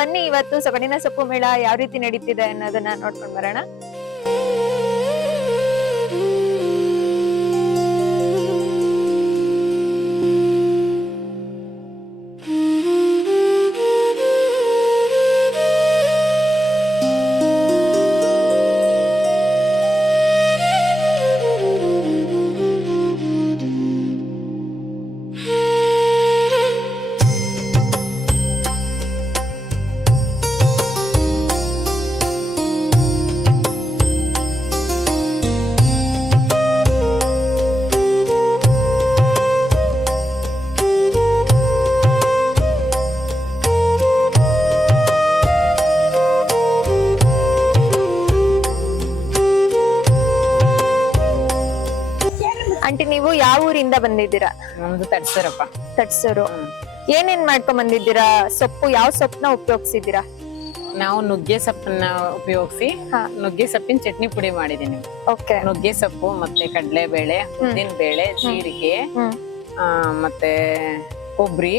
ಬನ್ನಿ ಇವತ್ತು ಸೊಗಡಿನ ಸೊಪ್ಪು ಮೇಳ ಯಾವ ರೀತಿ ನಡೀತಿದೆ ಅನ್ನೋದನ್ನ ನೋಡ್ಕೊಂಡ್ ಬರೋಣ. ಆಂಟಿ, ನೀವು ಯಾವ ಊರಿಂದ ಬಂದಿದ್ದೀರಾ? ನಮ್ದು ತಡ್ಸರಪ್ಪ. ತಟ್ಸೂರು. ಏನೇನ್ ಮಾಡ್ಕೊಂಡ್ ಬಂದಿದ್ದೀರಾ? ಸೊಪ್ಪು ಯಾವ ಸೊಪ್ಪನ್ನ ಉಪಯೋಗಿಸಿದ್ದೀರಾ? ನಾವು ನುಗ್ಗೆ ಸೊಪ್ಪನ್ನ ಉಪಯೋಗಿಸಿ ನುಗ್ಗೆ ಸೊಪ್ಪಿನ ಚಟ್ನಿ ಪುಡಿ ಮಾಡಿದೀನಿ. ಓಕೆ. ನುಗ್ಗೆ ಸೊಪ್ಪು ಮತ್ತೆ ಕಡಲೆ ಬೇಳೆ, ಉದ್ದಿನ ಬೇಳೆ, ಜೀರಿಗೆ, ಮತ್ತೆ ಕೊಬ್ಬರಿ,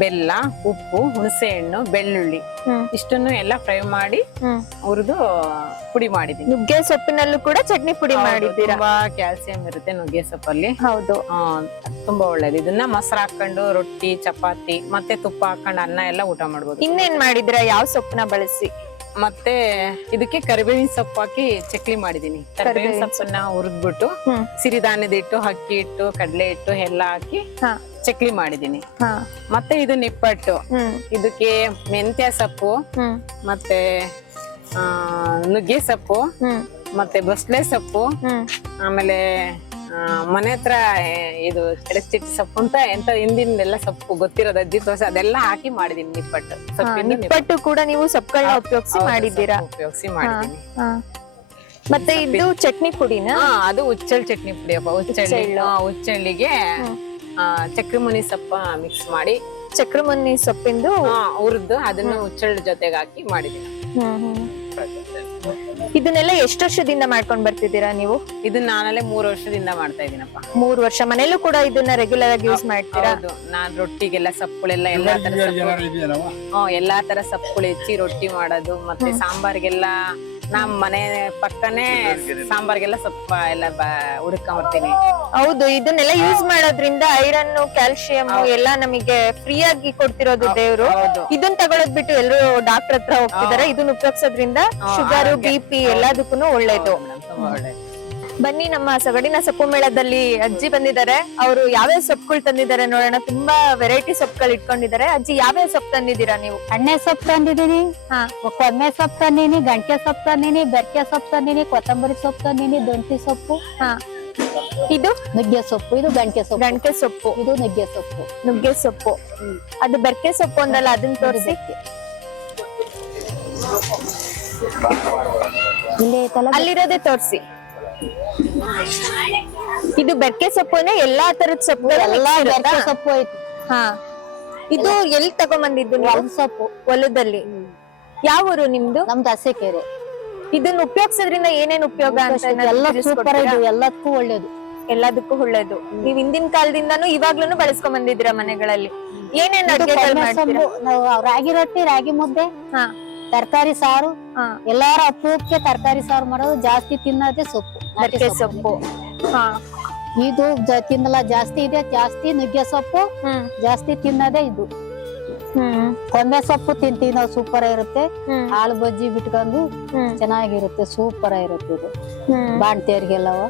ಬೆಲ್ಲ, ಉಪ್ಪು, ಹುಣಸೆ ಹಣ್ಣು, ಬೆಳ್ಳುಳ್ಳಿ ಇಷ್ಟನ್ನು ಎಲ್ಲ ಫ್ರೈ ಮಾಡಿ ಹುರಿದು ಪುಡಿ ಮಾಡಿದೀನಿ. ನುಗ್ಗೆ ಸೊಪ್ಪಿನಲ್ಲೂ ಕೂಡ ಚಟ್ನಿ ಪುಡಿ ಮಾಡಿದ್ದೀರಾ? ತುಂಬಾ ಕ್ಯಾಲ್ಸಿಯಂ ಇರುತ್ತೆ ನುಗ್ಗೆ ಸೊಪ್ಪಲ್ಲಿ. ಹೌದು. ತುಂಬಾ ಒಳ್ಳೇದು. ಇದನ್ನ ಮೊಸರು ಹಾಕೊಂಡು ರೊಟ್ಟಿ, ಚಪಾತಿ ಮತ್ತೆ ತುಪ್ಪ ಹಾಕೊಂಡು ಅನ್ನ ಎಲ್ಲ ಊಟ ಮಾಡ್ಬೋದು. ಇನ್ನೇನ್ ಮಾಡಿದಿರಾ? ಯಾವ ಸೊಪ್ಪನ್ನ ಬಳಸಿ? ಮತ್ತೆ ಇದಕ್ಕೆ ಕರಿಬೇವಿನ ಸೊಪ್ಪು ಹಾಕಿ ಚಕ್ಲಿ ಮಾಡಿದೀನಿ. ಕರಿಬೇವಿನ ಸೊಪ್ಪನ್ನ ಹುರಿದ್ಬಿಟ್ಟು ಸಿರಿಧಾನ್ಯದ ಹಿಟ್ಟು, ಅಕ್ಕಿ ಹಿಟ್ಟು, ಕಡಲೆ ಹಿಟ್ಟು ಎಲ್ಲ ಹಾಕಿ ಚಕ್ಲಿ ಮಾಡಿದೀನಿ. ಮತ್ತೆ ಇದು ನಿಪ್ಪಟ್ಟು. ಇದಕ್ಕೆ ಮೆಂತ್ಯ ಸೊಪ್ಪು, ಮತ್ತೆ ನುಗ್ಗೆ ಸೊಪ್ಪು, ಮತ್ತೆ ಬಸ್ಲೆ ಸೊಪ್ಪು, ಆಮೇಲೆ ಮನೆ ಹತ್ರ ಇದು ಕೆಳಚಿಟ್ಟಿ ಸೊಪ್ಪು ಅಂತ ಎಂತ ಹಿಂದಿನೆಲ್ಲ ಸೊಪ್ಪು ಗೊತ್ತಿರೋದು ಅಜ್ಜಿ ತೋರ್ಸ ಅದೆಲ್ಲ ಹಾಕಿ ಮಾಡಿದೀನಿ ನಿಪ್ಪಟ್ಟು. ನಿಪ್ಪಟ್ಟು ಕೂಡ ನೀವು ಸೊಪ್ಪುಗಳನ್ನ ಉಪಯೋಗಿಸಿ ಮಾಡಿದ್ದೀರಾ? ಉಪಯೋಗಿಸಿ ಮಾಡಿದೀನಿ. ಮತ್ತೆ ಇದು ಚಟ್ನಿ ಪುಡಿನ? ಅದು ಉಚ್ಚಲ್ ಚಟ್ನಿ ಪುಡಿ ಅಪ್ಪ. ಉಚ್ಚಳ್ಳಿಗೆ ಚಕ್ರಮುನಿ ಸೊಪ್ಪ ಮಿಕ್ಸ್ ಮಾಡಿ, ಚಕ್ರಮುನಿ ಸೊಪ್ಪಿಂದು ಹುರಿದು ಅದನ್ನ ಉಚ್ಚಳ್ಳ ಜೊತೆಗೆ ಹಾಕಿ ಮಾಡಿದೀನಿ. ಇದನ್ನೆಲ್ಲ ಎಷ್ಟು ವರ್ಷದಿಂದ ಮಾಡ್ಕೊಂಡ್ ಬರ್ತಿದ್ದೀರಾ ನೀವು? ಇದನ್ನ ನಾನಲ್ಲೇ 3 ವರ್ಷದಿಂದ ಮಾಡ್ತಾ ಇದೀನಪ್ಪ. 3 ವರ್ಷ. ಮನೇಲೂ ಕೂಡ ಇದನ್ನ ರೆಗ್ಯುಲರ್ ಆಗಿ ಯೂಸ್ ಮಾಡ್ತೀರಾ? ನಾನ್ ರೊಟ್ಟಿಗೆಲ್ಲ ಸೊಪ್ಪುಗಳೆಲ್ಲ ಎಲ್ಲಾ ತರ ಸೊಪ್ಪುಗಳು ಹೆಚ್ಚಿ ರೊಟ್ಟಿ ಮಾಡೋದು. ಮತ್ತೆ ಸಾಂಬಾರ್ಗೆಲ್ಲ ನಮ್ ಮನೆ ಪಕ್ಕನೆ ಸಾಂಬಾರ್ಗೆಲ್ಲ ಸೊಪ್ಪ ಎಲ್ಲ ಹುಡ್ಕೊಂಬರ್ತೀನಿ. ಹೌದು. ಇದನ್ನೆಲ್ಲ ಯೂಸ್ ಮಾಡೋದ್ರಿಂದ ಐರನ್, ಕ್ಯಾಲ್ಸಿಯಂ ಎಲ್ಲ ನಮಗೆ ಫ್ರೀ ಆಗಿ ಕೊಡ್ತಿರೋದು ದೇವ್ರು. ಇದನ್ನ ತಗೊಳೋದ್ ಬಿಟ್ಟು ಎಲ್ಲರೂ ಡಾಕ್ಟರ್ ಹತ್ರ ಹೋಗ್ತಿದಾರೆ. ಇದನ್ನ ಉಪಯೋಗಿಸೋದ್ರಿಂದ ಶುಗರ್, BP ಎಲ್ಲದಕ್ಕೂ ಒಳ್ಳೇದು. ಬನ್ನಿ, ನಮ್ಮ ಸೊಗಡಿನ ಸೊಪ್ಪು ಮೇಳದಲ್ಲಿ ಅಜ್ಜಿ ಬಂದಿದ್ದಾರೆ. ಅವರು ಯಾವ್ಯಾವ ಸೊಪ್ಪುಗಳು ತಂದಿದ್ದಾರೆ ನೋಡೋಣ. ತುಂಬಾ ವೆರೈಟಿ ಸೊಪ್ಪುಗಳು ಇಟ್ಕೊಂಡಿದ್ದಾರೆ. ಅಜ್ಜಿ, ಯಾವ್ಯಾವ ಸೊಪ್ಪು ತಂದಿದ್ದೀರಾ ನೀವು? ಎಣ್ಣೆ ಸೊಪ್ಪು ತಂದಿದ್ದೀನಿ, ಕೊಮ್ಮೆ ಸೊಪ್ಪು ತಂದಿನಿ, ಗಂಟೆ ಸೊಪ್ಪು ತಂದಿನಿ, ಬೆರ್ಕೆ ಸೊಪ್ಪು ತಂದಿನಿ, ಕೊತ್ತಂಬರಿ ಸೊಪ್ಪು ತಂದಿನಿ, ದೊಂಟಿ ಸೊಪ್ಪು. ಇದು ನುಗ್ಗೆ ಸೊಪ್ಪು, ಇದು ಗಂಟೆ ಸೊಪ್ಪು. ಗಂಟೆ ಸೊಪ್ಪು, ಇದು ನುಗ್ಗೆ ಸೊಪ್ಪು. ನುಗ್ಗೆ ಸೊಪ್ಪು. ಅದು ಬೆರ್ಕೆ ಸೊಪ್ಪು ಒಂದಲ್ಲ, ಅದನ್ನ ತೋರಿಸಿ. ಅಲ್ಲಿರೋದೇ ತೋರಿಸಿ. ಇದು ಬೆರ್ಕೆ ಸೊಪ್ಪುನೇ? ಎಲ್ಲಾ ತರದ ಸೊಪ್ಪು? ಎಲ್ಲಾ ಬೆರ್ಕೆ ಸೊಪ್ಪು ಐತಿ. ಇದು ಎಲ್ಲಿ ತಗೊಂಡ್ಬಂದಿದ್ದು? ಸೊಪ್ಪು ಹೊಲದಲ್ಲಿ. ಯಾವ ಊರು ನಿಮ್ದು? ನಮ್ದು ಹಸೆಕೆರೆ. ಇದನ್ನ ಉಪಯೋಗಿಸೋದ್ರಿಂದ ಏನೇನ್ ಉಪಯೋಗ ಅಂತ? ಎಲ್ಲ ಸೂಪರ್ ಇದು, ಎಲ್ಲದಕ್ಕೂ ಒಳ್ಳೇದು. ಎಲ್ಲದಕ್ಕೂ ಒಳ್ಳೇದು. ನೀವ್ ಹಿಂದಿನ ಕಾಲದಿಂದಾನು ಇವಾಗ್ಲೂ ಬಳಸ್ಕೊಂಡ್ ಬಂದಿದ್ದೀರಾ ಮನೆಗಳಲ್ಲಿ? ಏನೇನ್ ಅಡುಗೆಗಳು ಮಾಡ್ತೀರಾ? ನಾವು ರಾಗಿ ರೊಟ್ಟಿ, ರಾಗಿ ಮುದ್ದೆ, ತರಕಾರಿ ಸಾರು. ಎಲ್ಲಾರ ಅಪರೂಪಕ್ಕೆ ತರಕಾರಿ ಸಾರು ಮಾಡೋದು. ಜಾಸ್ತಿ ತಿನ್ನೋದೇ ಸೊಪ್ಪು, ಬೆರ್ಕೆ ಸೊಪ್ಪು. ಇದು ತಿನ್ನಲ್ಲ ಜಾಸ್ತಿ ಇದೆ. ಜಾಸ್ತಿ ನುಗ್ಗೆ ಸೊಪ್ಪು ಜಾಸ್ತಿ ತಿನ್ನೋದೇ ಇದು. ಕೊಂಬೆ ಸೊಪ್ಪು ತಿಂತೀವಿ ನಾವು, ಸೂಪರ್ ಇರುತ್ತೆ. ಹಾಳು ಬಜ್ಜಿ ಬಿಟ್ಕೊಂಡು ಚೆನ್ನಾಗಿರುತ್ತೆ, ಸೂಪರ್ ಆಗಿರುತ್ತೆ. ಇದು ಬಾಣ್ತಿಯರಿಗೆಲ್ಲವ.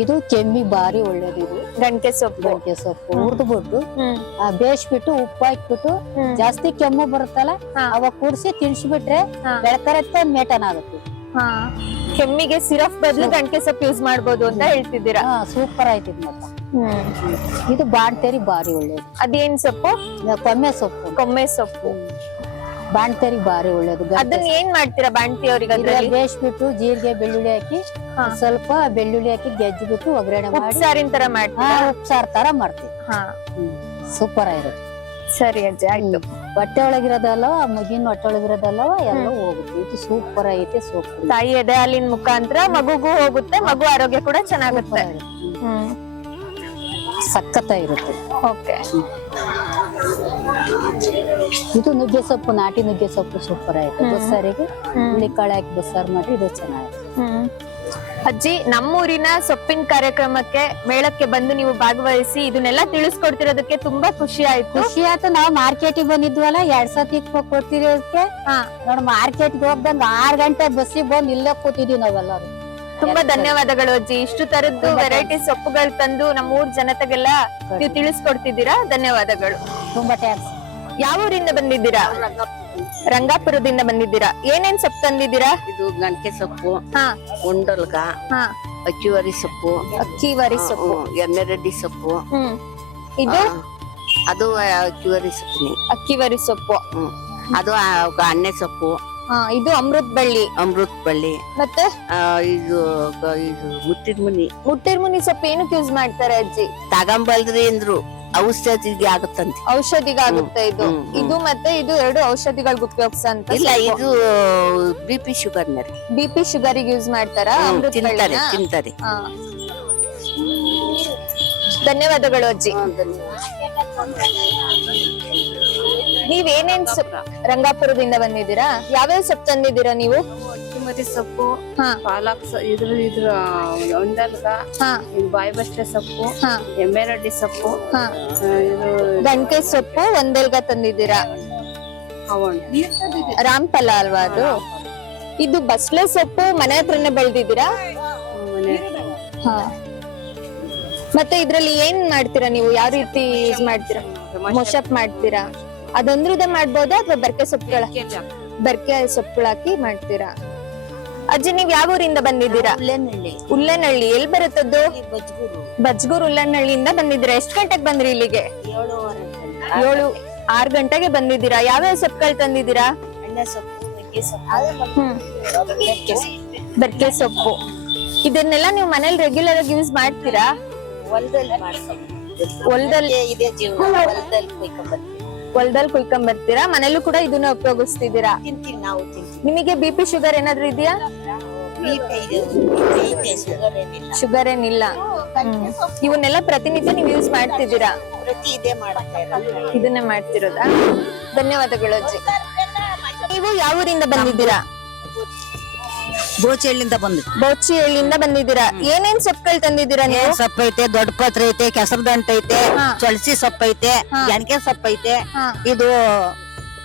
ಇದು ಕೆಮ್ಮಿ ಬಾರಿ ಒಳ್ಳೇದು. ಇದು ಗಂಟೆ ಸೊಪ್ಪು. ಗಂಟೆ ಸೊಪ್ಪು ಹುರಿದ್ಬಿಟ್ಟು ಬೇಯಿಸ್ಬಿಟ್ಟು ಉಪ್ಪು ಹಾಕ್ಬಿಟ್ಟು, ಜಾಸ್ತಿ ಕೆಮ್ಮು ಬರುತ್ತಲ್ಲ ಅವಾಗ ಕೂಡ್ಸಿ ತಿನ್ಸ್ಬಿಟ್ರೆ ಬೆಳಕರತ್ತೆ ಮೇಟನ್ ಆಗುತ್ತೆ. ಕೆಮ್ಮಿಗೆ ಸಿರಪ್ ಬದಲು ಗಂಟೆ ಸೊಪ್ಪು ಯೂಸ್ ಮಾಡ್ಬೋದು ಅಂತ ಹೇಳ್ತಿದ್ದೀರಾ? ಸೂಪರ್ ಆಯ್ತಿದ್ ಮತ್ತ. ಇದು ಬಾಣ್ತೇರಿ ಬಾರಿ ಒಳ್ಳೇದು. ಅದೇನ್ ಸೊಪ್ಪು? ಕೊಮ್ಮೆ ಸೊಪ್ಪು. ಕೊಮ್ಮೆ ಸೊಪ್ಪು ಬಾಣ್ತೇರಿ ಬಾರಿ ಒಳ್ಳೇದು. ಅದನ್ನ ಏನ್ ಮಾಡ್ತೀರಾ ಬಾಣ್ತಿ ಅವ್ರಿಗೆ? ಬೇಯಿಸ್ಬಿಟ್ಟು ಜೀರಿಗೆ, ಬೆಳ್ಳುಳ್ಳಿ ಹಾಕಿ, ಸ್ವಲ್ಪ ಬೆಳ್ಳುಳ್ಳಿ ಹಾಕಿ ಗೆಜ್ಜಿಬಿಟ್ಟು ಒಗ್ಗರಣೆ ಮಾಡಿ ಸಾರಿನ ತರ ಮಾಡ್ತೀರಾ? ಉಪ್ಸಾರ್ ತರ ಮಾಡ್ತೀವಿ. ಸೂಪರ್ ಆಗಿರುತ್ತೆ. ಸರಿ ಅಜ್ಜಿ, ಆಯ್ತು. ಹೊಟ್ಟೆ ಒಳಗಿರೋದಲ್ಲವ, ಮಗಿನ ಹೊಟ್ಟೆ ಒಳಗಿರೋದಲ್ಲವ ಎಲ್ಲ ಹೋಗುತ್ತೆ. ಇದು ಸೂಪರ್ ಐತೆ. ಸೂಪರ್. ತಾಯಿ ಎದೆ ಹಾಲಿನ ಮುಖಾಂತರ ಮಗುಗೂ ಹೋಗುತ್ತೆ, ಮಗು ಆರೋಗ್ಯ ಕೂಡ ಚೆನ್ನಾಗುತ್ತೆ. ಸಖತ್ತಾಗಿರುತ್ತೆ. ಓಕೆ. ಇದು ನುಗ್ಗೆ ಸೊಪ್ಪು, ನಾಟಿ ನುಗ್ಗೆ ಸೊಪ್ಪು ಸೂಪರ್ ಆಯ್ತು. ಬಸ್ಸಾರಿಗೆ ಹುಳಿಕಾಳು ಹಾಕಿ ಬಸ್ಸಾರು ಮಾಡಿ ಇದು ಚೆನ್ನಾಗಿದೆ. ಅಜ್ಜಿ, ನಮ್ಮೂರಿನ ಸೊಪ್ಪಿನ ಕಾರ್ಯಕ್ರಮಕ್ಕೆ ಮೇಳಕ್ಕೆ ಬಂದು ನೀವು ಭಾಗವಹಿಸಿ ಇದನ್ನೆಲ್ಲ ತಿಳಿಸ್ಕೊಡ್ತಿರೋದಕ್ಕೆ ತುಂಬಾ ಖುಷಿ ಆಯ್ತು. ಖುಷಿ ಆಯ್ತು. ನಾವು ಮಾರ್ಕೆಟಿಗೆ ಬಂದಿದ್ವಲ್ಲ 2 ಸತಿ ಕೊಡ್ತಿರೋದಕ್ಕೆ. ನೋಡಿ ಮಾರ್ಕೆಟ್ಗೆ ಹೋಗ್ದಂಗ 6 ಗಂಟೆ ಬಸ್ಸಿಗೆ ಬಂದು ಇಲ್ಲೇ ಕೂತಿದೀವಿ ನಾವೆಲ್ಲರೂ. ತುಂಬಾ ಧನ್ಯವಾದಗಳು ಅಜ್ಜಿ. ಇಷ್ಟು ತರದ್ದು ವೆರೈಟಿ ಸೊಪ್ಪುಗಳು ತಂದು ನಮ್ಮ ಊರ್ ಜನತೆಗೆಲ್ಲ ನೀವು ತಿಳಿಸ್ಕೊಡ್ತಿದ್ದೀರಾ. ಧನ್ಯವಾದಗಳು. ತುಂಬಾ ಟ್ಯಾಂಕ್ಸ್. ಯಾವ ಊರಿಂದ ಬಂದಿದ್ದೀರಾ? ರಂಗಾಪುರದಿಂದ ಬಂದಿದ್ದೀರಾ. ಏನೇನ್ ಸೊಪ್ಪು ತಂದಿದ್ದೀರಾ? ಇದು ಗಂಟೆ ಸೊಪ್ಪು, ಹಾ ಒಂಡಲ್ಗ, ಹಾ ಅಕ್ಕಿವರಿ ಸೊಪ್ಪು, ಅಕ್ಕಿವರಿ ಸೊಪ್ಪು, ಎಮ್ಮೆರೆಡ್ಡಿ ಸೊಪ್ಪು. ಇದು ಅದು ಅಕ್ಕಿವರಿ ಸೊಪ್ಪು. ಅಕ್ಕಿವರಿ ಸೊಪ್ಪು. ಅದು ಅಣ್ಣೆ ಸೊಪ್ಪು. ಇದು ಅಮೃತ ಬಳ್ಳಿ. ಅಮೃತ ಬಳ್ಳಿ. ಮತ್ತೆ ಇದು ಮುಟ್ಟಿರ್ ಮುನಿ ಸೊಪ್ಪು ಏನಕ್ಕೆ ಯೂಸ್ ಮಾಡ್ತಾರೆ ಅಜ್ಜಿ? ತಗಂಬಲ್ರಿ ಅಂದ್ರು ಔಷಧಿಗೆ ಆಗುತ್ತಂತೆ. ಔಷಧಿಗಾಗುತ್ತೆ ಇದು. ಇದು ಮತ್ತೆ ಇದು 2 ಔಷಧಿಗಳಿಗೆ ಉಪಯೋಗಿಸಂತ. ಇಲ್ಲ, ಇದು BP ಶುಗರ್ BP ಶುಗರಿಗೆ ಯೂಸ್ ಮಾಡ್ತಾರಾ? ಅಮೃತ ತಿಂತಾರೆ ಬಳ್ಳಿನ? ತಿಂತಾರೆ. ಧನ್ಯವಾದಗಳು ಅಜ್ಜಿ. ನೀವೇನೇನ್ ರಂಗಾಪುರದಿಂದ ಬಂದಿದ್ದೀರಾ? ಯಾವ್ಯಾವ ಸೊಪ್ಪು ತಂದಿದ್ದೀರಾ ನೀವು? ಅಕ್ಕಿಮರಿ ಸೊಪ್ಪು, ಹಾ ಪಾಲಕ್ ಇದ್ರ ಒಂಡಲ್ಗ, ಬಾಯಿ ಬಸ್ಟೆ ಸೊಪ್ಪು, ಎಮ್ಮೆರೆಡ್ಡಿ ಸೊಪ್ಪು, ಹಾ ಇದು ಗಂಟೆ ಸೊಪ್ಪು, ಒಂದೆಲ್ಗ ತಂದಿದ್ದೀರಾ. ರಾಮ್ಫಲ ಅಲ್ವಾ ಅದು? ಇದು ಬಸ್ಲೆ ಸೊಪ್ಪು ಮನೆ ಹತ್ರನೇ ಬೆಳ್ದಿದ್ದೀರಾ? ಹಾ. ಮತ್ತೆ ಇದ್ರಲ್ಲಿ ಏನ್ ಮಾಡ್ತೀರಾ ನೀವು? ಯಾವ ರೀತಿ ಯೂಸ್ ಮಾಡ್ತೀರಾ? ಮೊಶಪ್ ಮಾಡ್ತೀರಾ? ಅದೊಂದ್ರದೇ ಮಾಡ್ಬೋದಾ ಅಥವಾ ಬರ್ಕೆ ಸೊಪ್ಪುಗಳ? ಬರ್ಕೆ ಸೊಪ್ಪುಗಳು ಹಾಕಿ ಮಾಡ್ತೀರಾ. ಅಜ್ಜಿ, ನೀವ್ ಯಾವ ಊರಿಂದ ಬಂದಿದ್ದೀರಾ? ಉಲ್ಲೆನಹಳ್ಳಿ. ಎಲ್ಲಿ ಬರುತ್ತದ್ದು? ಬಜ್ಗೂರ್ ಉಲ್ಲೆನಹಳ್ಳಿಯಿಂದ ಬಂದಿದ್ದೀರಾ. ಎಷ್ಟ್ ಗಂಟೆಗೆ ಬಂದ್ರಿ ಇಲ್ಲಿಗೆ? 6 ಗಂಟೆಗೆ ಬಂದಿದ್ದೀರಾ. ಯಾವ್ಯಾವ ಸೊಪ್ಪುಗಳು ತಂದಿದ್ದೀರಾ? ಬರ್ಕೆ ಸೊಪ್ಪು. ಇದನ್ನೆಲ್ಲ ನೀವು ಮನೇಲಿ ರೆಗ್ಯುಲರ್ ಆಗಿ ಯೂಸ್ ಮಾಡ್ತೀರಾ? ಹೊಲದಲ್ಲಿ ಕುಯ್ಕೊಂಡ್ ಬರ್ತೀರಾ? ಮನೇಲೂ ಕೂಡ ಇದನ್ನ ಉಪಯೋಗಿಸ್ತಿದ್ದೀರಾ? ನಿಮಗೆ BP ಶುಗರ್ ಏನಾದ್ರು ಇದೆಯಾ? ಶುಗರ್ ಏನಿಲ್ಲ. ಇವನ್ನೆಲ್ಲ ಪ್ರತಿನಿತ್ಯ ನೀವು ಯೂಸ್ ಮಾಡ್ತಿದ್ದೀರಾ? ಇದನ್ನೇ ಮಾಡ್ತಿರೋದಾ? ಧನ್ಯವಾದಗಳು ಅಜ್ಜಿ. ನೀವು ಯಾವ ಊರಿಂದ ಬಂದಿದ್ದೀರಾ? ಬೋಚಹಳ್ಳಿಯಿಂದ ಬಂದ್ವಿ. ಬೋಚಿಹಳ್ಳಿಯಿಂದ ಬಂದಿದ್ದೀರಾ. ಏನೇನ್ ಸೊಪ್ಪುಗಳು ತಂದಿದ್ದೀರಾ ನೀವು? ಸೊಪ್ಪು ಐತೆ, ದೊಡ್ಡ ಪತ್ರೆ ಐತೆ, ಕೆಸರದಂಟ ಐತೆ, ಚೊಳಸಿ ಸೊಪ್ಪು ಐತೆ, ಎಣಕೆ ಸೊಪ್ಪು ಐತೆ, ಇದು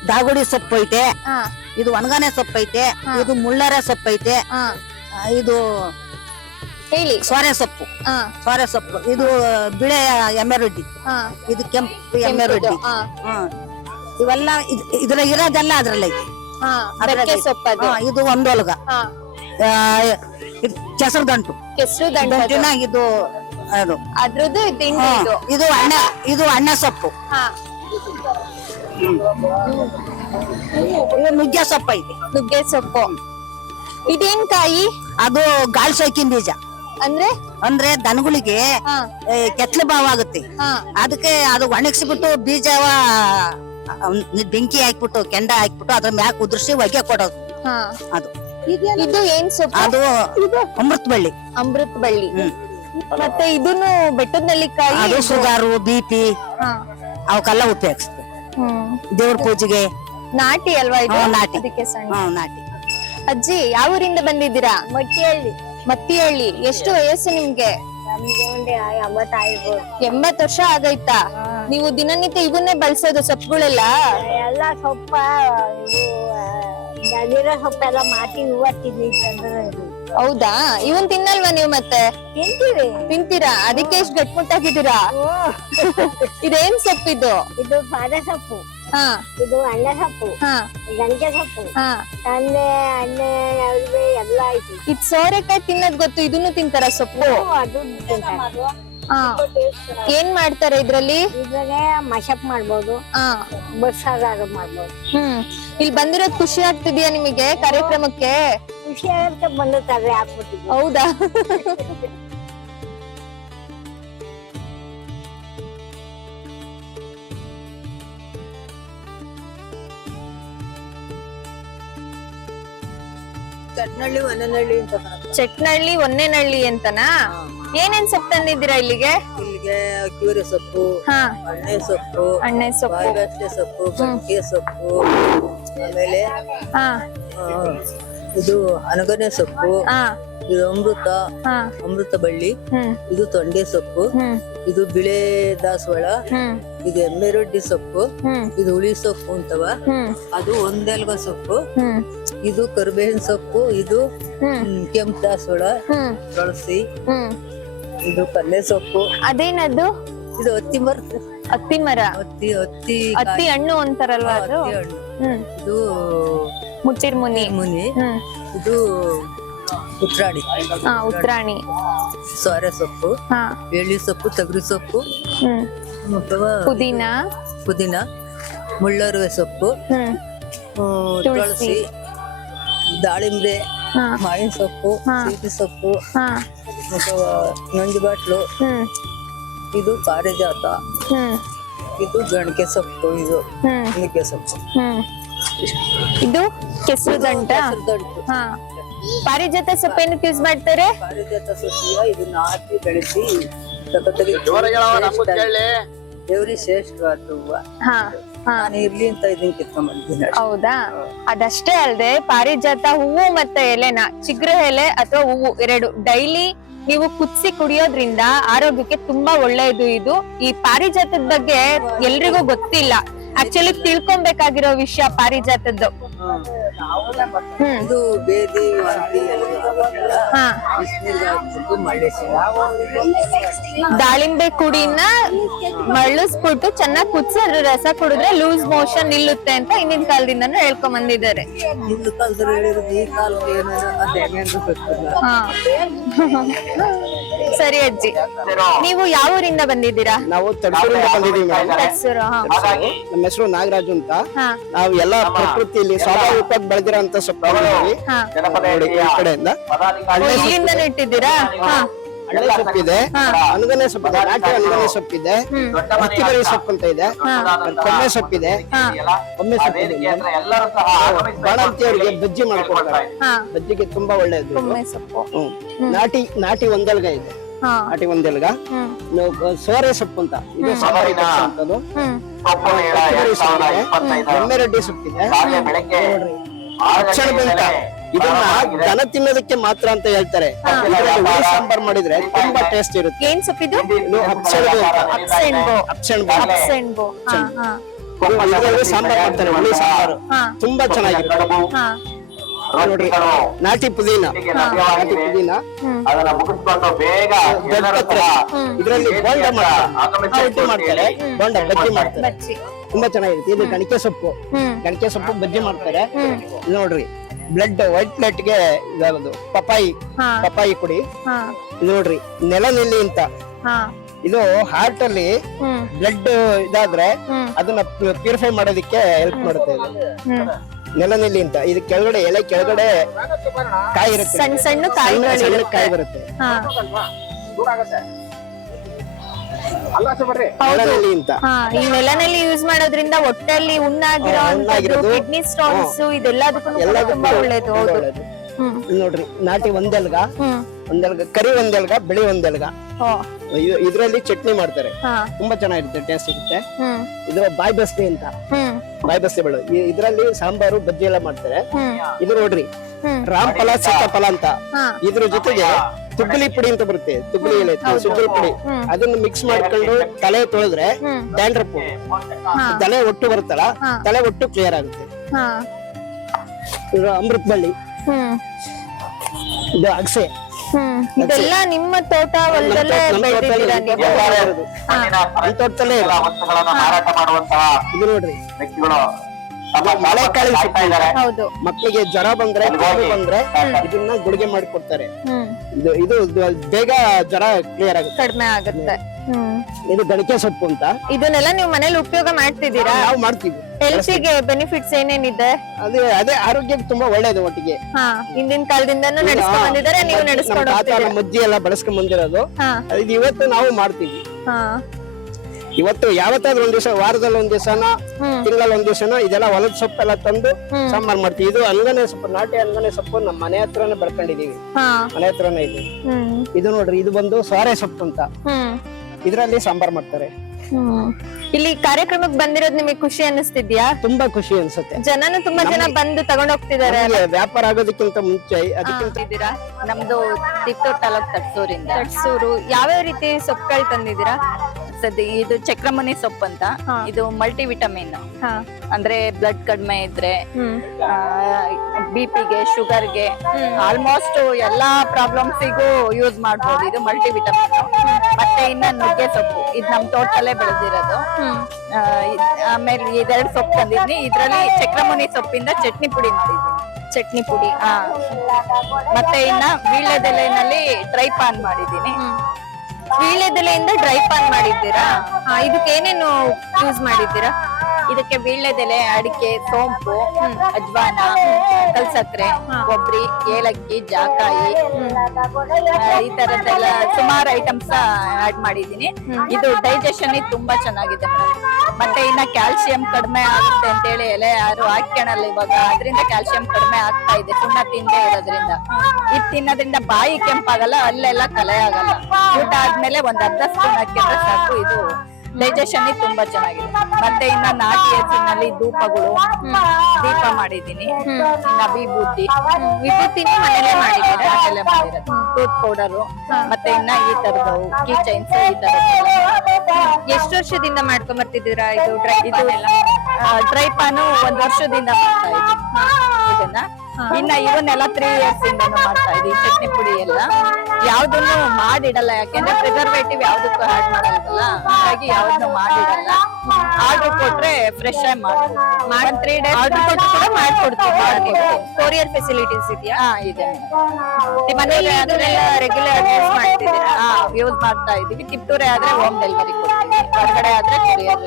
ದಾಗುಡಿ ಸೊಪ್ಪು ಐತೆ, ಇದು ಒಣಗಾನೆ ಸೊಪ್ಪು ಐತೆ, ಇದು ಮುಳ್ಳಾರ ಸೊಪ್ಪು ಐತೆ, ಇದು ಹೇಳಿ. ಸೋರೆ ಸೊಪ್ಪು, ಸೋರೆ ಸೊಪ್ಪು, ಇದು ಬಿಳೆ ಎಮ್ಮೆರೊಡ್ಡಿ, ಇದು ಕೆಂಪು ಎಮ್ಮೆರೊಡ್ಡಿ. ಇವೆಲ್ಲ ಇದ್ರ ಇರೋದೆಲ್ಲ ಅದ್ರಲ್ಲಿ ಐತೆ. ಸೊಪ್ಪು ಇದು ಒಂದೊಲಗ, ಕೆಸರದಂಟು, ಕೆಸರು ದಂಟಿನ ಇದು ಅದು ಅದ್ರದ್ದು ತಿಂಡಿ ಇದು. ಇದು ಅಣ್ಣ ಸೊಪ್ಪು, ಇದು ನುಗ್ಗೆ ಸೊಪ್ಪು ಐತಿ. ನುಗ್ಗೆ ಸೊಪ್ಪು. ಇದೇನ್ ಕಾಯಿ? ಅದು ಗಾಳಿ ಸೊಕ್ಕಿನ ಬೀಜ. ಅಂದ್ರೆ ದನಗಳಿಗೆ ಕೆಟ್ಲ ಭಾವ ಆಗುತ್ತೆ. ಅದಕ್ಕೆ ಅದು ಒಣಗಿಸ್ಬಿಟ್ಟು ಬೀಜವ ಬೆಂಕಿ ಹಾಕ್ಬಿಟ್ಟು ಕೆಂಡ ಹಾಕ್ಬಿಟ್ಟು ಅದ್ರ ಮ್ಯಾಕ್ ಉದುರ್ಸಿ ಹೊಗೆ ಕೊಡೋದು. ಅದು ಇದು ಏನ್ ಸೊಪ್ಪು? ಅದು ಅಮೃತ ಬಳ್ಳಿ. ಅಮೃತ ಬಳ್ಳಿ. ಮತ್ತೆ ಇದನ್ನು ಬೆಟ್ಟದ ನೆಲ್ಲಿಕಾಯಿ. ಅದು ಶುಗರು, BP ಅವಕ್ಕೆಲ್ಲ ಉಪಯೋಗಿಸ್ತೇವೆ. ದೇವ್ರ ಪೂಜೆಗೆ. ನಾಟಿ ಅಲ್ವಾ ಇದು? ನಾಟಿ. ಅದಕ್ಕೆ ಸಣ್ಣ. ನಾಟಿ. ಅಜ್ಜಿ, ಯಾವ ಊರಿಂದ ಬಂದಿದ್ದೀರಾ? ಮತ್ತಿಹಳ್ಳಿ. ಎಷ್ಟು ವಯಸ್ಸು ನಿಮ್ಗೆ? 80 ವರ್ಷ ಆಗೈತಾ? ನೀವು ದಿನನಿತ್ಯ ಇವನ್ನೇ ಬಳಸೋದು ಸೊಪ್ಪುಗಳೆಲ್ಲ? ಎಲ್ಲ ಸೊಪ್ಪ ನವಿರ ಸೊಪ್ಪೆಲ್ಲ ಮಾಟಿ ಹೂವ ಹೌದಾ? ಇವನ್ ತಿನ್ನಲ್ವಾ ನೀವು? ಮತ್ತೆ ತಿಂತೀವಿ. ತಿಂತೀರಾ? ಅದಕ್ಕೆ ಎಷ್ಟು ಗಟ್ಮುಟ್ಟಾಗಿದ್ದೀರಾ? ಇದೇನ್ ಸೊಪ್ಪಿದು? ಇದು ಪಾದ ಸೊಪ್ಪು, ಇದು ಅಣ್ಣ ಸೊಪ್ಪು, ಗಂಟೆ ಸೊಪ್ಪು, ತಂದೆ ಅಣ್ಣೆ ಎಲ್ಲ ಐತಿ. ಇದ್ ಸೋರೆಕಾಯಿ ತಿನ್ನೋದ್ ಗೊತ್ತು. ಇದನ್ನು ತಿಂತಾರ ಸೊಪ್ಪು? ಅದು ತಿಂತಾರೆ. ಏನ್ ಮಾಡ್ತಾರೆ ಇದ್ರಲ್ಲಿ? ಇದ್ರಾಗೆ ಮಶಪ್ ಮಾಡ್ಬೋದು, ಬಸ್ಸಾರು ಮಾಡ್ಬೋದು. ಇಲ್ಲಿ ಬಂದಿರೋದ್ ಖುಷಿ ಆಗ್ತಿದ್ಯಾ ನಿಮಗೆ ಕಾರ್ಯಕ್ರಮಕ್ಕೆ? ಖುಷಿ ಆಗಕ್ಕೆ ಬಂದಿರ್ತಾರೆ ಹಾಕ್ಬಿಟ್ಟಿದ್ವಿ. ಹೌದಾ? ಚಟ್ನಳ್ಳಿ, ಒನ್ನನಹಳ್ಳಿ ಅಂತ. ಚಟ್ನಳ್ಳಿ, ಒನ್ನೆನಹಳ್ಳಿ ಅಂತನಾ? ಏನೇನ್ ಸೊಪ್ಪು ತಂದಿದ್ದೀರಾ ಇಲ್ಲಿಗೆ? ಬೆಳಿಗ್ಗೆ ಕಿವರಿ ಸೊಪ್ಪು, ಹಾ ಅಣ್ಣೆ ಸೊಪ್ಪು, ಅಣ್ಣೆ ಸೊಪ್ಪು ಬಾಯಿಬೆಸ್ಟೆ ಸೊಪ್ಪು, ಗಂಟೆ ಸೊಪ್ಪು, ಆಮೇಲೆ ಹಾ ಆ, ಇದು ಅನಗನೆ ಸೊಪ್ಪು, ಹಾ ಇದು ಅಮೃತ, ಹಾ ಅಮೃತ ಬಳ್ಳಿ, ಹ್ಮ್ ಇದು ತೊಂಡೆ ಸೊಪ್ಪು, ಹ್ಮ್ ಇದು ಬಿಳೆ ದಾಸವಾಳ, ಹ್ಮ್ ಇದು ಎಮ್ಮೆರೊಡ್ಡಿ ಸೊಪ್ಪು, ಹ್ಮ್ ಇದು ಹುಳಿ ಸೊಪ್ಪು ಅಂತವ, ಹ್ಮ್ ಅದು ಒಂದೆಲ್ಗ ಸೊಪ್ಪು, ಹ್ಮ್ ಇದು ಕರಿಬೇವಿನ ಸೊಪ್ಪು, ಇದು ಹ್ಮ್ ಕೆಂಪು ದಾಸವಾಳ, ಹ್ಮ್ ತುಳಸಿ, ಹ್ಮ್ ಇದು ಕಲ್ಲೆ ಸೊಪ್ಪು, ಅದೇನದು ಇದು ಹತ್ತಿ ಮರ, ಹತ್ತಿ ಮರ, ಹತ್ತಿ ಹತ್ತಿ ಹಣ್ಣು ಅಂತಾರಲ್ವಾ ಅದು? ಹತ್ತಿ ಹಣ್ಣು. ಹ್ಮ್ ಇದು ಮುಚ್ಚಿರ್ ಮುನಿ. ಮುನಿ, ಹ್ಮ್ ಇದು ಉತ್ರಾಡಿ, ಹಾ ಉತ್ರಾಣಿ. ಸೋರೆ ಸೊಪ್ಪು, ಹಾ ಎಳ್ಳಿ ಸೊಪ್ಪು, ತೊಗರಿ ಸೊಪ್ಪು, ಹ್ಮ್ ಅಥವಾ ಪುದೀನ. ಪುದೀನ, ಮುಳ್ಳರುವೆ ಸೊಪ್ಪು, ಹ್ಮ್ ತುಳಸಿ, ದಾಳಿಂಬೆ, ಹಾ ಮಾವಿನ ಸೊಪ್ಪು, ಹಾ. ಸೀತಿ ಸೊಪ್ಪು, ಹಾ ಅಥವಾ ನಂಜಿ ಬಾಟ್ಲು, ಹ್ಮ್ ಇದು ಪಾರಿಜಾತ, ಹ್ಮ್ ಇದು ಗಣಕೆ ಸೊಪ್ಪು, ಇದು ಹ್ಮ್ ನುಗ್ಗೆ ಸೊಪ್ಪು, ಹ್ಮ್ ಇದು ಕೆಸರು ದಂಟ. ದಂಟು. ಹಾ ಪಾರಿಜಾತ ಸೊಪ್ಪು ಏನಕ್ಕೆ ಯೂಸ್ ಮಾಡ್ತಾರೆ? ಪಾರಿಜಾತ ಸೊಪ್ಪಿಗೆ ಇದನ್ನ ಹಾಕಿ ಬೆಳೆಸಿ ದೇವ್ರಿಗೆ ಶ್ರೇಷ್ಠವಾದ ಹೂವ. ಹಾ ಹಾ ನಾನು ಇರ್ಲಿ ಅಂತ ಇದನ್ನ ಕಿತ್ಕೊಂಡ್ ಬಂದಿದ್ದೀನಿ. ಹೌದಾ? ಅದಷ್ಟೇ ಅಲ್ದೆ ಪಾರಿಜಾತ ಹೂವು ಮತ್ತೆ ಎಲೆನ, ಚಿಗ್ರೆ ಎಲೆ ಅಥವಾ ಹೂವು ಎರಡು ಡೈಲಿ ನೀವು ಕುದಿಸಿ ಕುಡಿಯೋದ್ರಿಂದ ಆರೋಗ್ಯಕ್ಕೆ ತುಂಬಾ ಒಳ್ಳೆಯದು. ಇದು ಈ ಪಾರಿಜಾತದ ಬಗ್ಗೆ ಎಲ್ರಿಗೂ ಗೊತ್ತಿಲ್ಲ. ಆಕ್ಚುಲಿ ತಿಳ್ಕೊಬೇಕಾಗಿರೋ ವಿಷಯ ಪಾರಿಜಾತದ್ದು. ಹ್ಮ್ ಇದು ಬೇದಿ ವಾಂತಿ ಎಲ್ಲ ಹಾ ಬಿಸಿನೀರಿಗೆ ಹಾಕ್ಬಿಟ್ಟು ಮಳ್ಳಿಸಿ ದಾಳಿಂಬೆ ಕುಡಿನ ಮಳ್ಳಿಸ್ಬಿಟ್ಟು ಚೆನ್ನಾಗಿ ಕುದಿಸಿ ಅದ್ರ ರಸ ಕುಡಿದ್ರೆ ಲೂಸ್ ಮೋಷನ್ ನಿಲ್ಲುತ್ತೆ ಅಂತ ಹಿಂದಿನ ಕಾಲದಿಂದನೂ ಹೇಳ್ಕೊಂಡ್ ಬಂದಿದ್ದಾರೆ. ಹಿಂದಿನ ಕಾಲದಲ್ಲಿ ಹೇಳಿರೋದು ಈ ಕಾಲಕ್ಕೆ ಏನೇನೋ ಮತ್ತೆ ಹೆಂಗೇನು ಗೊತ್ತಿಲ್ಲ. ಹಾ ಸರಿ ಅಜ್ಜಿ, ನೀವು ಯಾವ ಊರಿಂದ ಬಂದಿದ್ದೀರಾ? ನಾವು ತಡಸೂರಿಂದ ಬಂದಿದ್ದೀವಿ ಮೇಡಮ್. ಹೆಸರು? ಹಾ ನಮ್ಮ ಹೆಸರು ನಾಗರಾಜು ಅಂತ. ಹಾ ನಾವು ಎಲ್ಲ ಪ್ರಕೃತಿಯಲ್ಲಿ ಸ್ವಾಭಾವಿಕವಾಗಿ ಬೆಳೆದಿರೋಂತ ಸೊಪ್ಪು ತಗೊಂಡಿದ್ದೀವಿ. ಹಾ ನೋಡಿ ಈ ಕಡೆಯಿಂದ ಇಲ್ಲಿಂದನೂ ಇಟ್ಟಿದ್ದೀರಾ? ಹಾ ಅಣ್ಣೆ ಸೊಪ್ಪಿದೆ, ಅನಗನೆ ಸೊಪ್ಪಿದೆ, ನಾಟಿ ಅನಗನೆ ಸೊಪ್ಪಿದೆ, ಹತ್ತಿಬರಿ ಸೊಪ್ಪು ಅಂತ ಇದೆ, ಕೊಮ್ಮೆ ಸೊಪ್ಪಿದೆ, ಕೊಮ್ಮೆ ಸೊಪ್ಪಿದೆ. ಬಾಣಂತಿಯವರಿಗೆ ಬಜ್ಜಿ ಮಾಡ್ಕೊಡ್ತಾರೆ, ಹಾ ಬಜ್ಜಿಗೆ ತುಂಬಾ ಒಳ್ಳೆಯದು ಇದು. ಕೊಮ್ಮೆ ಸೊಪ್ಪು. ನಾಟಿ ಒಂದೆಲ್ಗ ಇದೆ, ಹಾ ನಾಟಿ ಒಂದೆಲ್ಗ. ಹ್ಮ್ ಸೋರೆ ಸೊಪ್ಪು ಅಂತ, ಇದು ಸಾಂಬಾರಿ ಪಕ್ಷ ಅಂತದು. ಹ್ಮ್ ಹತ್ತಿಬರಿ ಸೊಪ್ಪಿದೆ, ಎಮ್ಮೆರಡ್ಡಿ ಸೊಪ್ಪಿದೆ, ನೋಡ್ರಿ ಅಕ್ಷಣ ಬೆಂತ. ಇದನ್ನ ದನ ತಿನ್ನೋದಕ್ಕೆ ಮಾತ್ರ ಅಂತ ಹೇಳ್ತಾರೆ. ಇದ್ರಲ್ಲಿ ಹುಳಿ ಸಾಂಬಾರ್ ಮಾಡಿದ್ರೆ ತುಂಬಾ ಟೇಸ್ಟ್ ಇರುತ್ತೆ. ಏನ್ ಸೊಪ್ಪಿದು? ಇದು ಅಪ್ಸೆಣಬು ಅಂತ. ಅಪ್ಸೆಣಬು. ಅಪ್ಸೆಣಬು. ಅಪ್ಸೆಣಬು. ಹಾ ಹಾ ಇದ್ರಲ್ಲಿ ಸಾಂಬಾರ್ ಮಾಡ್ತಾರೆ, ಹುಳಿ ಸಾಂಬಾರು ಹಾ ತುಂಬಾ ಚೆನ್ನಾಗಿರುತ್ತೆ. ಹಾ ನೋಡ್ರಿ ನಾಟಿ ಪುದೀನ, ನಾಟಿ ಪುದೀನ, ಹ್ಮ್ ದೊಡ್ಡ ಪತ್ರೆ. ಇದ್ರಲ್ಲಿ ಬೋಂಡ ಮಾಡ್ತಾರೆ, ಬೋಂಡ ಬಜ್ಜಿ ಮಾಡ್ತಾರೆ, ಬಜ್ಜಿ. ತುಂಬಾ ಚೆನ್ನಾಗಿರುತ್ತೆ. ಇದು ಗಣಿಕೆ ಸೊಪ್ಪು, ಹ್ಮ್ ಗಣಿಕೆ ಸೊಪ್ಪು ಬಜ್ಜಿ ಮಾಡ್ತಾರೆ. ಇದು ನೋಡ್ರಿ ಬ್ಲಡ್ ವೈಟ್ ಬ್ಲಡ್ ಗೆ ಇದಾಗೋದು. ಪಪಾಯಿ, ಹಾ ಪಪಾಯಿ ಕುಡಿ. ಹಾ ಇದು ನೋಡ್ರಿ ನೆಲನೆಲ್ಲಿ ಅಂತ. ಹಾ ಇದು ಹಾರ್ಟ್ ಅಲ್ಲಿ ಹ್ಮ್ ಬ್ಲಡ್ ಇದಾದ್ರೆ ಹ್ಮ್ ಅದನ್ನ ಪ್ಯೂರಿಫೈ ಮಾಡೋದಕ್ಕೆ ಹೆಲ್ಪ್ ಮಾಡುತ್ತೆ ಇದು. ಹ್ಮ್ ನೆಲನೆಲ್ಲಿ ಅಂತ. ಇದು ಕೆಳಗಡೆ ಎಲೆ ಕೆಳಗಡೆ ಕಾಯಿ ಇರುತ್ತೆ, ಸಣ್ಣ ಸಣ್ಣ ಕಾಯಿಗಳು ಸಣ್ಣ ಇರುತ್ತೆ. ಕಾಯಿ ಬರುತ್ತೆ. ಹಾ ನೆಲನೆಲ್ಲಿ ಅಂತ. ಹಾ ಈ ನೆಲನಲ್ಲಿ ಯೂಸ್ ಮಾಡೋದ್ರಿಂದ ಹೊಟ್ಟೆಯಲ್ಲಿ ಹುಣ್ಣಾಗಿರೋ ಹುಣ್ಣಾಗಿರೋದು, ಕಿಡ್ನಿ ಸ್ಟೋನ್ಸ್ ಇದೆಲ್ಲದಕ್ಕೂ ತುಂಬಾ ಒಳ್ಳೇದು. ಹೌದು. ಒಳ್ಳೇದು. ಹ್ಮ್ ಇಲ್ಲಿ ನೋಡ್ರಿ ನಾಟಿ ಒಂದೆಲ್ಗ, ಹ್ಮ್ ಒಂದೆಲ್ಗ ಕರಿ ಒಂದೆಲ್ಗ, ಬಿಳಿ ಒಂದೆಲ್ಗ. ಓ ಇದ್ರಲ್ಲಿ ಚಟ್ನಿ ಮಾಡ್ತಾರೆ, ಹಾ ತುಂಬಾ ಚೆನ್ನಾಗಿರುತ್ತೆ, ಟೇಸ್ಟ್ ಇರುತ್ತೆ. ಹ್ಮ್ ಇದು ಬಾಯಿ ಬಸ್ತಿ ಅಂತ, ಹ್ಮ್ ಬಾಯಿ ಬಸ್ತಿ ಬೆಳೆ. ಇದ್ರಲ್ಲಿ ಸಾಂಬಾರು ಬಜ್ಜಿ ಎಲ್ಲ ಮಾಡ್ತಾರೆ. ಹ್ಮ್ ಇದು ನೋಡ್ರಿ ಹ್ಮ್ ರಾಮಫಲ ಸೀತಾಫಲ ಅಂತ. ಹಾ ಇದ್ರ ಜೊತೆಗೆ ತುಗ್ಲಿ ಪುಡಿ ಅಂತ ಬರುತ್ತೆ, ತುಗ್ಲಿ ಎಲೆ, ಸುಗ್ಲಿ ಪುಡಿ. ಅದನ್ನ ಮಿಕ್ಸ್ ಮಾಡ್ಕೊಂಡು ತಲೆ ತೊಳೆದ್ರೆ ಹ್ಮ್ ಡ್ಯಾಂಡ್ರಫ್, ಹಾ ತಲೆ ಒಟ್ಟು ಬರುತ್ತಲ್ಲ, ಹಾ. ತಲೆ ಒಟ್ಟು ಕ್ಲಿಯರ್ ಆಗುತ್ತೆ. ಹಾ ಇದು ಅಮೃತ ಬಳ್ಳಿ, ಹ್ಮ್ ಇದು ಅಗಸೆ. ಹ್ಮ್ ಇದೆಲ್ಲ ನಿಮ್ಮ ತೋಟ ಹೊಲದಲ್ಲೇ ಬೆಳೆದಿದ್ದೀರಾ ನೀವು? ಈ ತೋಟದಲ್ಲೇ ಇದೆ. ಇದು ನೋಡ್ರಿ ಮಳೆಕಾಳಿ ಸೊಪ್ಪು ಅಂತ. ಹೌದು. ಮಕ್ಕಳಿಗೆ ಜ್ವರ ಬಂದ್ರೆ, ಕೆಮ್ಮು ಬಂದ್ರೆ ಇದನ್ನ ಗುಳಿಗೆ ಮಾಡಿ ಕೊಡ್ತಾರೆ. ಹ್ಮ್ ಇದು ಬೇಗ ಜ್ವರ ಕ್ಲಿಯರ್ ಆಗುತ್ತೆ. ಕಡಿಮೆ ಆಗುತ್ತೆ. ಹ್ಮ್ ಇದು ಗಣಿಕೆ ಸೊಪ್ಪು ಅಂತ. ಇದನ್ನೆಲ್ಲ ನೀವು ಮನೇಲಿ ಉಪಯೋಗ ಮಾಡ್ತಿದ್ದೀರಾ? ನಾವು ಮಾಡ್ತೀವಿ. ಹೆಲ್ತಿಗೆ ಬೆನಿಫಿಟ್ಸ್ ಏನೇನಿದೆ? ಅದೇ ಆರೋಗ್ಯಕ್ಕೆ ತುಂಬಾ ಒಳ್ಳೇದು. ಒಟ್ಟಿಗೆ ಹಾ ಹಿಂದಿನ ಕಾಲದಿಂದನೂ ನಡೆಸ್ಕೊಂಡ್ ಬಂದಿದ್ದಾರೆ, ನೀವು ನಮ್ಮ ನಡೆಸ್ಕೊಂಡು ತಾತ ಹೋಗ್ತಿದ್ದೀರಾ? ನಮ್ಮ ಅಜ್ಜಿ ಎಲ್ಲ ಬಳಸ್ಕೊಂಡ್ ಬಂದಿರೋದು. ಹಾ ಇದು ಇವತ್ತು ನಾವು ಮಾಡ್ತೀವಿ. ಹಾ ಇವತ್ತು ಯಾವತ್ತಾದ್ರೂ ಒಂದ್ ದಿವಸ, ವಾರದಲ್ಲಿ ಒಂದ್ ದಿವಸನ, ಹ್ಮ್ ತಿಂಗಳಲ್ಲಿ ಒಂದ್ ದಿವಸನ ಇದೆಲ್ಲ ಹೊಲದ ಸೊಪ್ಪೆಲ್ಲ ತಂದು ಹ್ಮ್. ಸಾಂಬಾರ್ ಮಾಡ್ತೀವಿ. ಇದು ಅನಗನೆ ಸೊಪ್ಪು, ನಾಟಿ ಅನಗನೆ ಸೊಪ್ಪು ನಮ್ಮ ಮನೆ ಹತ್ರನೇ ಬೆಳ್ಕೊಂಡಿದೀವಿ, ಹಾ ಮನೆ ಹತ್ರನೇ ಇದೆ. ಹ್ಮ್ ಇದು ನೋಡ್ರಿ, ಇದು ಬಂದು ಸೋರೆ ಸೊಪ್ಪು ಅಂತ. ಹ್ಮ್ ಇದರಲ್ಲಿ ಸಾಂಬಾರ್ ಮಾಡ್ತಾರೆ. ಇಲ್ಲಿ ಕಾರ್ಯಕ್ರಮಕ್ಕೆ ಬಂದಿರೋದು ನಿಮಗೆ ಖುಷಿ ಅನಿಸ್ತಿದ್ಯಾ? ತುಂಬಾ ಖುಷಿ ಅನ್ಸುತ್ತೆ. ಜನನು ತುಂಬಾ ಜನ ಬಂದು ತಗೊಂಡ್ ಹೋಗ್ತಿದ್ದಾರೆ. ನಮ್ಗೆ ವ್ಯಾಪಾರ ಆಗೋದಕ್ಕಿಂತ ಮುಂಚೆ ಅದಕ್ಕಿಂತ ಇದ್ದೀರಾ? ನಮ್ದು ತಿಪ್ಟೂರ್ ತಾಲೂಕ್ ತಟ್ಸೂರಿಂದ. ತಟ್ಸೂರು ಯಾವ್ಯಾವ ರೀತಿ ಸೊಪ್ಪುಗಳು ತಂದಿದ್ದೀರಾ? ಇದು ಚಕ್ರಮುನಿ ಸೊಪ್ಪು ಅಂತ. ಇದು ಮಲ್ಟಿ ವಿಟಮಿನ್, ಅಂದ್ರೆ ಬ್ಲಡ್ ಕಡಿಮೆ ಇದ್ರೆ BP-ಗೆ, ಶುಗರ್ಗೆ, ಆಲ್ಮೋಸ್ಟ್ ಎಲ್ಲಾ ಪ್ರಾಬ್ಲಮ್ಸಿಗೂ ಯೂಸ್ ಮಾಡ್ಬೋದು. ಇದು ಮಲ್ಟಿ ವಿಟಮಿನ್. ಮತ್ತೆ ಇನ್ನ ನುಗ್ಗೆ ಸೊಪ್ಪು, ಇದು ನಮ್ ತೋಟದಲ್ಲೇ ಬೆಳೆದಿರೋದು. ಆಮೇಲೆ ಇದೆರಡು ಸೊಪ್ಪು ತಂದಿದ್ನಿ. ಇದ್ರಲ್ಲಿ ಚಕ್ರಮುನಿ ಸೊಪ್ಪಿಂದ ಚಟ್ನಿ ಪುಡಿ ಮಾಡಿದ್ವಿ. ಚಟ್ನಿ ಪುಡಿ. ಮತ್ತೆ ಇನ್ನ ವೀಳ್ಯದೆಲೆನಲ್ಲಿ ಡ್ರೈ ಪಾನ್ ಮಾಡಿದೀನಿ. ವೀಳ್ಯದೆಲೆಯಿಂದ ಡ್ರೈ ಪಾನ್ ಮಾಡಿದ್ದೀರಾ? ಇದಕ್ಕೆ ಏನೇನು ಯೂಸ್ ಮಾಡಿದ್ದೀರಾ? ಇದಕ್ಕೆ ವೀಳ್ಯದೆಲೆ, ಅಡಿಕೆ, ಸೋಂಪು, ಅಜ್ವಾನ, ಕಲ್ಸಕ್ರೆ, ಕೊಬ್ಬರಿ, ಏಲಕ್ಕಿ, ಜಾಕಾಯಿ, ಈ ತರದ್ದೆಲ್ಲ ಸುಮಾರು ಐಟಮ್ಸ್ ಆಡ್ ಮಾಡಿದೀನಿ. ಇದು ಡೈಜೆಷನ್ ತುಂಬಾ ಚೆನ್ನಾಗಿದೆ. ಮತ್ತೆ ಇನ್ನ ಕ್ಯಾಲ್ಸಿಯಂ ಕಡಿಮೆ ಆಗುತ್ತೆ ಅಂತ ಹೇಳಿ ಎಲೆ ಯಾರು ಹಾಕ್ಯಣಲ್ಲ ಇವಾಗ, ಅದರಿಂದ ಕ್ಯಾಲ್ಸಿಯಂ ಕಡಿಮೆ ಆಗ್ತಾ ಇದೆ ಸುಣ್ಣ ತಿಂದೇ ಇರೋದ್ರಿಂದ. ಇದು ತಿನ್ನೋದ್ರಿಂದ ಬಾಯಿ ಕೆಂಪಾಗಲ್ಲ, ಅಲ್ಲೆಲ್ಲ ಕಲೆ ಆಗಲ್ಲ. ಊಟ ಆದ್ಮೇಲೆ ಒಂದ್ ಅರ್ಧ ಸ್ಪೂನ್ ಹಾಕಿದ್ರೆ ಸಾಕು. ಇದು ಡೈಜೆಷನ್ ತುಂಬಾ ಚೆನ್ನಾಗಿದೆ. ಮತ್ತೆ ಇನ್ನ ನಾಟಿ ಹಸಿನಲ್ಲಿ ಧೂಪಗಳು, ದೀಪ ಮಾಡಿದೀನಿ. ಇನ್ನ ವಿಭೂತಿನ ಮನೇಲೆ ಮಾಡಿದ್ದೀರಾ? ಮನೇಲೆ ಮಾಡಿರೋದು. ಟೂತ್ ಪೌಡರು, ಮತ್ತೆ ಇನ್ನ ಈ ತರದವು ಕೀ ಚೈನ್ಸ್, ಈ ತರದ್ದು. ಎಷ್ಟು ವರ್ಷದಿಂದ ಮಾಡ್ಕೊಂಡ್ ಬರ್ತಿದ್ದೀರಾ ಇದು ಡ್ರೈ ಪಾನು? 1 ವರ್ಷದಿಂದ ಮಾಡ್ತಾ ಇದ್ದೀನಿ ಇದನ್ನ. ಇನ್ನ ಇವನ್ನೆಲ್ಲ 3 years ಇಂದನೂ ಮಾಡ್ತಾ ಇದೀವಿ. ಚಟ್ನಿ ಪುಡಿ ಎಲ್ಲ ಯಾವ್ದನ್ನು ಮಾಡಿಡಲ್ಲ, ಯಾಕೆಂದ್ರೆ ಪ್ರಿಸರ್ವೇಟಿವ್ ಯಾವ್ದಕ್ಕೂ ಆಡ್ ಮಾಡಲ್ವಲ್ಲ, ಹಾಗಾಗಿ ಯಾವ್ದನ್ನು ಮಾಡಿಡಲ್ಲ. ಆರ್ಡರ್ ಕೊಟ್ರೆ ಫ್ರೆಶ್ ಆಗಿ ಮಾಡ್ಬೋದು. 3 days ಆರ್ಡರ್ ಕೊಟ್ಟು ಕೂಡ ಮಾಡ್ಕೊಡ್ತೀವಿ. ಕೊರಿಯರ್ ಫೆಸಿಲಿಟೀಸ್ ಇದೆಯಾ? ಇದೆ. ಮನೇಲಿ ಅದನ್ನೆಲ್ಲ ರೆಗ್ಯುಲರ್ ಯೂಸ್ ಮಾಡ್ತಿದ್ದೀರಾ? ಯೂಸ್ ಮಾಡ್ತಾ ಇದೀವಿ. ತಿಪ್ಟೂರೇ ಆದ್ರೆ ಹೋಮ್ ಡೆಲಿವರಿ ಕೊಡ್ತೀವಿ, ಹೊರಗಡೆ ಆದ್ರೆ ಕೊರಿಯರ್.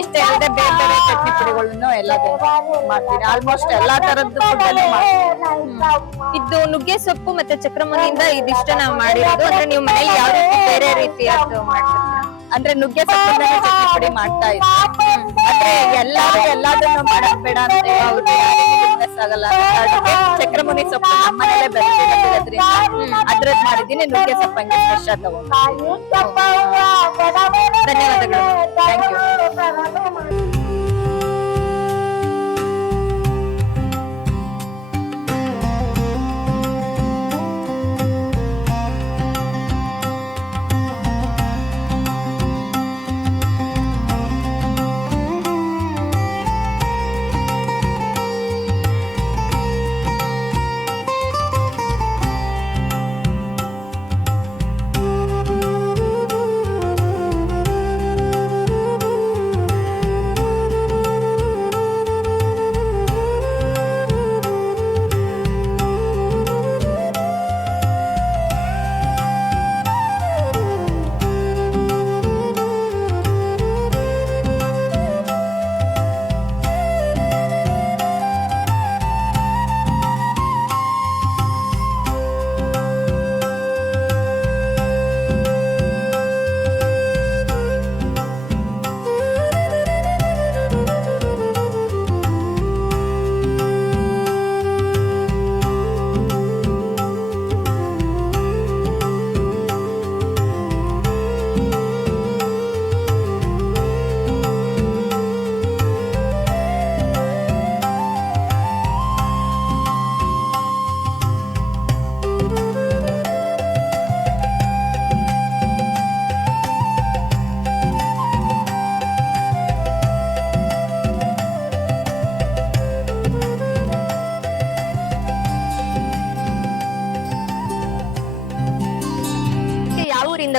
ಇಷ್ಟೇ ಅಲ್ಲದೆ ಬೇರೆ ಬೇರೆ ಚಟ್ನಿ ಪುಡಿಗಳನ್ನು ಎಲ್ಲದನ್ನು ಮಾಡ್ತೀನಿ. ಆಲ್ಮೋಸ್ಟ್ ಎಲ್ಲಾ ತರದ್ದು ಫುಡ್ ಅನ್ನು ಮಾಡ್ತೀನಿ. ಇದು ನುಗ್ಗೆ ಸೊಪ್ಪು ಮತ್ತೆ ಚಕ್ರಮುನಿಯಿಂದ ಇದಿಷ್ಟ ನಾವು ಮಾಡಿರೋದು. ಅಂದ್ರೆ ನೀವು ಮನೇಲಿ ಯಾವ ರೀತಿ ಬೇರೆ ರೀತಿಯದ್ದು ಮಾಡ್ತೀರಾ? ಅಂದ್ರೆ ನುಗ್ಗೆ ಸೊಪ್ಪಿಂದ ಚಟ್ನಿ ಪುಡಿ ಮಾಡ್ತಾ ಇದ್ವಿ. ಅಂದ್ರೆ ಎಲ್ಲದನ್ನು ಮಾಡಕ್ ಬೇಡ ಅಂತ ಬಿಸ್ನೆಸ್ ಆಗಲ್ಲ. ಚಕ್ರಮುನಿ ಸೊಪ್ಪು ನಮ್ಮನೇಲೆ ಬೆಳೆದಿರೋದ್ರಿಂದ ಅದ್ರದ್ ಮಾಡಿದೀನಿ. ನುಗ್ಗೆ ಸೊಪ್ಪು ಹಂಗೆ ಫ್ರೆಶ್ ಆಗಿ ತಗೊಂಡು. ಧನ್ಯವಾದಗಳು. Thank you.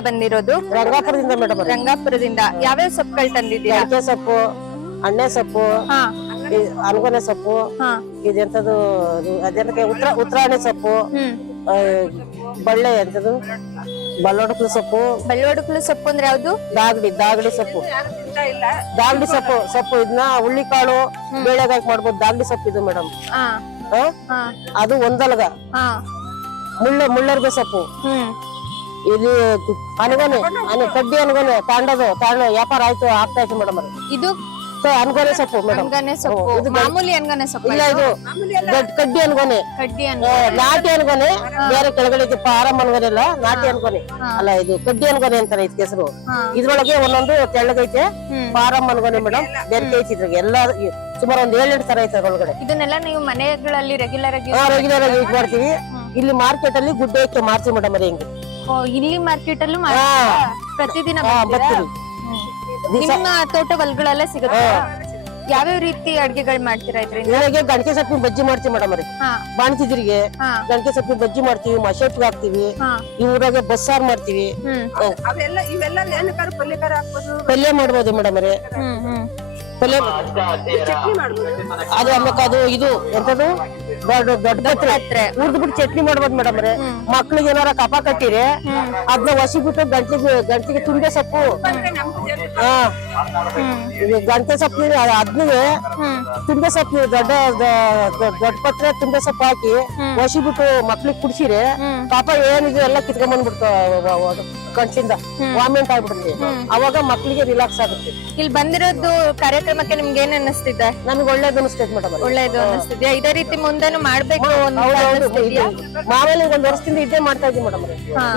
ಬಂದಿರೋದು? ರಂಗಾಪುರದಿಂದ ಮೇಡಮ್. ರಂಗಾಪುರದಿಂದ ಯಾವ್ಯಾವ ಸೊಪ್ಪುಗಳು ತಂದಿದ್ದೀರಾ? ಅಡಿಕೆ ಸೊಪ್ಪು, ಅಣ್ಣೆ ಸೊಪ್ಪು, ಅನ್ಗೊನೆ ಸೊಪ್ಪು, ಇದೆಂತದು ಅದಕ್ಕೆ ಉತ್ತರಾಣಿ ಸೊಪ್ಪು, ಬಳ್ಳೆ ಎಂತದು ಬಲ್ಲೊಡಕಲು ಸೊಪ್ಪು. ಬಲ್ಲೊಡಕಲು ಸೊಪ್ಪು ಅಂದ್ರೆ ಯಾವ್ದು? ದಾಗಡಿ ಸೊಪ್ಪು. ಸೊಪ್ಪು ಇದನ್ನ ಹುಳ್ಳಿಕಾಳು ಬೇಳೆಗಾಯಿ ಮಾಡ್ಬೋದು. ದಾಗಡಿ ಸೊಪ್ಪು ಇದು ಮೇಡಮ್. ಅದು ಒಂದಲ್ಗ. ಮುಳ್ಳರ್ಗೆ ಸೊಪ್ಪು. ಇದು ಅನಗೊನೆ ಕಡ್ಡಿ ಅನಗೊನೆ ತಾಂಡ ವ್ಯಾಪಾರ ಆಯ್ತು ಆಗ್ತಾ ಇತ್ತು ಮೇಡಮ್. ಇದು ಅನ್ಗೊನೆ ಸೊಪ್ಪು ಮೇಡಮ್. ಅನ್ಗನೆ ಸೊಪ್ಪು, ಮಾಮೂಲಿ ಅನ್ಗನೆ ಸೊಪ್ಪು ಇಲ್ಲ, ಇದು ಕಡ್ಡಿ ಅನ್ಗೊನೆ, ಕಡ್ಡಿ ನಾಟಿ ಅನ್ಗೊನೆ. ಬೇರೆ ಕೆಳಗಡೆ ಪಾರಂ ಅನ್ಗೊನೆ ಇಲ್ಲ, ನಾಟಿ ಅನ್ಗೊನೆ ಅಲ್ಲ, ಇದು ಕಡ್ಡಿ ಅನ್ಗೊನೆ ಅಂತಾರೆ ಇದಕ್ಕೆ ಹೆಸರು. ಇದ್ರೊಳಗೆ ಒಂದೊಂದು ತೆಳ್ಳಗೈತೆ, ಪಾರಂ ಅನ್ಗೊನೆ ಮೇಡಮ್. ಬೆರ್ಕೆ ಐತಿ ಇದ್ರಾಗೆ ಎಲ್ಲ, ಸುಮಾರು ಒಂದ್ 7-8 ತರ ಐತೆ ಅದ್ರೊಳಗಡೆ. ಇದನ್ನೆಲ್ಲ ನೀವು ಮನೆಗಳಲ್ಲಿ ರೆಗ್ಯುಲರ್ ಆಗಿ ರೆಗ್ಯುಲರ್ ಆಗಿ ಯೂಸ್ ಮಾಡ್ತೀವಿ. ಇಲ್ಲಿ ಮಾರ್ಕೆಟ್ ಅಲ್ಲಿ ಗುಡ್ಡೆ ಹಾಕಿ ಮಾರ್ತೀವಿ ಮೇಡಮ್. ಅದೇ ಹಿಂಗೆ ಇಲ್ಲಿ ಮಾರ್ಕೆಟ್ ಅಲ್ಲೂ ಪ್ರತಿದಿನ ಬರ್ತೀವಿ. ನಿಮ್ಮ ತೋಟ ಹೊಲಗಳೆಲ್ಲ ಸಿಗುತ್ತೆ. ಯಾವ್ಯಾವ ರೀತಿ ಅಡ್ಗೆಗಳು ಮಾಡ್ತೀರಾ ಇದ್ರಿಂದ? ಇವಾಗ ಗಣಕೆ ಸೊಪ್ಪಿನ ಬಜ್ಜಿ ಮಾಡ್ತೀವಿ ಮೇಡಮ್ ಅವ್ರಿ. ಬಾಣ್ತಿದ್ರಿಗೆ ಗಣಕೆ ಸೊಪ್ಪಿನ ಬಜ್ಜಿ ಮಾಡ್ತೀವಿ, ಮಶೆಪ್ಗೆ ಹಾಕ್ತಿವಿ. ಈ ಊರಾಗೆ ಬಸ್ಸಾರ್ ಮಾಡ್ತೀವಿ. ಪಲ್ಯ ಮಾಡ್ಬೋದು ಮೇಡಮ್ ಅವ್ರೆ. ಪಲ್ಯ ಅದು ಆಮೇಲೆ ಅದು ಇದು ಎಂತದು ದೊಡ್ಡ ಪತ್ರೆ ಉರ್ದ್ಬಿಟ್ಟು ಚಟ್ನಿ ಮಾಡ್ಬೋದು ಮೇಡಮ್ ಅವ್ರೆ. ಮಕ್ಳಿಗೆ ಏನಾರ ಕಪ ಕಟ್ಟಿರಿ ಅದನ್ನ ಒಸಿ ಬಿಟ್ಟು ಗಂಟಿಗೆ ತುಂಡೆ ಸೊಪ್ಪು, ಗಂಟೆ ಸೊಪ್ಪು ಅದ್ನಿಗೆ ತುಂಡೆ ಸೊಪ್ಪು, ದೊಡ್ಡ ಪತ್ರೆ ತುಂಡೆ ಸೊಪ್ಪು ಹಾಕಿ ಒಸಿ ಬಿಟ್ಟು ಮಕ್ಳಿಗೆ ಕುಡ್ಸಿರಿ ಪಾಪ ಏನಿದೆ ಎಲ್ಲ ಕಿತ್ಕೊಂಡ್ ಬಂದ್ಬಿಡ್ತಾವ ಗಂಟ್ಲಿಂದ, ವಾಮಿಂಟ್ ಆಗ್ಬಿಡುತ್ತೆ. ಅವಾಗ ಮಕ್ಳಿಗೆ ರಿಲ್ಯಾಕ್ಸ್ ಆಗುತ್ತೆ. ಇಲ್ಲಿ ಬಂದಿರೋದು ಕಾರ್ಯಕ್ರಮಕ್ಕೆ ನಿಮ್ಗೆ ಏನ್ ಅನ್ನಿಸ್ತಿದೆ? ನಮ್ಗೆ ಒಳ್ಳೇದು ಅನಿಸ್ತೈತೆ ಮೇಡಮ್. ಒಳ್ಳೇದು ಅನ್ನಿಸ್ತಿದ್ಯಾ? ಇದೇ ರೀತಿ ಮುಂದೆನೂ ಮಾಡ್ಬೇಕು ಮಾವೇಲಿ 1 ವರ್ಷದಿಂದ ಇದೇ ಮಾಡ್ತಾ ಇದೀವಿ ಮೇಡಮ್.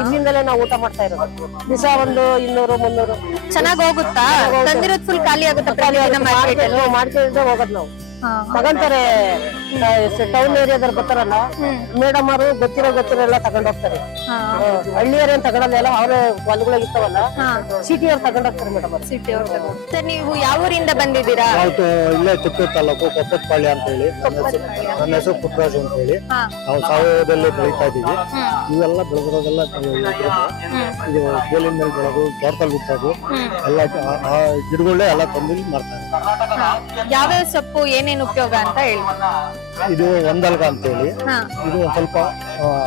ಇಲ್ಲಿಂದಲೇ ನಾವು ಊಟ ಮಾಡ್ತಾ ಇರೋದು. ದಿವಸ 100-200-300 ಚೆನ್ನಾಗ್ ಹೋಗುತ್ತಾ? ತಂದಿರೋದು ಫುಲ್ ಖಾಲಿ ಆಗುತ್ತಾ? ಮಾಡ್ತಿದ್ದೆ ಹೋಗೋದ್ ನಾವು. ತಗೊಂತಾರೆ ಟೌನ್ ಏರಿಯಾದಲ್ಲಿ ಬರ್ತಾರಲ್ಲ ಮೇಡಮ್ ಅವರು, ಗೊತ್ತಿರೋ ಎಲ್ಲ ತಗೊಂಡ್ ಹೋಗ್ತಾರೆ. ಹಳ್ಳಿಯರೇನ್ ತಗೊಳಲ್ಲ, ಅವ್ರೆ ಹೊಲಗಳಿರ್ತಾವಲ್ಲ ಸಿಟಿ ಅವ್ರು ತಗೊಂಡ್ ಹೋಗ್ತಾರೆ ಮೇಡಮ್ ಅವರು. ಸಿಟಿ ಅವ್ರು. ಸರ್, ನೀವು ಯಾವ ಊರಿಂದ ಬಂದಿದ್ದೀರಾ? ಇಲ್ಲೇ ತಿಪ್ಪೂರು ತಾಲೂಕು ಕೊಪ್ಪತ್ಪಾಳ್ಯ ಅಂತ ಹೇಳಿ. ನನ್ನ ಹೆಸರು ಪುಟ್ಟರಾಜು ಅಂತ ಹೇಳಿ. ನಾವು ಸಾವಯವದಲ್ಲಿ ಬೆಳೀತಾ ಇದೀವಿ. ಇವೆಲ್ಲ ಬೆಳೆದಿರೋದೆಲ್ಲ ಇದು ಗೋಲಿನ ಮೇಲೆ ಬೆಳೆದು ತೋಟದಲ್ಲಿ ಬಿಟ್ಟೋದು ಎಲ್ಲ ಗಿಡಗಳೇ ಎಲ್ಲ ತಂದು ಮಾಡ್ತಾರೆ. ಯಾವ್ಯಾವ ಸೊಪ್ಪು ಏನೇನು ಉಪಯೋಗ ಅಂತ ಹೇಳಿ. ಇದು ಒಂದಲ್ಗ ಅಂತ ಹೇಳಿ, ಇದು ಒಂದ್ ಸ್ವಲ್ಪ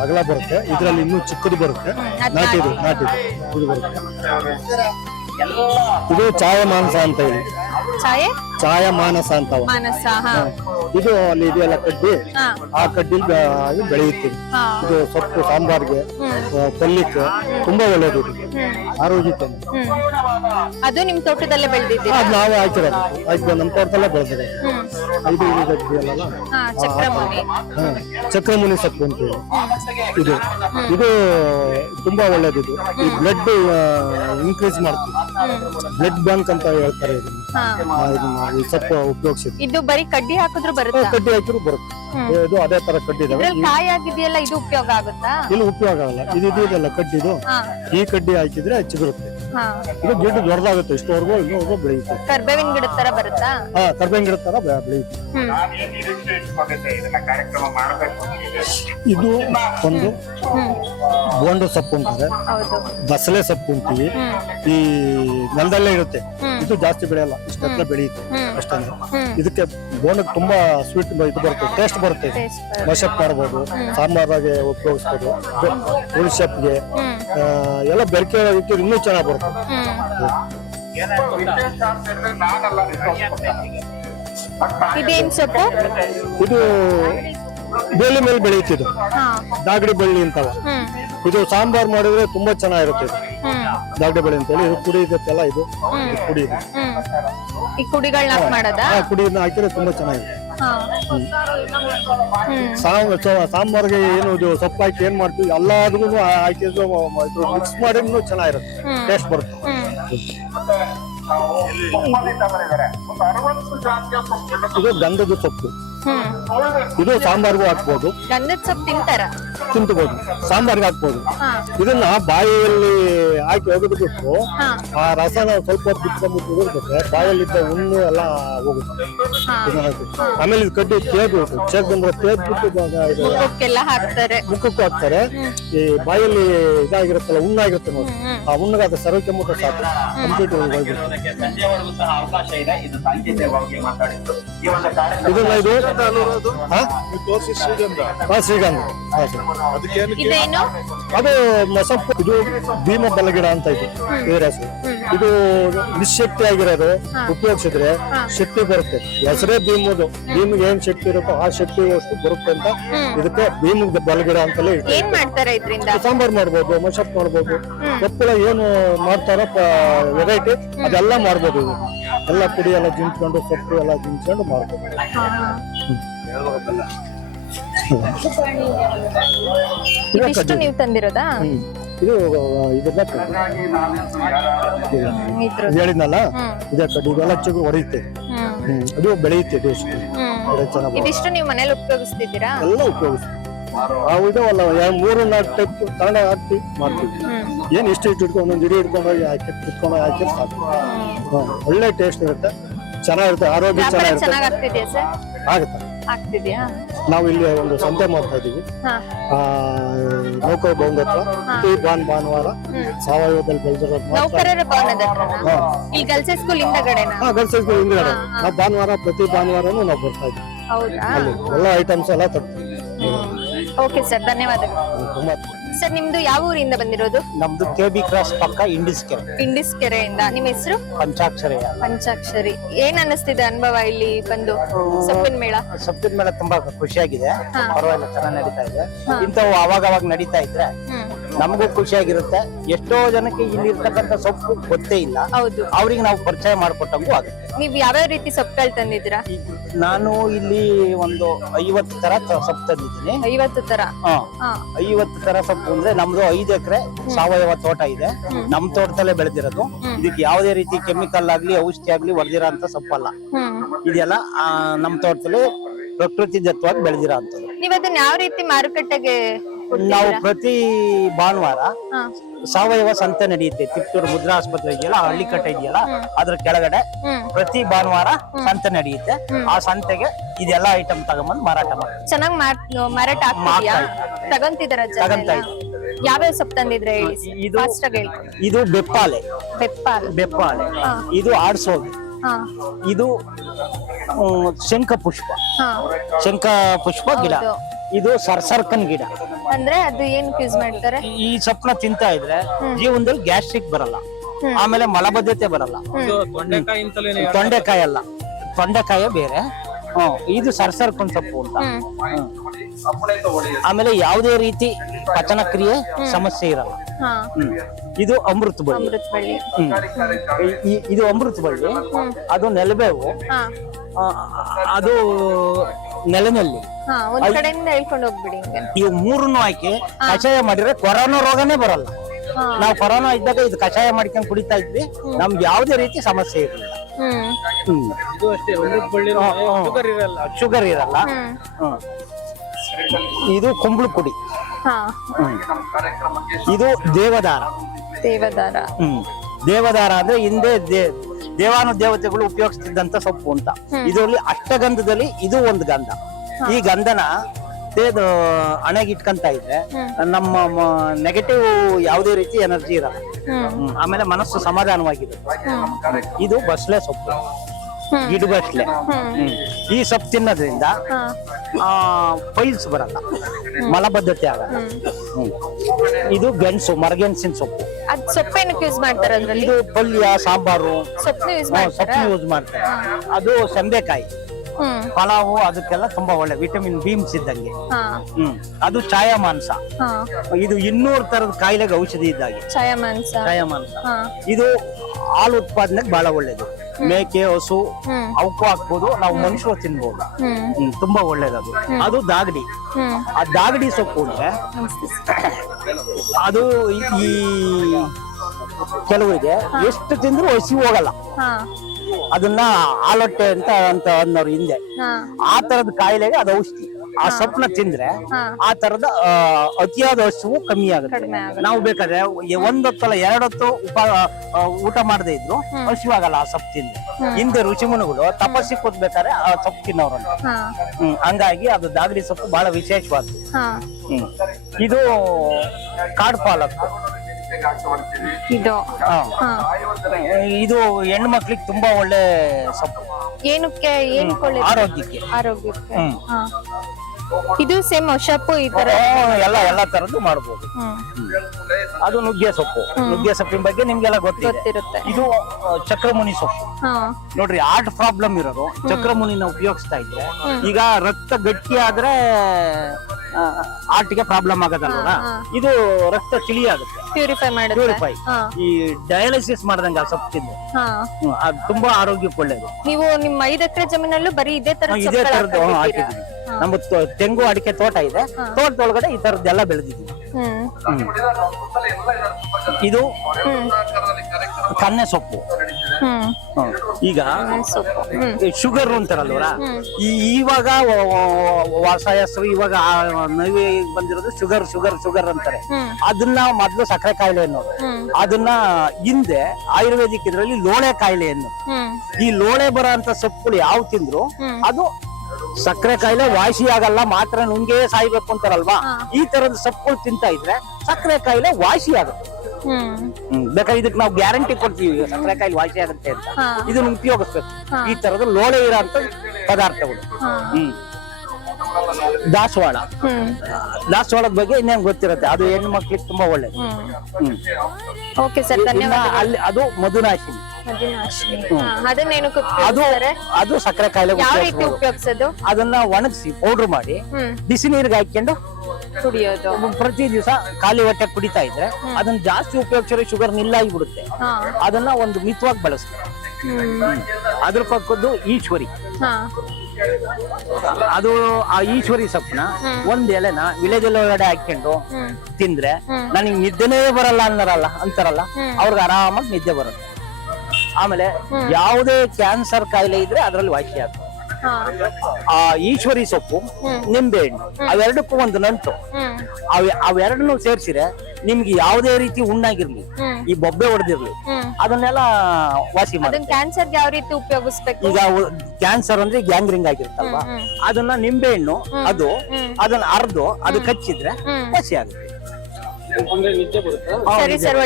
ಅಗಲ ಬರುತ್ತೆ. ಇದ್ರಲ್ಲಿ ಇನ್ನೂ ಚಿಕ್ಕದು ಬರುತ್ತೆ, ನಾಟಿದು ಇದು ಬರುತ್ತೆ. ಇದು ಛಾಯಮಾನಸ ಅಂತ ಹೇಳಿ, ಛಾಯಮಾನಸ ಅಂತ. ಇದು ಅಲ್ಲಿ ಇದೆಯಲ್ಲ ಕಡ್ಡಿ, ಆ ಕಡ್ಡಿ ಬೆಳೆಯುತ್ತೀವಿ. ಇದು ಸೊಪ್ಪು ಸಾಂಬಾರ್ಗೆ, ಪಲ್ಯಕ್ಕೆ ತುಂಬಾ ಒಳ್ಳೇದು, ಆರೋಗ್ಯಕ್ಕೆ. ಅದು ನಿಮ್ ತೋಟದಲ್ಲೇ ಬೆಳೆದಿದ್ದೀರಾ? ಅದು ನಾವು ಆಯ್ತಿರೋದು ನಮ್ಮ ತೋಟದಲ್ಲೇ ಬೆಳೆದಿದೆ. ಇದು ಇದೆಯಲ್ಲ ಚಕ್ರಮುನಿ ಸೊಪ್ಪು ಅಂತ ಹೇಳಿ, ಇದು ತುಂಬಾ ಒಳ್ಳೇದು. ಇದು ಈ ಬ್ಲಡ್ ಇನ್ಕ್ರೀಸ್ ಮಾಡ್ತೀವಿ, ಬ್ಲಡ್ ಬ್ಯಾಂಕ್ ಅಂತ ಹೇಳ್ತಾರೆ. ಈ ಸೊಪ್ಪು ಉಪಯೋಗಿಸಿದ್ವಿ. ಇದು ಬರೀ ಕಡ್ಡಿ ಹಾಕಿದ್ರು ಬರುತ್ತೆ? ಕಡ್ಡಿ ಹಾಕಿದ್ರು ಬರುತ್ತೆ. ಇದು ಅದೇ ತರ ಕಡ್ಡಿ ಇದಾವೆ. ಕಾಯಿ ಆಗಿದೆಯಲ್ಲ, ಇದು ಉಪಯೋಗ ಆಗುತ್ತಾ? ಇಲ್ಲಿ ಉಪಯೋಗ ಆಗಲ್ಲ. ಇದು ಇದೆಲ್ಲ ಕಡ್ಡಿದು, ಈ ಕಡ್ಡಿ ಹಾಕಿದ್ರೆ ಚಿಗುರುತ್ತೆ. ಇದು ಗಿಡ ದೊಡ್ಡದಾಗುತ್ತೆ, ಇಷ್ಟವರೆಗೂ ಇನ್ನೂವರೆಗೂ ಬೆಳೆಯುತ್ತೆ. ಕರ್ಬೇವಿನ ಗಿಡದ ತರ ಬರುತ್ತಾ? ಕರ್ಬೇವಿನ ಗಿಡದ ತರ ಬೆಳೆಯುತ್ತೆ. ಇದು ಒಂದು ಬೋಂಡು ಸೊಪ್ಪು ಅಂತಾರೆ, ಬಸಳೆ ಸೊಪ್ಪು ಅಂತೀವಿ. ಈ ನೆಲದಲ್ಲೇ ಇರುತ್ತೆ, ಇದು ಜಾಸ್ತಿ ಬೆಳೆಯಲ್ಲ, ಇಷ್ಟೆಲ್ಲ ಬೆಳೆಯುತ್ತೆ ಅಷ್ಟೇ. ಇದಕ್ಕೆ ಬೋಂಡಕ್ಕೆ ತುಂಬಾ ಸ್ವೀಟ್ ಇದು ಬರುತ್ತೆ, ಟೇಸ್ಟ್ ಬರುತ್ತೆ. ಮಶಪ್ ಮಾಡ್ಬೋದು, ಸಾಂಬಾರಾಗೆ ಉಪಯೋಗಿಸ್ಬೋದು, ಹುಳಿಶಪ್ಗೆ ಎಲ್ಲ ಬೆರಕೆ ಇಟ್ಟು ಇನ್ನೂ ಚೆನ್ನಾಗಿ ಬರುತ್ತೆ. ಇದೇನ್ ಸೊಪ್ಪು? ಇದು ಬೇಲಿ ಮೇಲೆ ಬೆಳೆಯುತ್ತಿದ್ದು ದಾಗಡಿ ಬಳ್ಳಿ ಅಂತವ. ಇದು ಸಾಂಬಾರ್ ಮಾಡಿದ್ರೆ ತುಂಬಾ ಚೆನ್ನಾಗಿರುತ್ತೆ. ದಾಗಡಿ ಬಳ್ಳಿ ಅಂತ ಹೇಳಿ ಇದು ಕುಡಿ ಇದೆಲ್ಲ, ಇದು ಕುಡಿ ಇದೆ. ಈ ಕುಡಿಗಳನ್ನ ಮಾಡೋದಾ? ಕುಡಿಯನ್ನ ಹಾಕಿದ್ರೆ ತುಂಬಾ ಚೆನ್ನಾಗಿದೆ. ಸಾಂಬಾರ್ಗೆ ಏನು ಇದು ಸೊಪ್ಪು ಹಾಕಿ ಏನ್ ಮಾಡ್ತೀವಿ ಎಲ್ಲದಕ್ಕೂ ಹಾಕಿದ್ರು ಮಿಕ್ಸ್ ಮಾಡಿ ಚೆನ್ನಾಗಿರುತ್ತೆ, ಟೇಸ್ಟ್ ಬರುತ್ತೆ. ಇದು ಗಂಧದ ಸೊಪ್ಪು, ಇದು ಸಾಂಬಾರ್ಗೂ ಹಾಕ್ಬೋದು. ಗಂಧದ ಸೊಪ್ಪು ತಿಂತಾರ? ತಿಂತಬಹುದು, ಸಾಂಬಾರ್ಗೆ ಹಾಕ್ಬೋದು. ಇದನ್ನ ಬಾಯಿಯಲ್ಲಿ ಹಾಕಿ ಒಗೆದು ಬಿಟ್ಟು ಆ ರಸನ ಸ್ವಲ್ಪ ಬಿಟ್ಕೊಂಡ್ಬಿಟ್ಟು ಉಗಿದ್ಬಿಟ್ರೆ ಬಾಯಲ್ಲಿದ್ದ ಹುಣ್ಣು ಎಲ್ಲ ಹೋಗುತ್ತೆ. ಆಮೇಲೆ ಇದು ಕಡ್ಡಿ ತೇಗು ಬಂದ್ರೆ ತೇಗ್ಬಿಟ್ಟು ಹಾಕ್ತಾರೆ, ಮುಖಕ್ಕೂ ಹಾಕ್ತಾರೆ. ಈ ಬಾಯಲ್ಲಿ ಇದಾಗಿರುತ್ತಲ್ಲ, ಹುಣ್ಣಾಗಿರುತ್ತೆ ನೋಡಿ, ಆ ಹುಣ್ಣಗಾದ ಸರ್ವಕ್ಕೆ ಮುಖ ಸಾಕು ಕಂಪ್ಲೀಟ್ ಹೋಗಿರುತ್ತೆ. ಇದನ್ನ ಇದು ಶ್ರೀಗಂಧ, ಅದು ಸೊಪ್ಪು. ಇದು ಭೀಮ ಬಲಗಿಡ ಅಂತ ಇದೆ ಇದರ ಹೆಸರು. ಇದು ನಿಶಕ್ತಿ ಆಗಿರೋದು, ಉಪಯೋಗಿಸಿದ್ರೆ ಶಕ್ತಿ ಬರುತ್ತೆ. ಹೆಸರೇ ಭೀಮದು, ಭೀಮಿಗೆ ಏನ್ ಶಕ್ತಿ ಇರುತ್ತೋ ಆ ಶಕ್ತಿ ಅಷ್ಟು ಬರುತ್ತೆ ಅಂತ ಇದಕ್ಕೆ ಭೀಮ ಬಲಗಿಡ ಅಂತಲೇ ಇದೆ. ಸಾಂಬಾರ್ ಮಾಡ್ಬೋದು, ಮಶಪ್ ಮಾಡ್ಬೋದು, ಕೊಪ್ಪಳ ಏನು ಮಾಡ್ತಾರೋ ವೆರೈಟಿ ಅದೆಲ್ಲ ಮಾಡ್ಬೋದು. ಇದು ಎಲ್ಲ ಪುಡಿ ಎಲ್ಲ ಜಿಂಚ್ಕೊಂಡು ಸೊಪ್ಪು ಎಲ್ಲ ಜಿಂಚ್ಕೊಂಡು ಮಾಡ್ಬೋದು. ಇದಿಷ್ಟು ನೀವು ತಂದಿರೋದಾ? ಇದು ಇದೆಲ್ಲ ಹೇಳಿದ್ನಲ್ಲ, ಇದೇ ಕಡ್ಡಿ ಇದೆಲ್ಲ ಚಿಕ್ಕ ಹೊಡೆಯುತ್ತೆ, ಅದು ಬೆಳೆಯುತ್ತೆ ಟೇಸ್ಟ್ ಚೆನ್ನಾಗಿ. ಇದಿಷ್ಟು ನೀವು ಮನೇಲಿ ಉಪಯೋಗಿಸ್ತಿದ್ದೀರಾ? ಎಲ್ಲ ಉಪಯೋಗಿಸ್ತೀವಿ ನಾವು. ಇದಾವಲ್ಲ 3-4 ಟೈಪ್ ತಗೊಂಡ ಹಾಕಿ ಮಾಡ್ತೀವಿ. ಏನ್ ಇಷ್ಟು ಇಟ್ಕೊಂಡು ಒಂದೊಂದು ಇಡೀ ಇಟ್ಕೊಂಡು ಹೋಗಿ ಇಟ್ಕೊಂಡು ಹಾಕಿ ಸಾಕು. ಒಳ್ಳೆ ಟೇಸ್ಟ್ ಇರುತ್ತೆ, ಚೆನ್ನಾಗಿರುತ್ತೆ, ಆರೋಗ್ಯ ಚೆನ್ನಾಗಿರುತ್ತೆ. ಚೆನ್ನಾಗ್ ಆಗ್ತಿದ್ಯಾ ಸರ್? ಆಗುತ್ತೆ. ಆಗ್ತಿದ್ಯಾ? ನಾವು ಇಲ್ಲಿ ಒಂದು ಸಂತೆ ಮಾಡ್ತಾ ಇದೀವಿ, ನೌಕರ ಭವನದ ಹತ್ರ. ಪ್ರತಿ ಭಾನುವಾರ ಸಾವಯವದಲ್ಲಿ ಬೆಳೆದಿರೋದು ನೌಕರರ ಭವನದ ಹತ್ರನಾ? ಇಲ್ಲಿ ಗರ್ಲ್ಸ್ ಸ್ಕೂಲ್ ಹಿಂದಗಡೆನಾ? ಗರ್ಲ್ಸ್ ಸ್ಕೂಲ್ ಹಿಂದ್ಗಡೆ. ನಾವು ಭಾನುವಾರ ಪ್ರತಿ ಭಾನುವಾರನೂ ನಾವು ಬರ್ತಾ ಇದ್ದೀವಿ. ಹೌದಾ? ಅಲ್ಲಿ ಎಲ್ಲ ಐಟಮ್ಸ್ ಎಲ್ಲ ತರ್ತೀವಿ. ಓಕೆ ಸರ್, ಧನ್ಯವಾದಗಳು. ತುಂಬಾ ಸರ್, ನಿಮ್ದು ಯಾವ ಊರಿಂದ ಬಂದಿರೋದು? ನಮ್ದು KB ಕ್ರಾಸ್ ಪಕ್ಕ ಇಂಡಿಸ್ ಕೆರೆ. ಇಂಡಿಸ್ ಕೆರೆಯಿಂದ. ನಿಮ್ಮ ಹೆಸರು? ಪಂಚಾಕ್ಷರಯ್ಯ. ಪಂಚಾಕ್ಷರಿ. ಏನ್ ಅನ್ನಿಸ್ತಿದೆ ಅನುಭವ ಇಲ್ಲಿ ಬಂದು ಸೊಪ್ಪಿನ ಮೇಳ? ಸೊಪ್ಪಿನ ಮೇಳ ತುಂಬಾ ಖುಷಿಯಾಗಿದೆ, ಪರವಾಗಿಲ್ಲ, ಚೆನ್ನಾಗಿ ನಡೀತಾ ಇದೆ. ಇಂಥವು ಅವಾಗ ನಡೀತಾ ಇದ್ರೆ ನಮಗೂ ಖುಷಿಯಾಗಿರುತ್ತೆ. ಎಷ್ಟೋ ಜನಕ್ಕೆ ಇಲ್ಲಿ ಇರ್ತಕ್ಕಂಥ ಸೊಪ್ಪು ಗೊತ್ತೇ ಇಲ್ಲ, ಹೌದು, ಅವ್ರಿಗೆ ನಾವು ಪರಿಚಯ ಮಾಡ್ಕೊಟ್ಟಂಗೂ ಆಗುತ್ತೆ. ನೀವ್ ಯಾವ್ಯಾವ ರೀತಿ ಸೊಪ್ಪುಗಳು ತಂದಿದ್ದೀರಾ? ನಾನು ಇಲ್ಲಿ ಒಂದು 50 ತರ ಸೊಪ್ಪು ತಂದಿದ್ದೀನಿ. 50 ತರ? 50 ತರ ಸೊಪ್ಪು ಅಂದ್ರೆ ನಮ್ದು 5 ಎಕರೆ ಸಾವಯವ ತೋಟ ಇದೆ. ನಮ್ ತೋಟದಲ್ಲೇ ಬೆಳೆದಿರೋದು. ಇದಕ್ಕೆ ಯಾವುದೇ ರೀತಿ ಕೆಮಿಕಲ್ ಆಗ್ಲಿ ಔಷಧಿ ಆಗ್ಲಿ ಹೊಡೆದಿರೋ ಅಂತ ಸೊಪ್ಪಲ್ಲ. ಇದೆಲ್ಲ ನಮ್ ತೋಟದಲ್ಲಿ ಪ್ರಕೃತಿದತ್ತವಾಗಿ ಬೆಳೆದಿರೋ ಅಂತದ್ದು. ನೀವ್ ಅದನ್ನ ಯಾವ ರೀತಿ ಮಾರುಕಟ್ಟೆಗೆ ನಾವು ಪ್ರತಿ ಭಾನುವಾರ ಸಾವಯವ ಸಂತೆ ನಡೆಯುತ್ತೆ. ತಿಪ್ಟೂರು ಮುದ್ರಾ ಆಸ್ಪತ್ರೆ ಇದೆಯಲ್ಲ, ಹಳ್ಳಿಕಟ್ಟೆ ಇದೆಯಲ್ಲ, ಅದ್ರ ಕೆಳಗಡೆ ಪ್ರತಿ ಭಾನುವಾರ ಸಂತೆ ನಡೆಯುತ್ತೆ. ಆ ಸಂತೆಗೆ ಇದೆಲ್ಲ ಐಟಮ್ ತಗೊಂಡ್ಬಂದು ಮಾರಾಟ ಮಾಡ್ತೀವಿ. ಚೆನ್ನಾಗ್ ಮಾರಾಟ ಆಗ್ತಿದ್ಯಾ? ತಗೊಂತಿದಾರ ಜನ? ಯಾವ್ಯಾವ ಸೊಪ್ಪು ತಂದಿದ್ರೆ ಹೇಳಿ, ಫಾಸ್ಟ್ ಆಗಿ ಹೇಳ್ಕೊಡಿ. ಇದು ಬೆಪ್ಪಾಲೆ. ಬೆಪ್ಪಾಲೆ. ಇದು ಆಡ್ಸೋಗಿ. ಇದು ಶಂಖ ಪುಷ್ಪ ಗಿಡ. ಇದು ಸರ್ಸರ್ಕನ್ ಗಿಡ. ಅಂದ್ರೆ ಅದು ಏನ್ ಯೂಸ್ ಮಾಡ್ತಾರೆ? ಈ ಸೊಪ್ಪನ್ನ ತಿಂತಾ ಇದ್ರೆ ಜೀವನದಲ್ಲಿ ಗ್ಯಾಸ್ಟ್ರಿಕ್ ಬರಲ್ಲ, ಆಮೇಲೆ ಮಲಬದ್ಧತೆ ಬರಲ್ಲ. ತೊಂಡೆಕಾಯಿ ಅಲ್ಲ, ತೊಂಡೆಕಾಯ ಬೇರೆ. ಇದು ಸರ್ಸರ್ಕನ್ ಸೊಪ್ಪು ಅಂತ. ಆಮೇಲೆ ಯಾವುದೇ ರೀತಿ ಪಚನ ಕ್ರಿಯೆ ಸಮಸ್ಯೆ ಇರಲ್ಲ. ಇದು ಅಮೃತ ಬಳ್ಳಿ. ಇದು ಅಮೃತ ಬಳ್ಳಿ. ಅದು ನೆಲಬೇವು. ಅದು ನೆಲನಲ್ಲಿ. ಒಂದ್ ಕಡೆಯಿಂದ ಹೇಳ್ಕೊಂಡು ಹೋಗ್ಬಿಡಿ. ಇವು 3 ಹಾಕಿ ಕಷಾಯ ಮಾಡಿದ್ರೆ ಕೊರೋನಾ ರೋಗನೇ ಬರಲ್ಲ. ನಾವು ಕೊರೋನಾ ಇದ್ದಾಗ ಇದು ಕಷಾಯ ಮಾಡ್ಕೊಂಡು ಕುಡಿತಾ ಇದ್ವಿ, ನಮ್ಗೆ ಯಾವುದೇ ರೀತಿ ಸಮಸ್ಯೆ ಇರಲಿಲ್ಲ. ಶುಗರ್ ಇರಲ್ಲ. ಇದು ಕುಂಬಳ ಪುಡಿ. ಇದು ದೇವದಾರ. ದೇವದಾರ ಅಂದ್ರೆ ಹಿಂದೆ ದೇವಾನುದೇವತೆಗಳು ಉಪಯೋಗಿಸ್ತಿದ್ದಂತ ಸೊಪ್ಪು ಅಂತ. ಇದರಲ್ಲಿ ಅಷ್ಟಗಂಧದಲ್ಲಿ ಇದು ಒಂದು ಗಂಧ. ಈ ಗಂಧನ ತೇದು ಹಣೆಗೆ ಇಟ್ಕೊಂತ ಇದ್ರೆ ನಮ್ಮ ನೆಗೆಟಿವ್ ಯಾವುದೇ ರೀತಿ ಎನರ್ಜಿ ಇರಲ್ಲ. ಆಮೇಲೆ ಮನಸ್ಸು ಸಮಾಧಾನವಾಗಿರುತ್ತೆ. ಇದು ಬಸ್ಲೆ ಸೊಪ್ಪು, ಗಿಡಬಸ್ಲೆ. ಈ ಸೊಪ್ಪು ತಿನ್ನೋದ್ರಿಂದ ಪೈಲ್ಸ್ ಬರಲ್ಲ, ಮಲಬದ್ಧತೆ ಆಗಲ್ಲ. ಇದು ಗೆಣಸು, ಮರಗೆಣಸಿನ ಸೊಪ್ಪು. ಅದ್ ಸೊಪ್ಪೇನಕ್ಕೆ ಯೂಸ್ ಮಾಡ್ತಾರೆ? ಇದು ಪಲ್ಯ, ಸಾಂಬಾರು, ಸೊಪ್ಪು ಯೂಸ್ ಮಾಡ್ತಾರೆ. ಅದು ಸೆಂಬೆಕಾಯಿ, ಪಲಾವು, ಅದಕ್ಕೆಲ್ಲ ತುಂಬಾ ಒಳ್ಳೆ ವಿಟಮಿನ್ ಬೀಮ್ಸ್ ಇದ್ದಂಗೆ. ಅದು ಛಾಯಾ ಮಾಂಸ. ಇದು 200 ತರದ ಕಾಯಿಲೆಗೆ ಔಷಧಿ ಇದ್ದಾಗೆ ಛಾಯಾ ಮಾಂಸ. ಇದು ಹಾಲು ಉತ್ಪಾದನೆಗೆ ಬಹಳ ಒಳ್ಳೇದು. ಮೇಕೆ, ಹಸು ಅವಕ್ಕೂ ಹಾಕ್ಬೋದು, ನಾವು ಮನುಷ್ಯರು ತಿನ್ಬಹುದು. ತುಂಬಾ ಒಳ್ಳೇದದು. ಅದು ದಾಗಡಿ. ಆ ದಾಗಡಿ ಸೊಪ್ಪು ಅಂದ್ರೆ ಅದು ಈ ಕೆಲವರಿಗೆ ಎಷ್ಟು ತಿಂದ್ರು ಹಸಿ ಹೋಗಲ್ಲ. ಅದನ್ನ ಆಲೊಟ್ಟೆ ಅಂತ ಅನ್ನೋರು ಹಿಂದೆ. ಆ ತರದ ಕಾಯಿಲೆಗೆ ಅದು ಔಷಧಿ. ಆ ಸೊಪ್ಪನ್ನ ತಿಂದ್ರೆ ಆ ತರದ ಅತಿಯಾದ ಹಸುವು ಕಮ್ಮಿ ಆಗುತ್ತೆ. ನಾವು ಬೇಕಾದ್ರೆ 1 ಹೊತ್ತಲ್ಲ 2 ಹೊತ್ತು ಊಟ ಮಾಡದೇ ಇದ್ರು ಹಸಿವಾಗಲ್ಲ ಆ ಸೊಪ್ಪು ತಿಂದ್ರೆ. ಹಿಂದೆ ಋಷಿಮುನಿಗಳು ತಪಸ್ಸಿಗೆ ಕೂತ್ಬೇಕಾದ್ರೆ ಆ ಸೊಪ್ಪು ತಿನ್ನೋರು. ಹಂಗಾಗಿ ಅದು ದಾಗಡಿ ಸೊಪ್ಪು ಬಹಳ ವಿಶೇಷವಾದ್ದು. ಇದು ಕಾಡು ಪಾಲಕ್. ಇದು ಹೆಣ್ಣು ಮಕ್ಳಿಗೆ ತುಂಬಾ ಒಳ್ಳೆ ಸೊಪ್ಪು. ಏನಕ್ಕೆ? ಆರೋಗ್ಯಕ್ಕೆ. ಇದು ಸೇಮ್ ಹೊಸಪ್ಪು ಈ ತರ ಎಲ್ಲ ತರದ್ದು ಮಾಡಬಹುದು. ಅದು ನುಗ್ಗೆ ಸೊಪ್ಪು. ನುಗ್ಗೆ ಸೊಪ್ಪಿನ ಬಗ್ಗೆ ನಿಮ್ಗೆಲ್ಲ ಗೊತ್ತಿರುತ್ತೆ. ಇದು ಚಕ್ರಮುನಿ ಸೊಪ್ಪು. ನೋಡ್ರಿ, ಹಾರ್ಟ್ ಪ್ರಾಬ್ಲಮ್ ಇರೋರು ಚಕ್ರಮುನಿನ ಉಪಯೋಗಿಸ್ತಾ ಇದ್ರೆ ಈಗ ರಕ್ತ ಗಟ್ಟಿ ಆದ್ರೆ ಹಾರ್ಟ್ಗೆ ಪ್ರಾಬ್ಲಮ್ ಆಗೋದಲ್ವ, ಇದು ರಕ್ತ ತಿಳಿ ಆಗುತ್ತೆ, ಪ್ಯೂರಿಫೈ ಮಾಡುತ್ತೆ. ಪ್ಯೂರಿಫೈ. ಈ ಡಯಾಲಿಸಿಸ್ ಮಾಡ್ದಂಗ ಸೊಪ್ಪು ತಿಂದು ಅದು ತುಂಬಾ ಆರೋಗ್ಯಕ್ಕೆ ಒಳ್ಳೇದು. ನೀವು ನಿಮ್ಮ 5 ಎಕರೆ ಜಮೀನಲ್ಲೂ ಬರೀ ಇದೇ ತರ ಇದೇ ತರದ್ದು ಹಾಕಿದೀವಿ. ನಮ್ಮ ತೆಂಗು ಅಡಿಕೆ ತೋಟ ಇದೆ, ತೋಟದೊಳಗಡೆ ಈ ತರದ್ದೆಲ್ಲ ಬೆಳೆದಿದ್ದೀವಿ. ಇದು ಕನ್ನೆ ಸೊಪ್ಪು. ಈಗ ಶುಗರ್ ಅಂತಾರಲ್ವರ, ಇವಾಗ ವಾಸಾಯಸ್ರು ಇವಾಗ ನವಿ ಬಂದಿರೋದು ಶುಗರ್ ಶುಗರ್ ಶುಗರ್ ಅಂತಾರೆ. ಅದನ್ನ ಮೊದ್ಲು ಸಕ್ಕರೆ ಕಾಯಿಲೆ ಅನ್ನೋದು, ಅದನ್ನ ಹಿಂದೆ ಆಯುರ್ವೇದಿಕ್ ಇದ್ರಲ್ಲಿ ಲೋಳೆ ಕಾಯಿಲೆ ಅನ್ನೋದು. ಈ ಲೋಳೆ ಬರೋ ಅಂತ ಸೊಪ್ಪುಗಳು ಯಾವ ತಿಂದ್ರು ಅದು ಸಕ್ಕರೆ ಕಾಯಿಲೆ ವಾಸಿ ಆಗಲ್ಲ, ಮಾತ್ರ ನುಂಗೆ ಸಾಯ್ಬೇಕು ಅಂತಾರಲ್ವಾ. ಈ ತರದ ಸೊಪ್ಪುಗಳು ತಿಂತಾ ಇದ್ರೆ ಸಕ್ಕರೆ ಕಾಯಿಲೆ ವಾಸಿ ಆಗುತ್ತೆ. ಬೇಕಾದ್ರೆ ಇದಕ್ಕೆ ನಾವು ಗ್ಯಾರಂಟಿ ಕೊಡ್ತೀವಿ, ಸಕ್ಕರೆ ಕಾಯಿಲೆ ವಾಸಿ ಆಗುತ್ತೆ ಅಂತ. ಇದನ್ನ ಉಪಯೋಗಿಸ್ಬೇಕು, ಈ ತರದ ಲೋಳೆ ಇರೋ ಅಂತ ಪದಾರ್ಥಗಳು. ದಾಸವಾಳ, ದಾಸವಾಳದ ಬಗ್ಗೆ ಇನ್ನೇನ್ ಗೊತ್ತಿರುತ್ತೆ, ಅದು ಹೆಣ್ಣು ಮಕ್ಳಿಗೆ ತುಂಬಾ ಒಳ್ಳೇದು. ಓಕೆ ಸರ್, ಧನ್ಯವಾದ. ಅಲ್ಲಿ ಅದು ಮಧುನಾಶಿನಿ, ಅದು ಸಕ್ಕರೆ ಕಾಯಿಲೆ. ಯಾವ ರೀತಿ ಉಪಯೋಗಿಸೋದು? ಅದನ್ನ ಒಣಗಿಸಿ ಪೌಡರ್ ಮಾಡಿ ಬಿಸಿ ನೀರಿಗೆ ಹಾಕೊಂಡು ಕುಡಿಯೋದು. ಪ್ರತಿ ದಿವಸ ಖಾಲಿ ಹೊಟ್ಟೆ ಕುಡಿತಾ ಇದ್ರೆ ಅದನ್ನ ಜಾಸ್ತಿ ಉಪಯೋಗಿಸಿದ್ರೆ ಶುಗರ್ ನಿಲ್ಲಾಗಿಬಿಡುತ್ತೆ. ಅದನ್ನ ಒಂದು ಮಿತವಾಗಿ ಬಳಸ್ತಾರೆ. ಅದ್ರ ಪಕ್ಕದ್ದು ಈಶ್ವರಿ, ಅದು ಆ ಈಶ್ವರಿ ಸೊಪ್ಪನ್ನ ಒಂದ್ ಎಲೆನ ವಿಳೆದೆಲ್ಲೊಳಗಡೆ ಹಾಕೊಂಡು ತಿಂದ್ರೆ ನನಗೆ ನಿದ್ದೆನೇ ಬರಲ್ಲ ಅಂತಾರಲ್ಲ, ಅವ್ರಿಗೆ ಆರಾಮಾಗಿ ನಿದ್ದೆ ಬರುತ್ತೆ. ಆಮೇಲೆ ಯಾವುದೇ ಕ್ಯಾನ್ಸರ್ ಕಾಯಿಲೆ ಇದ್ರೆ ಅದ್ರಲ್ಲಿ ವಾಸಿ ಆಗುತ್ತೆ. ಆ ಈಶ್ವರಿ ಸೊಪ್ಪು, ನಿಂಬೆ ಹಣ್ಣು, ಅವೆರಡಕ್ಕೂ ಒಂದು ನಂಟು. ಅವೆರಡನ್ನು ಸೇರ್ಸಿದ್ರೆ ನಿಮ್ಗೆ ಯಾವುದೇ ರೀತಿ ಉಣ್ಣಾಗಿರ್ಲಿ, ಈ ಬೊಬ್ಬೆ ಹೊಡೆದಿರ್ಲಿ, ಅದನ್ನೆಲ್ಲ ವಾಸಿ ಮಾಡಿ. ಕ್ಯಾನ್ಸರ್ ಯಾವ ರೀತಿ ಉಪಯೋಗಿಸ್ಬೇಕು? ಈಗ ಕ್ಯಾನ್ಸರ್ ಅಂದ್ರೆ ಗ್ಯಾಂಗ್ರಿಂಗ್ ಆಗಿರುತ್ತಲ್ವಾ, ಅದನ್ನ ನಿಂಬೆ ಹಣ್ಣು ಅದನ್ನ ಅರ್ದು ಅದು ಕಚ್ಚಿದ್ರೆ ವಾಸಿ ಆಗುತ್ತೆ. ಸರಿ ಸರ್,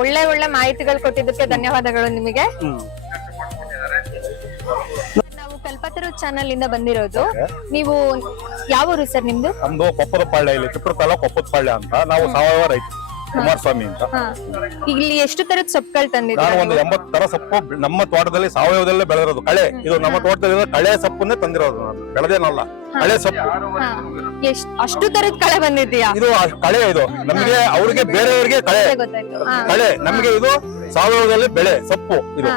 ಒಳ್ಳೆ ಮಾಹಿತಿಗಳು ಕೊಟ್ಟಿದ್ದಕ್ಕೆ ಧನ್ಯವಾದಗಳು ನಿಮಗೆ. ನಾವು ಕಲ್ಪತರು ಚಾನಲ್ ಇಂದ ಬಂದಿರೋದು. ನೀವು ಯಾವ ಊರು ಸರ್ ನಿಮ್ದು? ನಮ್ದು ಕೊಪ್ಪದಪಾಳ್ಯ, ಇಲ್ಲಿ ಚಿತ್ರ ತಾಲೂಕು ಕೊಪ್ಪದಪಾಳ್ಯ ಅಂತ. ನಾವು ಸಾವಯವ ರೈತ ಕುಮಾರಸ್ವಾಮಿ ಅಂತ. ಇಲ್ಲಿ ಎಷ್ಟು ತರದ ಸೊಪ್ಪುಗಳು ತಂದಿದ್ದೀರಾ? ನಾನು ಒಂದು 80 ತರ ಸೊಪ್ಪು ನಮ್ಮ ತೋಟದಲ್ಲಿ ಸಾವಯವದಲ್ಲೇ ಬೆಳೆದಿರೋದು. ಕಳೆ, ಇದು ನಮ್ಮ ತೋಟದಲ್ಲಿ ಕಳೆ ಸೊಪ್ಪನ್ನೇ ತಂದಿರೋದು, ನಾನು ಬೆಳೆದೇನಲ್ಲ, ಕಳೆ ಸೊಪ್ಪು. ಅಷ್ಟು ತರದ ಕಳೆ ಬಂದಿದ್ಯಾ? ಇದು ಕಳೆ, ಇದು ನಮ್ಗೆ, ಅವ್ರಿಗೆ ಬೇರೆಯವ್ರಿಗೆ ಕಳೆ, ನಮ್ಗೆ ಇದು ಸಾವಯವದಲ್ಲಿ ಬೆಳೆ ಸೊಪ್ಪು. ಇದು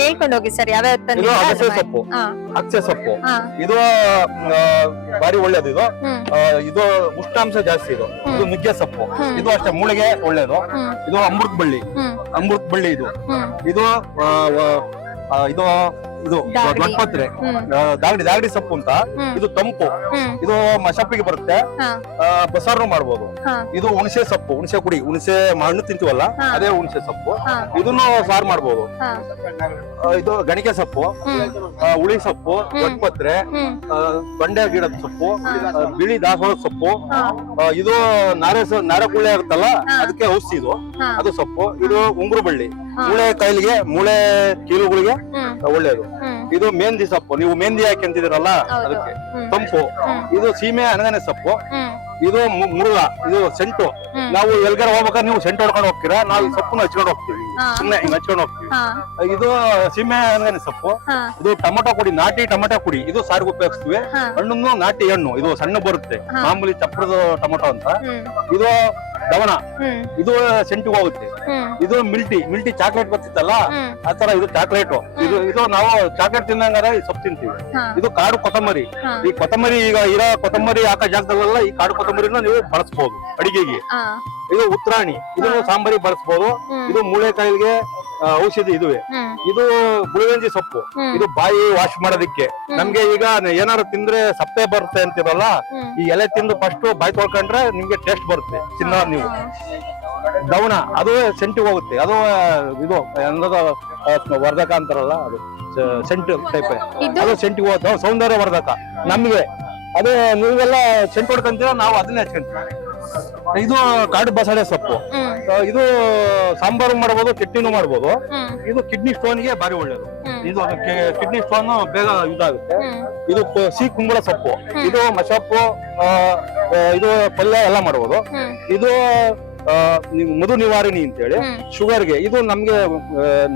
ಹೇಳ್ಕೊಂಡು ಹೋಗಿ ಸರ್, ಯಾವ ಇದು ಅಗಸೆ ಸೊಪ್ಪು, ಅಗಸೆ ಸೊಪ್ಪು. ಇದು ಬಾರಿ ಒಳ್ಳೇದು. ಇದು ಉಷ್ಣಾಂಶ ಜಾಸ್ತಿ. ಇದು ನುಗ್ಗೆ ಸೊಪ್ಪು, ಇದು ಅಷ್ಟೇ ಮೂಳೆಗೆ ಒಳ್ಳೇದು. ಇದು ಅಮೃತ ಬಳ್ಳಿ ಇದು ಇದು ಇದು ದೊಡ್ಡಪತ್ರೆ, ದಾಗಡಿ ಸೊಪ್ಪು ಅಂತ. ಇದು ತಂಪು, ಇದು ಮಶಪ್ಪಿಗೆ ಬರುತ್ತೆ, ಬಸಾರು ಮಾಡ್ಬೋದು. ಇದು ಹುಣಸೆ ಸೊಪ್ಪು, ಹುಣಸೆ ಕುಡಿ, ಹುಣಸೆ ಹಣ್ಣು ತಿಂತೀವಲ್ಲ ಅದೇ ಹುಣಸೆ ಸೊಪ್ಪು, ಇದನ್ನು ಸಾರು ಮಾಡ್ಬೋದು. ಇದು ಗಣಿಕೆ ಸೊಪ್ಪು, ಹುಳಿ ಸೊಪ್ಪು, ದೊಡ್ಡಪತ್ರೆ, ತೊಂಡೆ ಗಿಡದ ಸೊಪ್ಪು, ಬಿಳಿ ದಾಸವಾಳ ಸೊಪ್ಪು. ಇದು ನಾರಕುಳ್ಳೆ ಇರುತ್ತಲ್ಲ ಅದಕ್ಕೆ ಔಷಧಿ ಇದು, ಅದು ಸೊಪ್ಪು. ಇದು ಉಂಗುರು ಬಳ್ಳಿ, ಮೂಳೆ ಕಾಯಿಲೆಗೆ, ಮೂಳೆ ಕೀಲುಗಳಿಗೆ ಒಳ್ಳೇದು. ಇದು ಮೆಹಂದಿ ಸೊಪ್ಪು, ನೀವು ಮೆಹಂದಿ ಹಾಕಿಂತಿದಿರಲ್ಲ ಅದಕ್ಕೆ ತಂಪು. ಇದು ಸೀಮೆ ಅನಗನೆ ಸೊಪ್ಪು. ಇದು ಮುರುಳ, ಇದು ಸೆಂಟು. ನಾವು ಎಲ್ಗಾರ ಹೋಗ್ಬೇಕಾದ್ರೆ ನೀವು ಸೆಂಟು ಹೊಡ್ಕೊಂಡು ಹೋಗ್ತೀರಾ, ನಾವು ಈ ಸೊಪ್ಪನ್ನ ಹಚ್ಕೊಂಡು ಹೋಗ್ತೀವಿ, ಸುಮ್ನೆ ಹಿಂಗ್ ಹಚ್ಕೊಂಡು ಹೋಗ್ತೀವಿ. ಇದು ಸೀಮೆ ಅನಗನೆ ಸೊಪ್ಪು. ಇದು ಟೊಮೊಟೊ ಕುಡಿ, ನಾಟಿ ಟೊಮೊಟೊ ಕುಡಿ, ಇದು ಸಾರಿಗೆ ಉಪಯೋಗಿಸ್ತೀವಿ. ಹಣ್ಣನ್ನು ನಾಟಿ ಹಣ್ಣು, ಇದು ಸಣ್ಣ ಬರುತ್ತೆ, ಮಾಮೂಲಿ ಚಪ್ಪರದ ಟೊಮೊಟೊ ಅಂತ. ಇದು ದವಣ, ಇದು ಸೆಂಟಿಗೆ ಹೋಗುತ್ತೆ. ಇದು ಮಿಲ್ಟಿ ಚಾಕ್ಲೇಟ್ ಬರ್ತಿತ್ತಲ್ಲ ಆತರ, ಇದು ಚಾಕ್ಲೇಟ್. ಇದು ನಾವು ಚಾಕ್ಲೇಟ್ ತಿನ್ನಂಗಾರ ಈ ಸೊಪ್ಪು ತಿಂತೀವಿ. ಇದು ಕಾಡು ಕೊತ್ತಂಬರಿ. ಈ ಕೊತ್ತಂಬರಿ, ಈಗ ಇರೋ ಕೊತ್ತಂಬರಿ ಹಾಕೋ ಜಾಗದಲ್ಲೆಲ್ಲ ಈ ಕಾಡು ಕೊತ್ತಂಬರಿನ ನೀವು ಬಳಸಬಹುದು ಅಡಿಗೆಗೆ. ಇದು ಉತ್ರಾಣಿ, ಇದನ್ನು ಸಾಂಬಾರಿ ಬಳಸಬಹುದು. ಇದು ಮೂಳೆ ಕಾಯಿಲೆಗೆ ಔಷಧಿ ಇದುವೆ. ಇದು ಗುಳಿಗಂಜಿ ಸೊಪ್ಪು, ಇದು ಬಾಯಿ ವಾಶ್ ಮಾಡೋದಿಕ್ಕೆ. ನಮ್ಗೆ ಈಗ ಏನಾದ್ರು ತಿಂದ್ರೆ ಸಪ್ಪೆ ಬರುತ್ತೆ ಅಂತಿರಲ್ಲ, ಈ ಎಲೆ ತಿಂದು ಫಸ್ಟ್ ಬಾಯಿ ತೊಳ್ಕೊಂಡ್ರೆ ನಿಮ್ಗೆ ಟೇಸ್ಟ್ ಬರುತ್ತೆ, ತಿನ್ನೋ ನೀವು. ದವಣ, ಅದು ಸೆಂಟಿಗೆ ಹೋಗುತ್ತೆ. ಅದು ಇದು ವರ್ಧಕ ಅಂತಾರಲ್ಲ, ಅದು ಸೆಂಟ್ ಟೈಪ್, ಅದು ಸೆಂಟಿಗೆ ಹೋಗುತ್ತೆ, ಸೌಂದರ್ಯ ವರ್ಧಕ ನಮ್ಗೆ. ಅದೇ ನೀವೆಲ್ಲ ಸೆಂಟ್ ಹೊಡ್ಕೊಂತೀರ, ನಾವು ಅದನ್ನೇ ಹಚ್ಕೊಂತೀವಿ. ಇದು ಕಾಡು ಬಸಳೆ ಸೊಪ್ಪು, ಇದು ಸಾಂಬಾರು ಮಾಡ್ಬೋದು, ಚಟ್ನಿನೂ ಮಾಡ್ಬೋದು. ಇದು ಕಿಡ್ನಿ ಸ್ಟೋನ್ಗೆ ಭಾರಿ ಒಳ್ಳೇದು. ಇದು ಕಿಡ್ನಿ ಸ್ಟೋನ್ ಬೇಗ ಇದಾಗುತ್ತೆ. ಇದು ಸಿಹಿ ಕುಂಬಳ ಸೊಪ್ಪು, ಇದು ಮಶಪ್ಪು, ಇದು ಪಲ್ಯ ಎಲ್ಲ ಮಾಡ್ಬೋದು. ಇದು ನೀವು ಮಧು ನಿವಾರಣಿ ಅಂತೇಳಿ ಶುಗರ್ಗೆ. ಇದು ನಮ್ಗೆ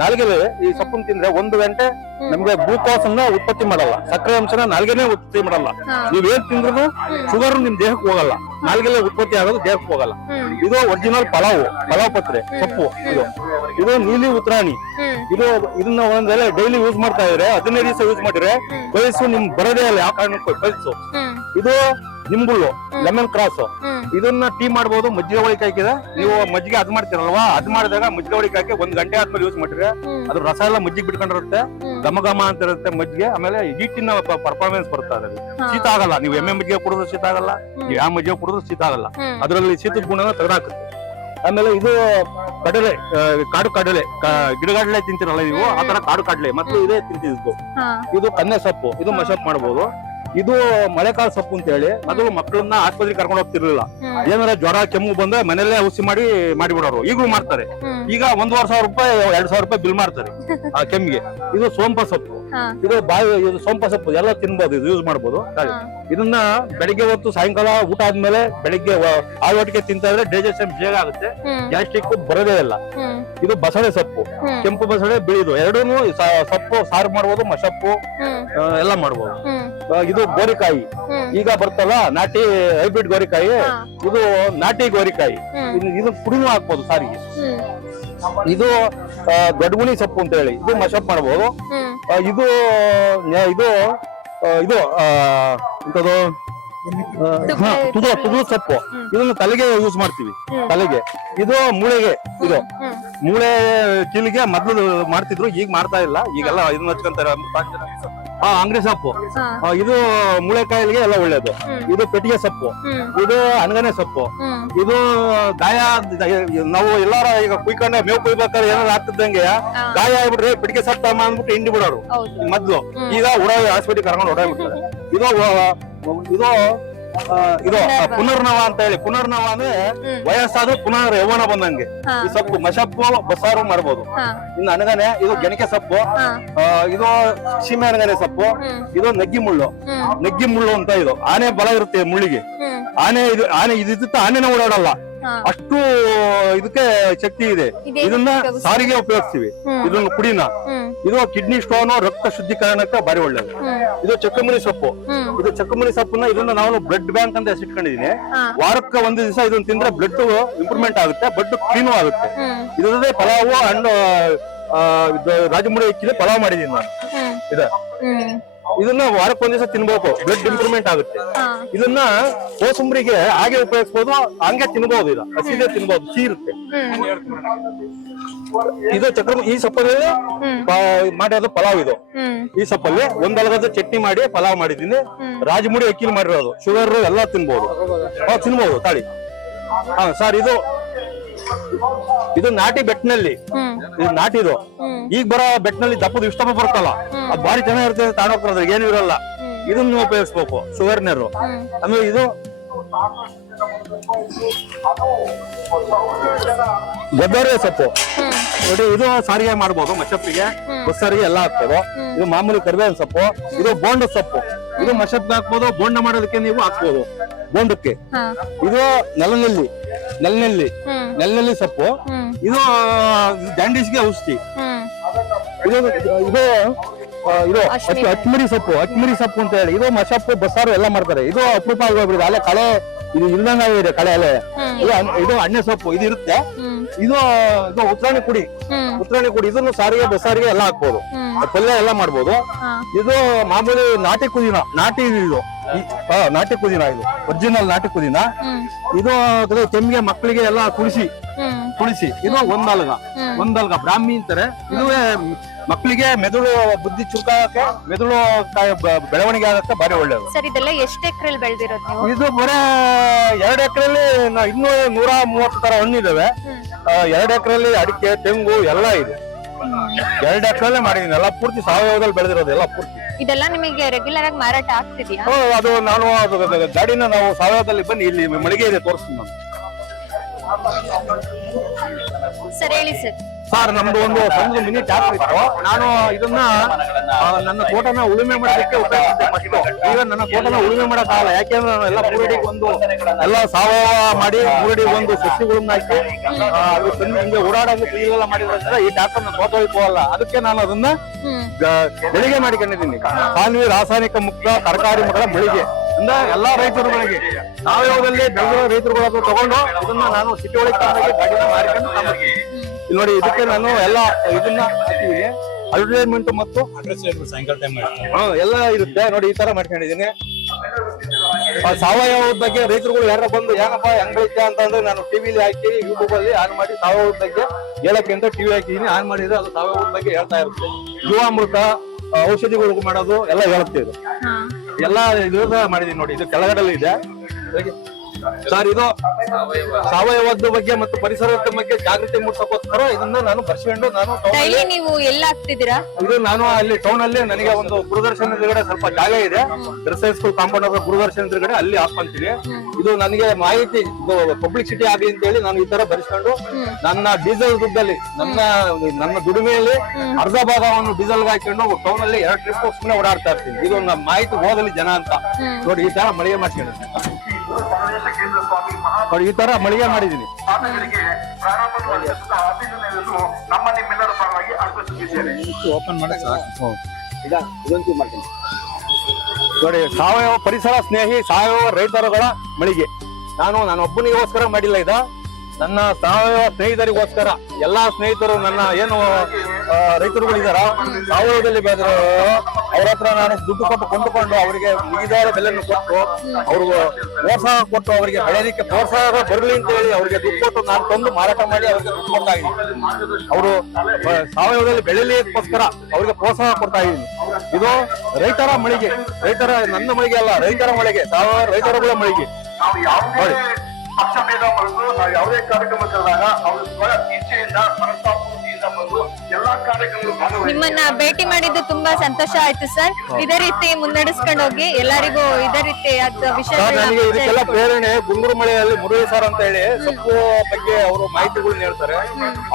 ನಾಲ್ಗೆ ಈ ಸೊಪ್ಪನ್ನು ತಿಂದ್ರೆ 1 ಗಂಟೆ ನಮ್ಗೆ ಗ್ಲೂಕೋಸ್ ಅನ್ನ ಉತ್ಪತ್ತಿ ಮಾಡಲ್ಲ, ಸಕ್ಕರೆ ಅಂಶನ ನಾಲ್ಗೆನೆ ಉತ್ಪತ್ತಿ ಮಾಡಲ್ಲ. ನೀವೇನ್ ತಿಂದ್ರು ಶುಗರ್ ನಿಮ್ ದೇಹಕ್ಕೆ ಹೋಗಲ್ಲ, ನಾಲ್ಗೆಲೆ ಉತ್ಪತ್ತಿ ಆಗೋದು ದೇಹಕ್ಕೆ ಹೋಗಲ್ಲ. ಇದು ಒರಿಜಿನಲ್ ಪಲಾವ್ ಪತ್ರೆ ಸೊಪ್ಪು. ಇದು ನೀಲಿ ಉತ್ರಾಣಿ. ಇದನ್ನ ಒಂದೆಲ್ಲ ಡೈಲಿ ಯೂಸ್ ಮಾಡ್ತಾ ಇದ್ರೆ 15 ದಿವಸ ಯೂಸ್ ಮಾಡಿದ್ರೆ ವಯಸ್ಸು ನಿಮ್ ಬರೋದೇ ಇಲ್ಲ, ಯಾವ ಕಾರಣಕ್ಕೂ ವಯಸ್ಸು. ಇದು ನಿಂಬುಳ್ಳು, ಲೆಮನ್ ಕ್ರಾಸ್. ಇದನ್ನ ಟೀ ಮಾಡ್ಬೋದು. ಮಜ್ಜಿಗೆ ಒಳಗೆ ಹಾಕಿದ್ರೆ ನೀವು ಮಜ್ಜಿಗೆ ಅದ್ ಮಾಡ್ತೀರಲ್ವಾ, ಅದ್ ಮಾಡಿದಾಗ ಮಜ್ಜಿಗೆ ಒಳಗೆ ಹಾಕಿ 1 ಗಂಟೆ ಆದ್ಮೇಲೆ ಯೂಸ್ ಮಾಡಿದ್ರೆ ಅದ್ರ ರಸ ಎಲ್ಲ ಮಜ್ಜಿಗೆ ಬಿಟ್ಕೊಂಡಿರುತ್ತೆ, ಘಮ ಅಂತ ಇರುತ್ತೆ ಮಜ್ಜಿಗೆ. ಆಮೇಲೆ ಹೀಟಿನ ಪರ್ಫಾರ್ಮೆನ್ಸ್ ಬರುತ್ತೆ ಅದ್ರಲ್ಲಿ. ಶೀತ ಆಗಲ್ಲ. ನೀವು ಎಮ್ಮೆ ಮಜ್ಜಿಗೆ ಕುಡಿದ್ರು ಶೀತ ಆಗಲ್ಲ, ಯಾವ ಮಜ್ಜಿಗೆ ಕುಡಿದ್ರು ಶೀತ ಆಗಲ್ಲ. ಅದರಲ್ಲಿ ಶೀತದ ಗುಣನ ತೆಗೆದಾಕುತ್ತೆ. ಆಮೇಲೆ ಇದು ಕಡಲೆ, ಕಾಡು ಕಡಲೆ, ಗಿಡಗಡಲೆ ತಿಂತಿರಲ್ಲ ನೀವು, ಆತರ ಕಾಡು ಕಡಲೆ ಮತ್ತು ಇದೇ ತಿಂತಿದ್ದು. ಇದು ಕನ್ನೆ ಸೊಪ್ಪು. ಇದು ಮಶಪ್ ಮಾಡಬಹುದು. ಇದು ಮಳೆಕಾಲ ಸೊಪ್ಪು ಅಂತ ಹೇಳಿ ಮೊದಲು ಮಕ್ಕಳನ್ನ ಆಸ್ಪತ್ರೆಗೆ ಕರ್ಕೊಂಡು ಹೋಗ್ತಿರ್ಲಿಲ್ಲ. ಏನಾರ ಜ್ವರ ಕೆಮ್ಮು ಬಂದ್ರೆ ಮನೆಯಲ್ಲೇ ಔಷಧಿ ಮಾಡಿಬಿಡೋರು. ಈಗಲೂ ಮಾಡ್ತಾರೆ. ಈಗ 1,000 ರೂಪಾಯಿ 2,000 ರೂಪಾಯಿ ಬಿಲ್ ಮಾಡ್ತಾರೆ ಆ ಕೆಮ್ಮಿಗೆ. ಇದು ಸೋಂಪ ಸೊಪ್ಪು. ಇದು ಇದು ಸೋಂಪ ಸೊಪ್ಪು ಎಲ್ಲ ತಿನ್ಬೋದು, ಇದು ಯೂಸ್ ಮಾಡ್ಬೋದು. ಇದನ್ನ ಬೆಳಿಗ್ಗೆ ಹೊತ್ತು ಸಾಯಂಕಾಲ ಊಟ ಆದ್ಮೇಲೆ ಬೆಳಿಗ್ಗೆ ಒಟ್ಟಿಗೆ ತಿಂತಾ ಇದ್ರೆ ಡೈಜೆಷನ್ ಬೇಗ ಆಗುತ್ತೆ, ಗ್ಯಾಸ್ಟ್ರಿಕ್ ಬರೋದೇ ಇಲ್ಲ. ಇದು ಬಸಳೆ ಸೊಪ್ಪು, ಕೆಂಪು ಬಸಳೆ ಬಿಳಿದು ಎರಡೂನು ಸೊಪ್ಪು ಸಾರು ಮಾಡ್ಬೋದು, ಮಶಪ್ಪು ಎಲ್ಲ ಮಾಡ್ಬೋದು. ಇದು ಗೋರಿಕಾಯಿ ಈಗ ಬರ್ತಲ್ಲ, ನಾಟಿ ಹೈಬ್ರಿಡ್ ಗೋರಿಕಾಯಿ. ಇದು ನಾಟಿ ಗೋರಿಕಾಯಿ. ಇದು ಪುಡಿನೂ ಹಾಕ್ಬೋದು ಸಾರಿಗೆ. ಇದು ದೊಡ್ಡಗುಣಿ ಸೊಪ್ಪು ಅಂತ ಹೇಳಿ, ಇದು ಮಶಪ್ ಮಾಡ್ಬೋದು. ಇದು ಇದು ಇದು ಇಂಥದ್ದು ತುದು ಸೊಪ್ಪು. ಇದನ್ನು ತಲೆಗೆ ಯೂಸ್ ಮಾಡ್ತೀವಿ, ತಲೆಗೆ. ಇದು ಮೂಳೆಗೆ. ಇದು ಮೂಳೆ ಕೀಲಿಗೆ ಮೊದ್ಲು ಮಾಡ್ತಿದ್ರು, ಈಗ ಮಾಡ್ತಾ ಇಲ್ಲ. ಈಗೆಲ್ಲ ಇದನ್ನ ಹಚ್ಕೊಂತಾರೆ. ಅಂಗಡಿ ಸೊಪ್ಪು. ಇದು ಮೂಳೆ ಕಾಯಿಲೆಗೆ ಎಲ್ಲ ಒಳ್ಳೇದು. ಇದು ಪೆಟ್ಟಿಗೆ ಸೊಪ್ಪು. ಇದು ಅಣಗನೆ ಸೊಪ್ಪು. ಇದು ಗಾಯ, ನಾವು ಎಲ್ಲಾರ ಈಗ ಕುಯ್ಕೊಂಡೆ ಮೇವು ಕುಯ್ಬೇಕಾದ್ರೆ ಏನಾದ್ರು ಆಗ್ತಿದ್ದಂಗೆ ಗಾಯ ಆಗ್ಬಿಟ್ರೆ ಪೆಟ್ಟಿಗೆ ಸೊಪ್ಪು ಅಂದ್ಬಿಟ್ಟು ಹಿಂಡಿ ಬಿಡೋರು ಮೊದ್ಲು. ಈಗ ಹಾಸ್ಪಿಟಲ್ ಕರ್ಕೊಂಡು ಓಡಾಡ್ಬಿಡ್ತಾರೆ. ಇದು ಇದು ಪುನರ್ನವ ಅಂತ ಹೇಳಿ. ಪುನರ್ನವ ಅಂದ್ರೆ ವಯಸ್ಸಾದ್ರೂ ಪುನರ್ ಯೌವನ ಬಂದಂಗೆ. ಈ ಸೊಪ್ಪು ಮಶಪ್ಪು ಬಸಾರು ಮಾಡ್ಬೋದು. ಇನ್ನು ಅಣಗನೆ. ಇದು ಗೆಣಕೆ ಸೊಪ್ಪು. ಇದು ಸೀಮೆ ಅಣಗನೆ ಸೊಪ್ಪು. ಇದು ನೆಗ್ಗಿ ಮುಳ್ಳು ಅಂತ. ಇದು ಆನೆ ಬಲ ಇರುತ್ತೆ ಮುಳ್ಳಿಗೆ. ಆನೆ ಇದಿತ್ತ ಆನೆನ ಓಡಾಡಲ್ಲ, ಅಷ್ಟು ಇದಕ್ಕೆ ಶಕ್ತಿ ಇದೆ. ಇದನ್ನ ಸಾರಿಗೆ ಉಪಯೋಗಿಸ್ತೀವಿ. ಇದನ್ನ ಪುಡಿನ. ಇದು ಕಿಡ್ನಿ ಸ್ಟೋನ್, ರಕ್ತ ಶುದ್ಧೀಕರಣಕ್ಕೆ ಬಾರಿ ಒಳ್ಳೇದು. ಇದು ಚಕ್ಕಮುನಿ ಸೊಪ್ಪು. ಇದು ಚಕ್ಕಮುನಿ ಸೊಪ್ಪನ್ನ ಇದನ್ನ ನಾವು ಬ್ಲಡ್ ಬ್ಯಾಂಕ್ ಅಂತ ಹೆಸರಿಟ್ಕೊಂಡಿದೀನಿ. ವಾರಕ್ಕೆ 1 ದಿವಸ ಇದನ್ನ ತಿಂದ್ರೆ ಬ್ಲಡ್ ಇಂಪ್ರೂವ್ಮೆಂಟ್ ಆಗುತ್ತೆ, ಬ್ಲಡ್ ಕ್ಲೀನು ಆಗುತ್ತೆ. ಇದರದೇ ಪಲಾವು ಹಣ್ಣು ರಾಜಮುಡಿ ಇಕ್ಕಿದೆ ಪಲಾವ್ ಮಾಡಿದೀನಿ ನಾನು. ಇದನ್ನ ವಾರಕ್ಕೆ 1 ದಿವಸ ತಿನ್ಬೇಕು, ಬ್ಲಡ್ ಇಂಪ್ರೂವ್ಮೆಂಟ್ ಆಗುತ್ತೆ. ಇದನ್ನ ಕೋಸಂಬರಿಗೆ ಹಾಗೆ ಉಪಯೋಗಿಸಬಹುದು, ಹಂಗೆ ತಿನ್ಬಹುದು. ಇದು ಹಸಿದೆ ತಿನ್ಬಹುದು, ಸಿಹಿ ಇರುತ್ತೆ. ಇದು ಈ ಸೊಪ್ಪಲ್ಲಿ ಮಾಡಿರೋದು ಪಲಾವ್. ಇದು ಈ ಸೊಪ್ಪಲ್ಲಿ 1 ಅಲಗದ ಚಟ್ನಿ ಮಾಡಿ ಪಲಾವ್ ಮಾಡಿದೀನಿ. ರಾಜಮುಡಿ ಅಕ್ಕಿಲಿ ಮಾಡಿರೋದು. ಶುಗರ್ ಎಲ್ಲ ತಿನ್ಬಹುದು, ತಾಳಿ. ಸರ್ ಇದು ನಾಟಿ ಬೆಟ್ಟನಲ್ಲಿ. ಇದು ನಾಟಿದು. ಈಗ ಬರೋ ಬೆಟ್ಟನಲ್ಲಿ ದಪ್ಪದ ಇಷ್ಟಪ್ಪ ಬರುತ್ತಲ್ಲ, ಅದು ಭಾರಿ ಚೆನ್ನಾಗಿರುತ್ತೆ. ತಾಣೋಕ್ರದ್ರಿಗೆ ಏನು ಇರಲ್ಲ. ಇದನ್ನ ಉಪಯೋಗಿಸ್ಬೇಕು, ಶುಗರ್ ನೀರು. ಆಮೇಲೆ ಇದು ಗೊಬ್ಬರ ಸೊಪ್ಪು ನೋಡಿ. ಇದು ಸಾರಿಗೆ ಮಾಡ್ಬೋದು, ಮಶಪ್ಪಿಗೆ ಬಸ್ಸಾರಿಗೆ ಎಲ್ಲ ಹಾಕ್ಬೋದು. ಇದು ಮಾಮೂಲಿ ಕರಿಬೇವಿನ ಸೊಪ್ಪು. ಇದು ಬೋಂಡ ಸೊಪ್ಪು. ಇದು ಮಶಪ್ಪಿಗೆ ಹಾಕ್ಬೋದು, ಬೋಂಡ ಮಾಡೋದಕ್ಕೆ ನೀವು ಹಾಕ್ಬೋದು ಬೋಂಡಕ್ಕೆ. ಇದು ನೆಲನೆಲ್ಲಿ ಸೊಪ್ಪು. ಇದು ಜಾಂಡೀಸ್ಗೆ ಔಷಧಿ. ಇದು ಅಚ್ಮರಿ ಸೊಪ್ಪು ಅಂತ ಹೇಳಿ. ಇದು ಮಶಪ್ಪು ಬಸ್ಸಾರು ಎಲ್ಲ ಮಾಡ್ತಾರೆ. ಇದು ಅಪರೂಪ ಆಗೋಗ್ಬಿಡಿದೆ. ಅಲ್ಲೇ ಕಳೆ ಇದು ಇಲ್ದಂಗ ಇದೆ, ಕಳೆ ಅಲೆ. ಇದು ಅಣ್ಣೆ ಸೊಪ್ಪು ಇದು ಇರುತ್ತೆ. ಇದು ಉತ್ರಾಣಿ ಕುಡಿ. ಇದನ್ನು ಸಾರಿಗೆ ಬಸ್ಸಾರಿಗೆ ಎಲ್ಲ ಹಾಕ್ಬೋದು, ಪಲ್ಯ ಎಲ್ಲ ಮಾಡ್ಬೋದು. ಇದು ಮಾಮೂಲಿ ನಾಟಿ ಕುದಿನ. ನಾಟಿ ಕುದಿನ ಇದು ಒರಿಜಿನಲ್ ನಾಟಿ ಕುದಿನ. ಇದು ಕೆಮ್ಮಿಗೆ ಮಕ್ಕಳಿಗೆ ಎಲ್ಲ ತುಳಸಿ. ಇದು ಒಂದಲ್ಗ ಬ್ರಾಹ್ಮಿ ಅಂತಾರೆ. ಇದುವೇ ಮಕ್ಕಳಿಗೆ ಮೆದುಳು ಬುದ್ಧಿ ಚುರುಕಾಗಕ್ಕೆ, ಮೆದುಳು ಬೆಳವಣಿಗೆ ಆಗಕ್ಕೆ ಬಾರಿ ಒಳ್ಳೇದು. ಸರ್ ಇದೆಲ್ಲ ಎಷ್ಟು ಎಕರೆಯಲ್ಲಿ ಬೆಳೆದಿರೋದು ನೀವು? ಇದು ಬರೇ 2 ಎಕರೆಯಲ್ಲಿ ಇನ್ನೂ 130 ತರ ಹಣ್ಣಿದಾವೆ. 2 ಎಕರೆಯಲ್ಲಿ ಅಡಿಕೆ, ತೆಂಗು ಎಲ್ಲ ಇದೆ. 2 ಎಕರೆಲ್ಲೇ ಮಾಡಿದೀನಿ. ಎಲ್ಲ ಪೂರ್ತಿ ಸಾವಯವದಲ್ಲಿ ಬೆಳೆದಿರೋದು, ಎಲ್ಲ ಪೂರ್ತಿ. ಇದೆಲ್ಲ ನಿಮಗೆ ರೆಗ್ಯುಲರ್ ಆಗಿ ಮಾರಾಟ ಆಗ್ತಿದ್ಯಾ? ಅದು ನಾನು ಗಾಡಿನ ನಾವು ಸಾವಯವದಲ್ಲಿ ಬನ್ನಿ, ಇಲ್ಲಿ ಮಳಿಗೆ ಇದೆ, ತೋರಿಸ್ತೀನಿ ನಾನು. ಸರ್ ಹೇಳಿ ಸರ್. ಸರ್ ನಮ್ದು ಒಂದು ಸಣ್ಣ ಮಿನಿ ಟ್ಯಾಕ್ಟರ್ ಇತ್ತು. ನಾನು ಇದನ್ನ ನನ್ನ ತೋಟನ ಉಳುಮೆ ಮಾಡೋದಕ್ಕೆ ಉಪಯೋಗಿಸಿದ್ದೆ ಫಸ್ಟ್. ಈಗ ನನ್ನ ತೋಟನ ಉಳುಮೆ ಮಾಡಕ್ಕಾಗಲ್ಲ, ಯಾಕೆಂದ್ರೆ ನಾನು ಎಲ್ಲ ಮೂರಡಿಗೆ ಒಂದು ಎಲ್ಲ ಸಾವಯವ ಮಾಡಿ ಮೂರಡಿಗೆ ಒಂದು ಸಸಿಗಳನ್ನ ಹಾಕಿ ಅದು ಹಿಂಗೆ ಓಡಾಡೋದು ಕ್ಲೀನೆಲ್ಲ ಮಾಡಿದ್ರಿಂದ ಈ ಟ್ಯಾಕ್ಟರ್ ನನ್ನ ತೋಟ ಹೋಗಲ್ಲ. ಅದಕ್ಕೆ ನಾನು ಅದನ್ನ ಬೆಳಿಗ್ಗೆ ಮಾಡಿಕೊಂಡಿದ್ದೀನಿ. ಸಾನ್ವಿ ರಾಸಾಯನಿಕ ಮುಕ್ತ ತರಕಾರಿ ಮಗಳ ಬೆಳಿಗ್ಗೆ ಅಂದ್ರೆ ಎಲ್ಲಾ ರೈತರುಗಳಿಗೆ ಸಾವಯವದಲ್ಲಿ ಬೆಳೆದ ರೈತರುಗಳು ತಗೊಂಡು ಇದನ್ನ ನಾನು ಸಿಟಿ ಒಳಗೆ ಗಾಡಿನ ಮಾರಿಕೊಂಡು ಇಲ್ಲಿ ನೋಡಿ. ಇದಕ್ಕೆ ನಾನು ಎಲ್ಲ ಇದನ್ನ ಹಾಕಿದ್ದೀನಿ, ಅಡ್ವರ್ಟೈಸ್ಮೆಂಟ್ ಮತ್ತು ಸಾಯಂಕಾಲ ಟೈಮ್ ಎಲ್ಲ ಇರುತ್ತೆ ನೋಡಿ. ಈ ತರ ಮಾಡ್ಕೊಂಡಿದ್ದೀನಿ. ಸಾವಯವದ ಬಗ್ಗೆ ರೈತರುಗಳು ಯಾರ ಬಂದು ಏನಪ್ಪಾ ಹೆಂಗೈತೆ ಅಂತಂದ್ರೆ ನಾನು ಟಿವಿಲಿ ಹಾಕಿ ಯೂಟ್ಯೂಬ್ ಅಲ್ಲಿ ಆನ್ ಮಾಡಿ ಸಾವಯವದ ಬಗ್ಗೆ ಹೇಳಕ್ಕೆ ಅಂತ ಟಿವಿ ಹಾಕಿದೀನಿ. ಆನ್ ಮಾಡಿದ್ರೆ ಅದು ಸಾವಯವದ ಬಗ್ಗೆ ಹೇಳ್ತಾ ಇರುತ್ತೆ. ಜೀವಾಮೃತ ಔಷಧಿಗಳು ಮಾಡೋದು ಎಲ್ಲ ಹೇಳುತ್ತೆ. ಇದು ಎಲ್ಲ ಇದು ಮಾಡಿದೀನಿ ನೋಡಿ. ಇದು ಕೆಳಗಡೆ ಇದೆ ಸರ್. ಇದು ಸಾವಯವದ ಬಗ್ಗೆ ಮತ್ತು ಪರಿಸರದ ಬಗ್ಗೆ ಜಾಗೃತಿ ಮೂಡಿಸೋಕೋಸ್ಕರ ಇದನ್ನ ನಾನು ಬರ್ಸ್ಕೊಂಡು ನಾನು ನೀವು ಎಲ್ಲ ಹಾಕ್ತಿದ್ದೀರಾ? ಇದು ನಾನು ಅಲ್ಲಿ ಟೌನ್ ಅಲ್ಲಿ ನನಗೆ ಒಂದು ಗುರುದರ್ಶನ ಎದುರುಗಡೆ ಸ್ವಲ್ಪ ಜಾಗ ಇದೆ, ನರ್ಸರಿ ಸ್ಕೂಲ್ ಕಾಂಪೌಂಡ್ ಅವರ ಗುರುದರ್ಶನ ಎದುರುಗಡೆ ಅಲ್ಲಿ ಹಾಕೊಂತೀನಿ. ಇದು ನನಗೆ ಮಾಹಿತಿ ಇದು ಪಬ್ಲಿಸಿಟಿ ಆಗಲಿ ಅಂತ ಹೇಳಿ ನಾನು ಈ ತರ ಬರ್ಸ್ಕೊಂಡು ನನ್ನ ಡೀಸೆಲ್ ದುಡ್ಡಲ್ಲಿ ನನ್ನ ದುಡಿಮೆಯಲ್ಲಿ ಅರ್ಧ ಭಾಗವನ್ನು ಡೀಸೆಲ್ ಹಾಕೊಂಡು ಟೌನ್ ಅಲ್ಲಿ 2 ಟ್ರಿಪ್ ಸುಮ್ಮನೆ ಓಡಾಡ್ತಾ ಇರ್ತೀನಿ. ಇದು ನನ್ನ ಮಾಹಿತಿ ಓದಲಿ ಜನ ಅಂತ ನೋಡಿ. ಈ ತರ ಮಳಿಗೆ ಮಾಡ್ಕೊಂಡಿದ್ದೀನಿ ನೋಡಿ. ಈ ತರ ಮಳಿಗೆ ಮಾಡಿದೀನಿ. ಓಪನ್ ಮಾಡಕ್ ಸಾಕು. ಇದಂತೂ ಮಾಡ್ತೀನಿ ನೋಡಿ. ಸಾವಯವ ಪರಿಸರ ಸ್ನೇಹಿ ಸಾವಯವ ರೈತರುಗಳ ಮಳಿಗೆ ನಾನು ಒಬ್ಬನಿಗೋಸ್ಕರ ಮಾಡಿಲ್ಲ. ಇದು ನನ್ನ ಸಾವಯವ ಸ್ನೇಹಿತರಿಗೋಸ್ಕರ. ಎಲ್ಲಾ ಸ್ನೇಹಿತರು ನನ್ನ ಏನು ರೈತರುಗಳಿದಾರ ಸಾವಯವದಲ್ಲಿ ಬೆಳೆದ್ರು ಅವ್ರ ಹತ್ರ ನಾನು ದುಡ್ಡು ಕೊಟ್ಟು ಕೊಂಡುಕೊಂಡು ಅವರಿಗೆ ಮುಗಿದಾದ ಬೆಲೆಯನ್ನು ಕೊಟ್ಟು ಅವ್ರಿಗೆ ಪ್ರೋತ್ಸಾಹ ಕೊಟ್ಟು ಅವರಿಗೆ ಬೆಳೆಯಲಿಕ್ಕೆ ಪ್ರೋತ್ಸಾಹ ಬರಲಿ ಅಂತ ಹೇಳಿ ಅವ್ರಿಗೆ ದುಡ್ಡು ಕೊಟ್ಟು ನಾನು ತಂದು ಮಾರಾಟ ಮಾಡಿ ಅವ್ರಿಗೆ ದುಡ್ಡು ಕೊಡ್ತಾ ಇದ್ದೀನಿ. ಅವರು ಸಾವಯವದಲ್ಲಿ ಬೆಳೆಯಲಿಕ್ಕೋಸ್ಕರ ಅವ್ರಿಗೆ ಪ್ರೋತ್ಸಾಹ ಕೊಡ್ತಾ ಇದ್ದೀನಿ. ಇದು ರೈತರ ಮಳಿಗೆ, ನನ್ನ ಮಳಿಗೆ ಅಲ್ಲ, ರೈತರ ಮಳಿಗೆ, ಸಾವಯವ ರೈತರುಗಳ ಮಳಿಗೆ ನೋಡಿ. ಪಕ್ಷಭೇದ ಬಂದು ನಾವು ಯಾವುದೇ ಕಾರ್ಯಕ್ರಮ ಕರೆದಾಗ ಅವರು ಇಚ್ಛೆಯಿಂದ ಮನಸ್ಸಾಪೂರ್ತಿಯಿಂದ ಬಂದು ಎಲ್ಲಾ ಕಾರ್ಯಕ್ರಮಗಳು ನಿಮ್ಮನ್ನ ಭೇಟಿ ಮಾಡಿದ್ದು ತುಂಬಾ ಸಂತೋಷ ಆಯ್ತು ಸರ್. ಇದೇ ರೀತಿ ಮುನ್ನಡೆಸ್ಕೊಂಡು ಹೋಗಿ ಎಲ್ಲರಿಗೂ ಇದೇ ರೀತಿ ವಿಷಯ. ನನಗೆ ಇದಕ್ಕೆಲ್ಲ ಪ್ರೇರಣೆ ಗುಂಗೂರು ಮಳೆಯಲ್ಲಿ ಮುರುಳಿ ಸರ್ ಅಂತ ಹೇಳಿ ಸೊಪ್ಪು ಬಗ್ಗೆ ಅವರು ಮಾಹಿತಿಗಳನ್ನ ಹೇಳ್ತಾರೆ.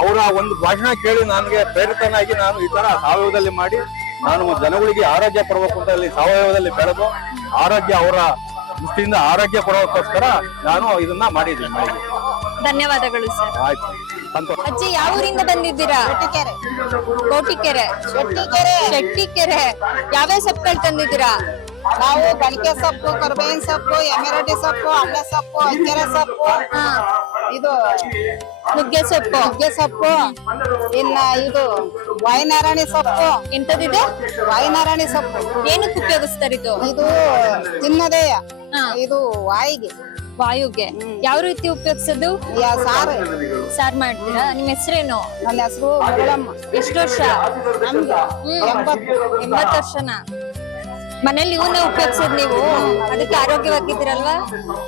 ಅವರ ಒಂದು ಭಾಷಣ ಕೇಳಿ ನನಗೆ ಪ್ರೇರಿತನಾಗಿ ನಾನು ಈ ತರ ಸಾವಯವದಲ್ಲಿ ಮಾಡಿ ನಾನು ಜನಗಳಿಗೆ ಆರೋಗ್ಯ ಕೊಡಬೇಕು ಅಂತ ಹೇಳಿ ಸಾವಯವದಲ್ಲಿ ಬೆಳೆದು ಆರೋಗ್ಯ ಅವರ ದೃಷ್ಟಿಯಿಂದ ಆರೋಗ್ಯ ಕೊಡೋದಕ್ಕೋಸ್ಕರ ನಾನು ಇದನ್ನ ಮಾಡಿದ್ದೀನಿ. ಧನ್ಯವಾದಗಳು ಸರ್. ಆಯ್ತು, ಸಂತೋಷ. ಅಜ್ಜಿ ಯಾವ ಊರಿಂದ ಬಂದಿದ್ದೀರಾ? ಕೋಟಿಕೆರೆ. ಶೆಟ್ಟಿಕೆರೆ. ಯಾವ್ಯಾವ ಸೊಪ್ಪುಗಳು ತಂದಿದ್ದೀರಾ? ನಾವು ಗಣಿಕೆ ಸೊಪ್ಪು, ಕರ್ಬೇವಿನ ಸೊಪ್ಪು, ಎಮೆರಡಿ ಸೊಪ್ಪು, ಅಳ್ಳೆ ಸೊಪ್ಪು, ಅಜ್ಜರ ಸೊಪ್ಪು, ಇದು ನುಗ್ಗೆ ಸೊಪ್ಪು, ಇನ್ನ ಇದು ವಾಯುನಾರಾಯಣಿ ಸೊಪ್ಪು. ಎಂತದಿದೆ? ವಾಯುನಾರಾಯಣಿ ಸೊಪ್ಪು. ಏನಕ್ಕೆ ಉಪಯೋಗಿಸ್ತಾರೆ ಇದು? ಇದು ತಿನ್ನೋದೇ. ಇದು ವಾಯುಗೆ. ಯಾವ ರೀತಿ ಉಪಯೋಗಿಸೋದು? ಸಾರ್ ಮಾಡ್ತೀರಾ? ನಿಮ್ ಹೆಸರೇನು? ನನ್ನ ಹೆಸರು ಮಗಳಮ್ಮ. ಎಷ್ಟು ವರ್ಷ? ನಮ್ಗೆ 80 ವರ್ಷನಾ? ಮನೇಲಿ ಇವನ್ನೇ ಉಪಯೋಗಿಸೋದು ನೀವು? ಅದಕ್ಕೆ ಆರೋಗ್ಯವಾಗಿದ್ದೀರಲ್ವಾ?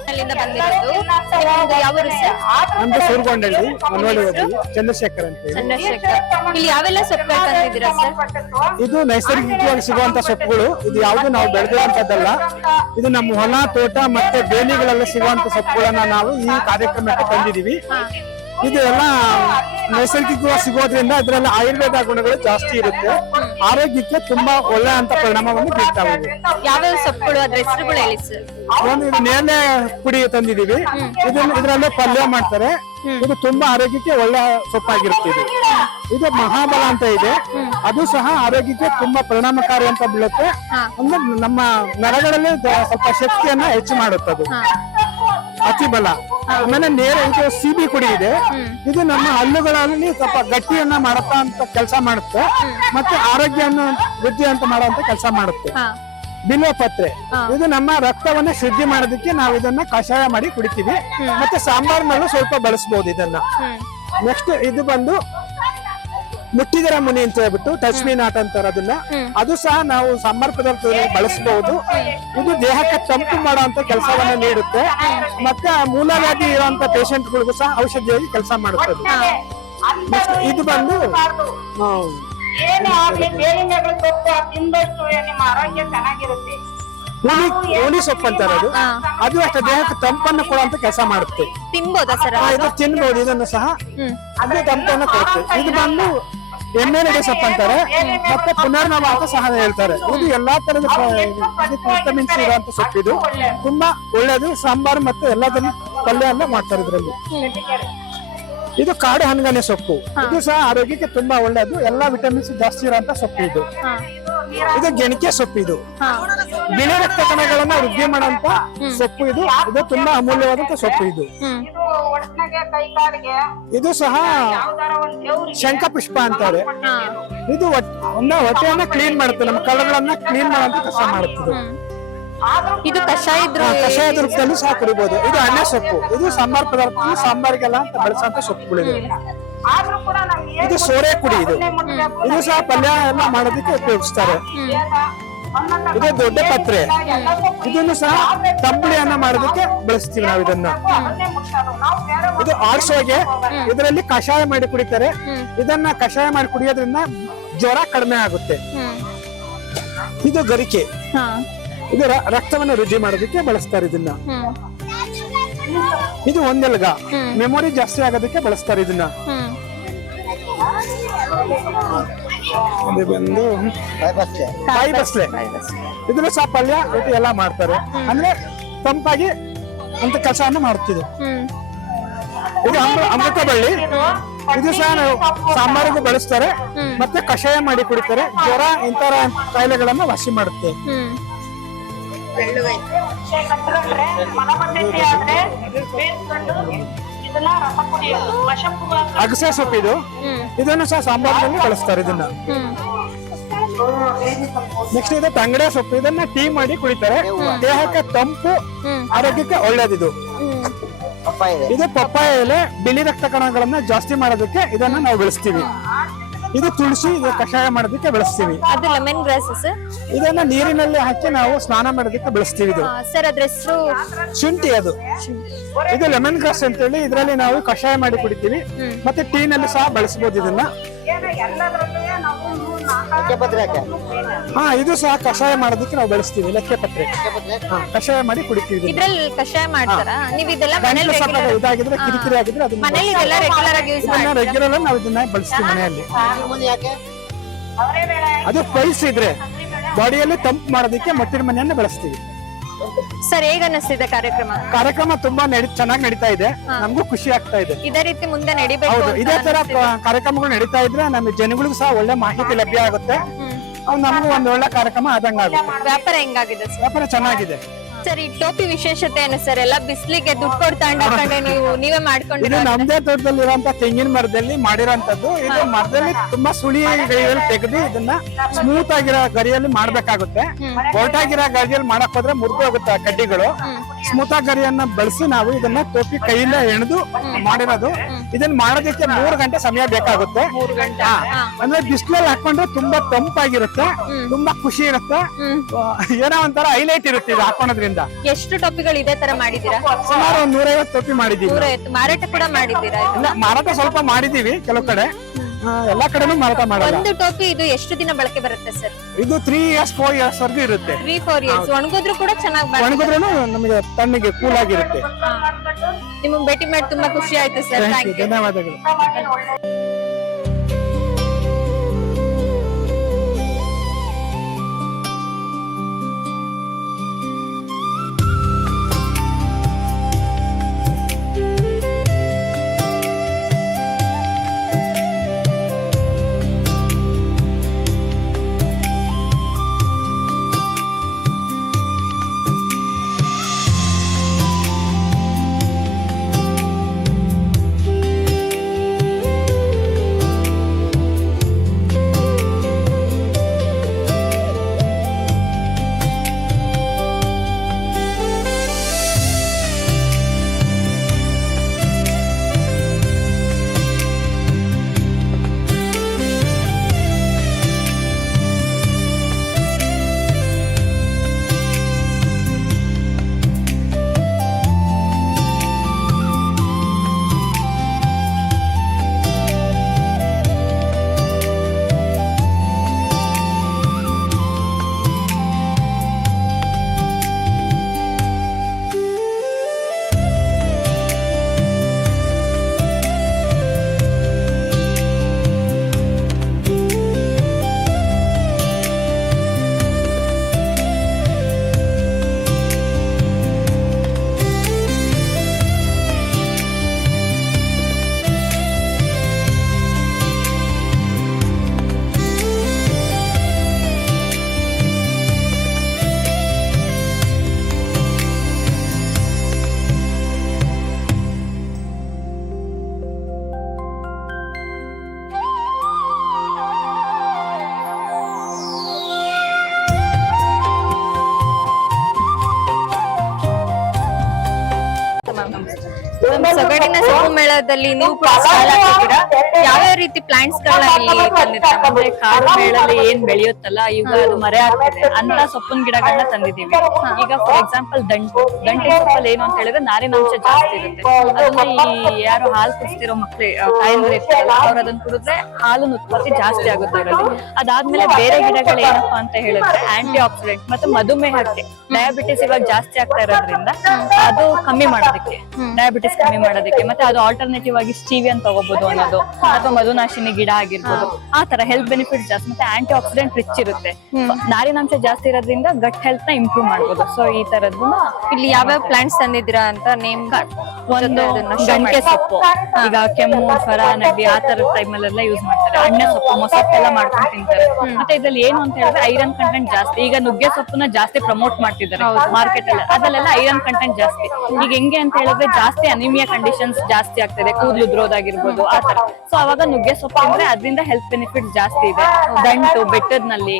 ಅಲ್ಲಿಂದ ಬಂದಿರೋದು. ಯಾವ ಊರು ಸರ್? ನಮ್ದು ಸೂರ್ಗೊಂಡಳ್ಳಿ, ಮನವಳ್ಳಿ ಹೋಬಳಿ, ಚಂದ್ರಶೇಖರ್ ಅಂತ ಹೇಳಿ. ಚಂದ್ರಶೇಖರ್. ಇಲ್ಲಿ ಯಾವೆಲ್ಲ ಸೊಪ್ಪುಗಳು ತಂದಿದ್ದೀರಾ ಸರ್? ಇದು ನೈಸರ್ಗಿಕವಾಗಿ ಸಿಗುವಂತ ಸೊಪ್ಪುಗಳು. ಇದು ಯಾವುದು ನಾವು ಬೆಳೆದಿರುವಂತದ್ದಲ್ಲ. ಇದು ನಮ್ಮ ಹೊಲ, ತೋಟ ಮತ್ತೆ ಬೇಲಿಗಳೆಲ್ಲ ಸಿಗುವಂತ ಸೊಪ್ಪುಗಳನ್ನ ನಾವು ಈ ಕಾರ್ಯಕ್ರಮಕ್ಕೆ ತಂದಿದೀವಿ. ಇದು ಎಲ್ಲ ನೈಸರ್ಗಿಕವಾಗಿ ಸಿಗೋದ್ರಿಂದ ಇದರಲ್ಲಿ ಆಯುರ್ವೇದ ಗುಣಗಳು ಜಾಸ್ತಿ ಇರುತ್ತೆ. ಆರೋಗ್ಯಕ್ಕೆ ತುಂಬಾ ಒಳ್ಳೆ ಅಂತ ಪರಿಣಾಮವನ್ನು ಬೀರ್ತಾವೆ. ಯಾವ್ಯಾವ ಸೊಪ್ಪುಗಳು, ಅದ್ರ ಹೆಸರುಗಳು ಹೇಳಿ ಸರ್. ಒಂದು ಇದು ನೇಲೆ ಪುಡಿ ತಂದಿದೀವಿ. ಇದರಲ್ಲೇ ಪಲ್ಯ ಮಾಡ್ತಾರೆ. ಇದು ತುಂಬಾ ಆರೋಗ್ಯಕ್ಕೆ ಒಳ್ಳೆ ಸೊಪ್ಪಾಗಿರುತ್ತೆ. ಇದು ಮಹಾಬಲ ಅಂತ ಇದೆ. ಅದು ಸಹ ಆರೋಗ್ಯಕ್ಕೆ ತುಂಬಾ ಪರಿಣಾಮಕಾರಿ ಅಂತ ಬೀಳುತ್ತೆ. ಅಂದ್ರೆ ನಮ್ಮ ನರಗಳಲ್ಲಿ ಸ್ವಲ್ಪ ಶಕ್ತಿಯನ್ನ ಹೆಚ್ಚು ಮಾಡುತ್ತದೆ. ಅತಿ ಬಲ. ಆಮೇಲೆ ನೇರ ಇದು ಸಿಬಿ ಕುಡಿ ಇದೆ. ಇದು ನಮ್ಮ ಹಲ್ಲುಗಳಲ್ಲಿ ಸ್ವಲ್ಪ ಗಟ್ಟಿಯನ್ನ ಮಾಡತ್ತ ಅಂತ ಕೆಲಸ ಮಾಡುತ್ತೆ. ಮತ್ತೆ ಆರೋಗ್ಯವನ್ನು ವೃದ್ಧಿ ಅಂತ ಮಾಡುವಂತ ಕೆಲಸ ಮಾಡುತ್ತೆ. ಬಿಲ್ವ ಪತ್ರೆ ಇದು ನಮ್ಮ ರಕ್ತವನ್ನ ಶುದ್ಧಿ ಮಾಡೋದಕ್ಕೆ ನಾವು ಇದನ್ನ ಕಷಾಯ ಮಾಡಿ ಕುಡಿತೀವಿ. ಮತ್ತೆ ಸಾಂಬಾರ್ನಲ್ಲೂ ಸ್ವಲ್ಪ ಬಳಸಬಹುದು ಇದನ್ನ. ನೆಕ್ಸ್ಟ್ ಇದು ಬಂದು ಮುಟ್ಟಿದರ ಮುನಿ ಅಂತ ಹೇಳ್ಬಿಟ್ಟು ಟಚ್ಮಿ ನಾಟ್ ಅಂತಾರೆ ಅದನ್ನ. ಅದು ಸಹ ನಾವು ಸಾಂಬಾರ್ ಪದಾರ್ಥದಲ್ಲಿ ಬಳಸಬಹುದು. ಇದು ದೇಹಕ್ಕೆ ತಂಪು ಮಾಡುವಂತ ಕೆಲಸವನ್ನ ನೀಡುತ್ತೆ. ಮತ್ತೆ ಮೂಲವ್ಯಾಧಿ ಇರುವಂತ ಪೇಷಂಟ್ಗಳಿಗೂ ಸಹ ಔಷಧಿಯಾಗಿ ಕೆಲಸ ಮಾಡುತ್ತದೆ. ಇದು ಬಂದು ಏನೇ ಆಗ್ಲಿ ಬೇವಿನ ಸೊಪ್ಪು ತಿಂದಷ್ಟು ನಿಮ್ಮ ಆರೋಗ್ಯ ಚೆನ್ನಾಗಿರುತ್ತೆ. ಹುಳಿ ಸೊಪ್ಪು ಅಂತಾರೆ ಅದು. ಅದು ಅಷ್ಟೇ ದೇಹಕ್ಕೆ ತಂಪನ್ನು ಕೊಡುವಂತ ಕೆಲಸ ಮಾಡುತ್ತೆ. ತಿನ್ಬೋದಾ ಸರ್? ಇದು ತಿನ್ಬಹುದು, ಇದನ್ನು ಸಹ ಅದು ತಂಪನ್ನು ಕೊಡುತ್ತೆ. ಇದು ಬಂದು ಎಮ್ಮೆರಡಿ ಸೊಪ್ಪು ಅಂತಾರೆ, ಮತ್ತೆ ಪುನರ್ನವ ಅಂತ ಸಹ ಹೇಳ್ತಾರೆ. ಇದು ಎಲ್ಲಾ ತರದ ವಿಟಮಿನ್ಸ್ ಇರುವಂತ ಸೊಪ್ಪು. ಇದು ತುಂಬಾ ಒಳ್ಳೇದು. ಸಾಂಬಾರು ಮತ್ತೆ ಎಲ್ಲದನ್ನು ಪಲ್ಯ ಎಲ್ಲ ಮಾಡ್ತಾರೆ ಇದ್ರಲ್ಲಿ. ಇದು ಕಾಡು ಹನಗನೆ ಸೊಪ್ಪು. ಇದು ಸಹ ಆರೋಗ್ಯಕ್ಕೆ ತುಂಬಾ ಒಳ್ಳೇದು. ಎಲ್ಲಾ ವಿಟಮಿನ್ಸ್ ಜಾಸ್ತಿ ಇರುವಂತ ಸೊಪ್ಪು ಇದು. ಇದು ಗೆಣಕೆ ಸೊಪ್ಪು. ಇದು ಬಿಳಿ ರಕ್ತ ಕಣಗಳನ್ನ ವೃದ್ಧಿ ಮಾಡುವಂತ ಸೊಪ್ಪು. ಇದು ತುಂಬಾ ಅಮೂಲ್ಯವಾದಂತ ಸೊಪ್ಪು. ಇದು ಸಹ ಶಂಖಪುಷ್ಪ ಅಂತಾರೆ. ಇದು ಹೊಟ್ಟೆಯನ್ನ ಕ್ಲೀನ್ ಮಾಡುತ್ತೆ, ನಮ್ಮ ಕಲ್ಲುಗಳನ್ನ ಕ್ಲೀನ್ ಮಾಡುವಂತ ಕೆಲಸ ಮಾಡುತ್ತದೆ. ಇದು ಕಷಾಯದ ರೂಪದಲ್ಲೂ ಸಹ ಕುಡಿಬಹುದು. ಇದು ಅಣ್ಣೆ ಸೊಪ್ಪು. ಇದು ಸಾಂಬಾರ್ ಪದಾರ್ಥ, ಸಾಂಬಾರಿಗೆಲ್ಲ ಅಂತ ಬಳಸುವಂತ ಸೊಪ್ಪುಗಳಿದೆ. ಇದು ಸೋರೆ ಕುಡಿ. ಇದು ಸಹ ಪಲ್ಯ ಎಲ್ಲ ಮಾಡೋದಕ್ಕೆ ಉಪಯೋಗಿಸ್ತಾರೆ. ಇದು ದೊಡ್ಡ ಪತ್ರೆ. ಇದನ್ನು ಸಹ ತಂಬುಳಿಯನ್ನ ಮಾಡೋದಕ್ಕೆ ಬಳಸ್ತೀವಿ ನಾವು ಇದನ್ನ. ಇದು ಆಡ್ಸೋಗೆ ಇದರಲ್ಲಿ ಕಷಾಯ ಮಾಡಿ ಕುಡಿತಾರೆ. ಇದನ್ನ ಕಷಾಯ ಮಾಡಿ ಕುಡಿಯೋದ್ರಿಂದ ಜ್ವರ ಕಡಿಮೆ ಆಗುತ್ತೆ. ಇದು ಗರಿಕೆ. ಇದು ರಕ್ತವನ್ನು ವೃದ್ಧಿ ಮಾಡೋದಕ್ಕೆ ಬಳಸ್ತಾರೆ ಇದನ್ನ. ಇದು ಒಂದೆಲ್ಗ, ಮೆಮೊರಿ ಜಾಸ್ತಿ ಆಗೋದಕ್ಕೆ ಬಳಸ್ತಾರೆ ಇದನ್ನ. ಬಂದು ಕಾಯಿ ಬಸ್ಲೆ. ಇದನ್ನ ಸಹ ಪಲ್ಯ ರೊಟ್ಟಿ ಎಲ್ಲ ಮಾಡ್ತಾರೆ. ಅಂದ್ರೆ ತಂಪಾಗಿ ಅಂತ ಕೆಲಸವನ್ನು ಮಾಡ್ತಿದ್ರು. ಇದು ಅಮೃತ ಬಳ್ಳಿ. ಇದು ಸಹ ನಾವು ಸಾಂಬಾರಿಗೂ ಬಳಸ್ತಾರೆ, ಮತ್ತೆ ಕಷಾಯ ಮಾಡಿ ಕುಡಿತಾರೆ. ಜ್ವರ ಇಂತರ ಕಾಯಿಲೆಗಳನ್ನ ವಾಸಿ ಮಾಡುತ್ತೆ. ಅಗಸೆ ಸೊಪ್ಪು. ಇದನ್ನು ಸಹ ಸಾಂಬಾರಿನಲ್ಲಿ ಬಳಸ್ತಾರೆ ಇದನ್ನ. ನೆಕ್ಸ್ಟ್ ಇದು ತಂಗಡೆ ಸೊಪ್ಪು. ಇದನ್ನ ಟೀ ಮಾಡಿ ಕುಡಿತಾರೆ. ದೇಹಕ್ಕೆ ತಂಪು, ಆರೋಗ್ಯಕ್ಕೆ ಒಳ್ಳೇದಿದು. ಇದು ಪಪ್ಪಾಯ ಎಲೆ. ಬಿಳಿ ರಕ್ತ ಕಣಗಳನ್ನ ಜಾಸ್ತಿ ಮಾಡೋದಕ್ಕೆ ಇದನ್ನ ನಾವು ಬೆಳೆಸ್ತೀವಿ. ಇದು ತುಳಸಿ. ಇದು ಕಷಾಯ ಮಾಡೋದಕ್ಕೆ ಬೆಳೆಸ್ತೀವಿ. ಅದು ಲೆಮನ್ ಗ್ರಾಸ್. ಇದನ್ನ ನೀರಿನಲ್ಲಿ ಹಾಕಿ ನಾವು ಸ್ನಾನ ಮಾಡೋದಕ್ಕೆ ಬೆಳೆಸ್ತೀವಿ. ಇದು ಸರ್ ಅದ್ರ ಹೆಸರು ಶುಂಠಿ. ಅದು ಇದು ಲೆಮನ್ ಗ್ರಾಸ್ ಅಂತ ಹೇಳಿ. ಇದರಲ್ಲಿ ನಾವು ಕಷಾಯ ಮಾಡಿ ಕುಡಿತೀವಿ, ಮತ್ತೆ ಟೀ ನಲ್ಲಿ ಸಹ ಬಳಸಬಹುದು ಇದನ್ನ. ಇದು ಸಹ ಕಷಾಯ ಮಾಡೋದಕ್ಕೆ ನಾವು ಬಳಸ್ತೀವಿ. ಲೆಕ್ಕೆ ಪತ್ರೆ ಕಷಾಯ ಮಾಡಿ ಕುಡಿತೀವಿ. ಇದ್ರಲ್ಲಿ ಕಷಾಯ ಮಾಡ್ತಾರಾ ನೀವು? ಇದೆಲ್ಲ ಇದಾಗಿದ್ರೆ, ಕಿರಿಕಿರಿ ಆಗಿದ್ರೆ ಅದು ಮನೇಲಿ ರೆಗ್ಯುಲರ್ ಆಗಿ ರೆಗ್ಯುಲರ್ ನಾವು ಇದನ್ನ ಬಳಸ್ತೀವಿ ಮನೆಯಲ್ಲಿ. ಅದು ಪೈಲ್ಸ್ ಇದ್ರೆ ಬಾಡಿಯಲ್ಲಿ ತಂಪು ಮಾಡೋದಕ್ಕೆ ಮೊಟ್ಟಿನ ಮನೆಯನ್ನ ಬಳಸ್ತೀವಿ. ಸರ್ ಹೇಗ ಅನಿಸ್ತಿದೆ ಕಾರ್ಯಕ್ರಮ? ತುಂಬಾ ಚೆನ್ನಾಗಿ ನಡೀತಾ ಇದೆ. ನಮಗೂ ಖುಷಿ ಆಗ್ತಾ ಇದೆ. ಇದೇ ರೀತಿ ಮುಂದೆ ನಡಿಬೇಕು. ಹೌದು, ಇದೇ ತರ ಕಾರ್ಯಕ್ರಮಗಳು ನಡೀತಾ ಇದ್ರೆ ನಮ್ಮ ಜನಗಳಿಗೂ ಸಹ ಒಳ್ಳೆ ಮಾಹಿತಿ ಲಭ್ಯ ಆಗುತ್ತೆ. ನಮಗೂ ಒಂದು ಒಳ್ಳೆ ಕಾರ್ಯಕ್ರಮ ಆದಂಗ ಆಗುತ್ತೆ. ವ್ಯಾಪಾರ ಹೆಂಗಾಗಿದೆ? ವ್ಯಾಪಾರ ಚೆನ್ನಾಗಿದೆ. ಸರ್ ಈ ಟೋಪಿ ವಿಶೇಷತೆ ಏನು ಸರ್? ಎಲ್ಲ ಬಿಸ್ಲಿಗೆ ದುಡ್ಡು ಕೊಡ್ತಾ ನೀವೇ ಮಾಡ್ಕೊಂಡು? ಇದು ನಮ್ದೇ ತೋಟದಲ್ಲಿ ಇರುವಂತ ತೆಂಗಿನ ಮರದಲ್ಲಿ ಮಾಡಿರೋಂಥದ್ದು. ಇದು ಮರದಲ್ಲಿ ತುಂಬಾ ಸುಳಿ ಗರಿಯಲ್ಲಿ ತೆಗೆದು ಇದನ್ನ ಸ್ಮೂತ್ ಆಗಿರೋ ಗರಿಯಲ್ಲಿ ಮಾಡ್ಬೇಕಾಗುತ್ತೆ. ಒರಟಾಗಿರೋ ಗರಿಯಲ್ಲಿ ಮಾಡಕ್ ಹೋದ್ರೆ ಮುರಿದು ಹೋಗುತ್ತೆ ಕಡ್ಡಿಗಳು. ಸ್ಮೂತ್ ಆಗಿ ಗರಿಯನ್ನ ಬಳಸಿ ನಾವು ಇದನ್ನ ಟೋಪಿ ಕೈಯಿಂದ ಎಣೆದು ಮಾಡಿರೋದು. ಇದನ್ನ ಮಾಡೋದಕ್ಕೆ 3 ಗಂಟೆ ಸಮಯ ಬೇಕಾಗುತ್ತೆ. ಅಂದ್ರೆ ಬಿಸಿಲಲ್ಲಿ ಹಾಕೊಂಡ್ರೆ ತುಂಬಾ ತಂಪಾಗಿರುತ್ತೆ, ತುಂಬಾ ಖುಷಿ ಇರುತ್ತೆ. ಏನೋ ಒಂಥರ ಹೈಲೈಟ್ ಇರುತ್ತೆ ಇದು ಹಾಕೋದ್ರಿಂದ. ಎಷ್ಟು ಟೋಪಿಗಳು ಇದೇ ತರ ಮಾಡಿದೀರಾ? ಸುಮಾರು 150 ಟೋಪಿ ಮಾಡಿದೀವಿ. ಮಾರಾಟ ಕೂಡ ಮಾಡಿದೀರಾ? ಮಾರಾಟ ಸ್ವಲ್ಪ ಮಾಡಿದೀವಿ ಕೆಲವು ಕಡೆ, ಎಲ್ಲಾ ಕಡೆನೂ ಮಾರಾಟ ಮಾಡಲ್ಲ. ಒಂದು ಟೋಪಿ ಇದು ಎಷ್ಟು ದಿನ ಬಳಕೆ ಬರುತ್ತೆ ಸರ್? ಇದು 3 years 4 years ವರೆಗೂ ಇರುತ್ತೆ. 3-4 years ಒಣಗಿದ್ರು ಕೂಡ ಚೆನ್ನಾಗಿ ಒಣಗಿದ್ರು ನಮಗೆ ತಣ್ಣಗೆ ಕೂಲ್ ಆಗಿರುತ್ತೆ. ನಿಮ್ಮನ್ನ ಭೇಟಿ ಮಾಡಿ ತುಂಬಾ ಖುಷಿ ಆಯ್ತು ಸರ್. ಧನ್ಯವಾದಗಳು. ಸೊಗಡಿನ ಸೊಪ್ಪು ಮೇಳದಲ್ಲಿ ನೀವು ಕೂಡ ಸ್ಟಾಲ್ ಹಾಕಿದ್ದೀರಾ. ಯಾವ್ಯಾವ ರೀತಿ ಪ್ಲಾಂಟ್ಸ್ ಗಳನ್ನ ಇಲ್ಲಿ ತಂದಿದ್ದೀರಾ? ಅಂದ್ರೆ ಕಾಡು ಮೇಳಲ್ಲಿ ಏನ್ ಬೆಳೆಯುತ್ತಲ್ಲ ಈಗ ಅದು ಮರೆ ಆಗ್ತಿದೆ ಅಂತ ಸೊಪ್ಪಿನ ಗಿಡಗಳನ್ನ ತಂದಿದೀವಿ. ಈಗ ಫಾರ್ ಎಕ್ಸಾಂಪಲ್ ದಂಟಿನ ಸೊಪ್ಪಲ್ಲಿ ಏನು ಅಂತ ಹೇಳಿದ್ರೆ ನಾರಿನಾಂಶ ಜಾಸ್ತಿ ಇರುತ್ತೆ. ಅದನ್ನ ಈ ಯಾರು ಹಾಲು ಕುಡಿಸ್ತಿರೋ ತಾಯಂದ್ರೆ ಇರ್ತಾರಲ್ಲ ಅವ್ರು ಅದನ್ನ ಕುಡಿದ್ರೆ ಹಾಲಿನ ಉತ್ಪತ್ತಿ ಜಾಸ್ತಿ ಆಗುತ್ತೆ ಅವರಲ್ಲಿ. ಅದಾದ್ಮೇಲೆ ಬೇರೆ ಗಿಡಗಳು ಏನಪ್ಪಾ ಅಂತ ಹೇಳಿದ್ರೆ ಆಂಟಿ ಆಕ್ಸಿಡೆಂಟ್ ಮತ್ತೆ ಮಧುಮೇಹಕ್ಕೆ, ಡಯಾಬಿಟಿಸ್ ಇವಾಗ ಜಾಸ್ತಿ ಆಗ್ತಾ ಇರೋದ್ರಿಂದ ಅದು ಕಮ್ಮಿ ಮಾಡೋದಕ್ಕೆ, ಡಯಾಬಿಟಿಸ್ ಕಮ್ಮಿ ಮಾಡೋದಕ್ಕೆ, ಮತ್ತೆ ಅದು ಆಲ್ಟರ್ನೇಟಿವ್ ಆಗಿ ಸ್ಟೀವಿಯನ್ ತಗೋಬಹುದು ಅನ್ನೋದು, ಅಥವಾ ಮಧುನಾಶಿನಿ ಗಿಡ ಆಗಿರ್ಬೋದು. ಆ ತರ ಹೆಲ್ತ್ ಬೆನಿಫಿಟ್ ಜಾಸ್ತಿ, ಮತ್ತೆ ಆಂಟಿ ಆಕ್ಸಿಡೆಂಟ್ ರಿಚ್ ಇರುತ್ತೆ. ನಾರಿನಾಂಶ ಜಾಸ್ತಿ ಇರೋದ್ರಿಂದ ಗಟ್ ಹೆಲ್ತ್ ನ ಇಂಪ್ರೂವ್ ಮಾಡಬಹುದು. ಸೊ ಈ ತರದನ್ನ ಇಲ್ಲಿ ಯಾವ್ಯಾವ ಪ್ಲಾಂಟ್ಸ್ ತಂದಿದ್ದೀರಾ ಅಂತ ನೇಮ್ ಒಂದು ಗಂಟೆ ಸೊಪ್ಪು, ಈಗ ಕೆಮ್ಮು, ಸ್ವರ, ನೆಗಡಿ ಆ ತರದ ಟೈಮ್ ಅಲ್ಲೆಲ್ಲ ಯೂಸ್ ಮಾಡ್ತಾರೆ. ಅಣ್ಣೆ ಸೊಪ್ಪು, ಮೊಸಪ್ಪೆಲ್ಲ ಮಾಡ್ಕೊಂಡು ತಿಂತಾರೆ. ಮತ್ತೆ ಇದ್ರಲ್ಲಿ ಏನು ಅಂತ ಹೇಳಿದ್ರೆ ಐರನ್ ಕಂಟೆಂಟ್ ಜಾಸ್ತಿ. ಈಗ ನುಗ್ಗೆ ಸೊಪ್ಪನ್ನ ಜಾಸ್ತಿ ಪ್ರಮೋಟ್ ಮಾಡ್ತಿದ್ದಾರೆ ಮಾರ್ಕೆಟ್ ಅಲ್ಲಿ, ಅದ್ರಲ್ಲೆಲ್ಲ ಐರನ್ ಕಂಟೆಂಟ್ ಜಾಸ್ತಿ. ಈಗ ಹೆಂಗೆ ಅಂತ ಹೇಳಿದ್ರೆ ಜಾಸ್ತಿ ಅನಿಮಿಯಾ ಕಂಡೀಷನ್ಸ್ ಜಾಸ್ತಿ ಆಗ್ತದೆ, ಕೂದಲು ಉದ್ರೋದಾಗಿರ್ಬೋದು ಆ ತರ. ಸೊ ಅವಾಗ ನುಗ್ಗೆ ಸೊಪ್ಪು ಅಂದ್ರೆ ಅದರಿಂದ ಹೆಲ್ತ್ ಬೆನಿಫಿಟ್ ಜಾಸ್ತಿ ಇದೆ. ದಂಟು, ಬೆಟ್ಟದ್ನಲ್ಲಿ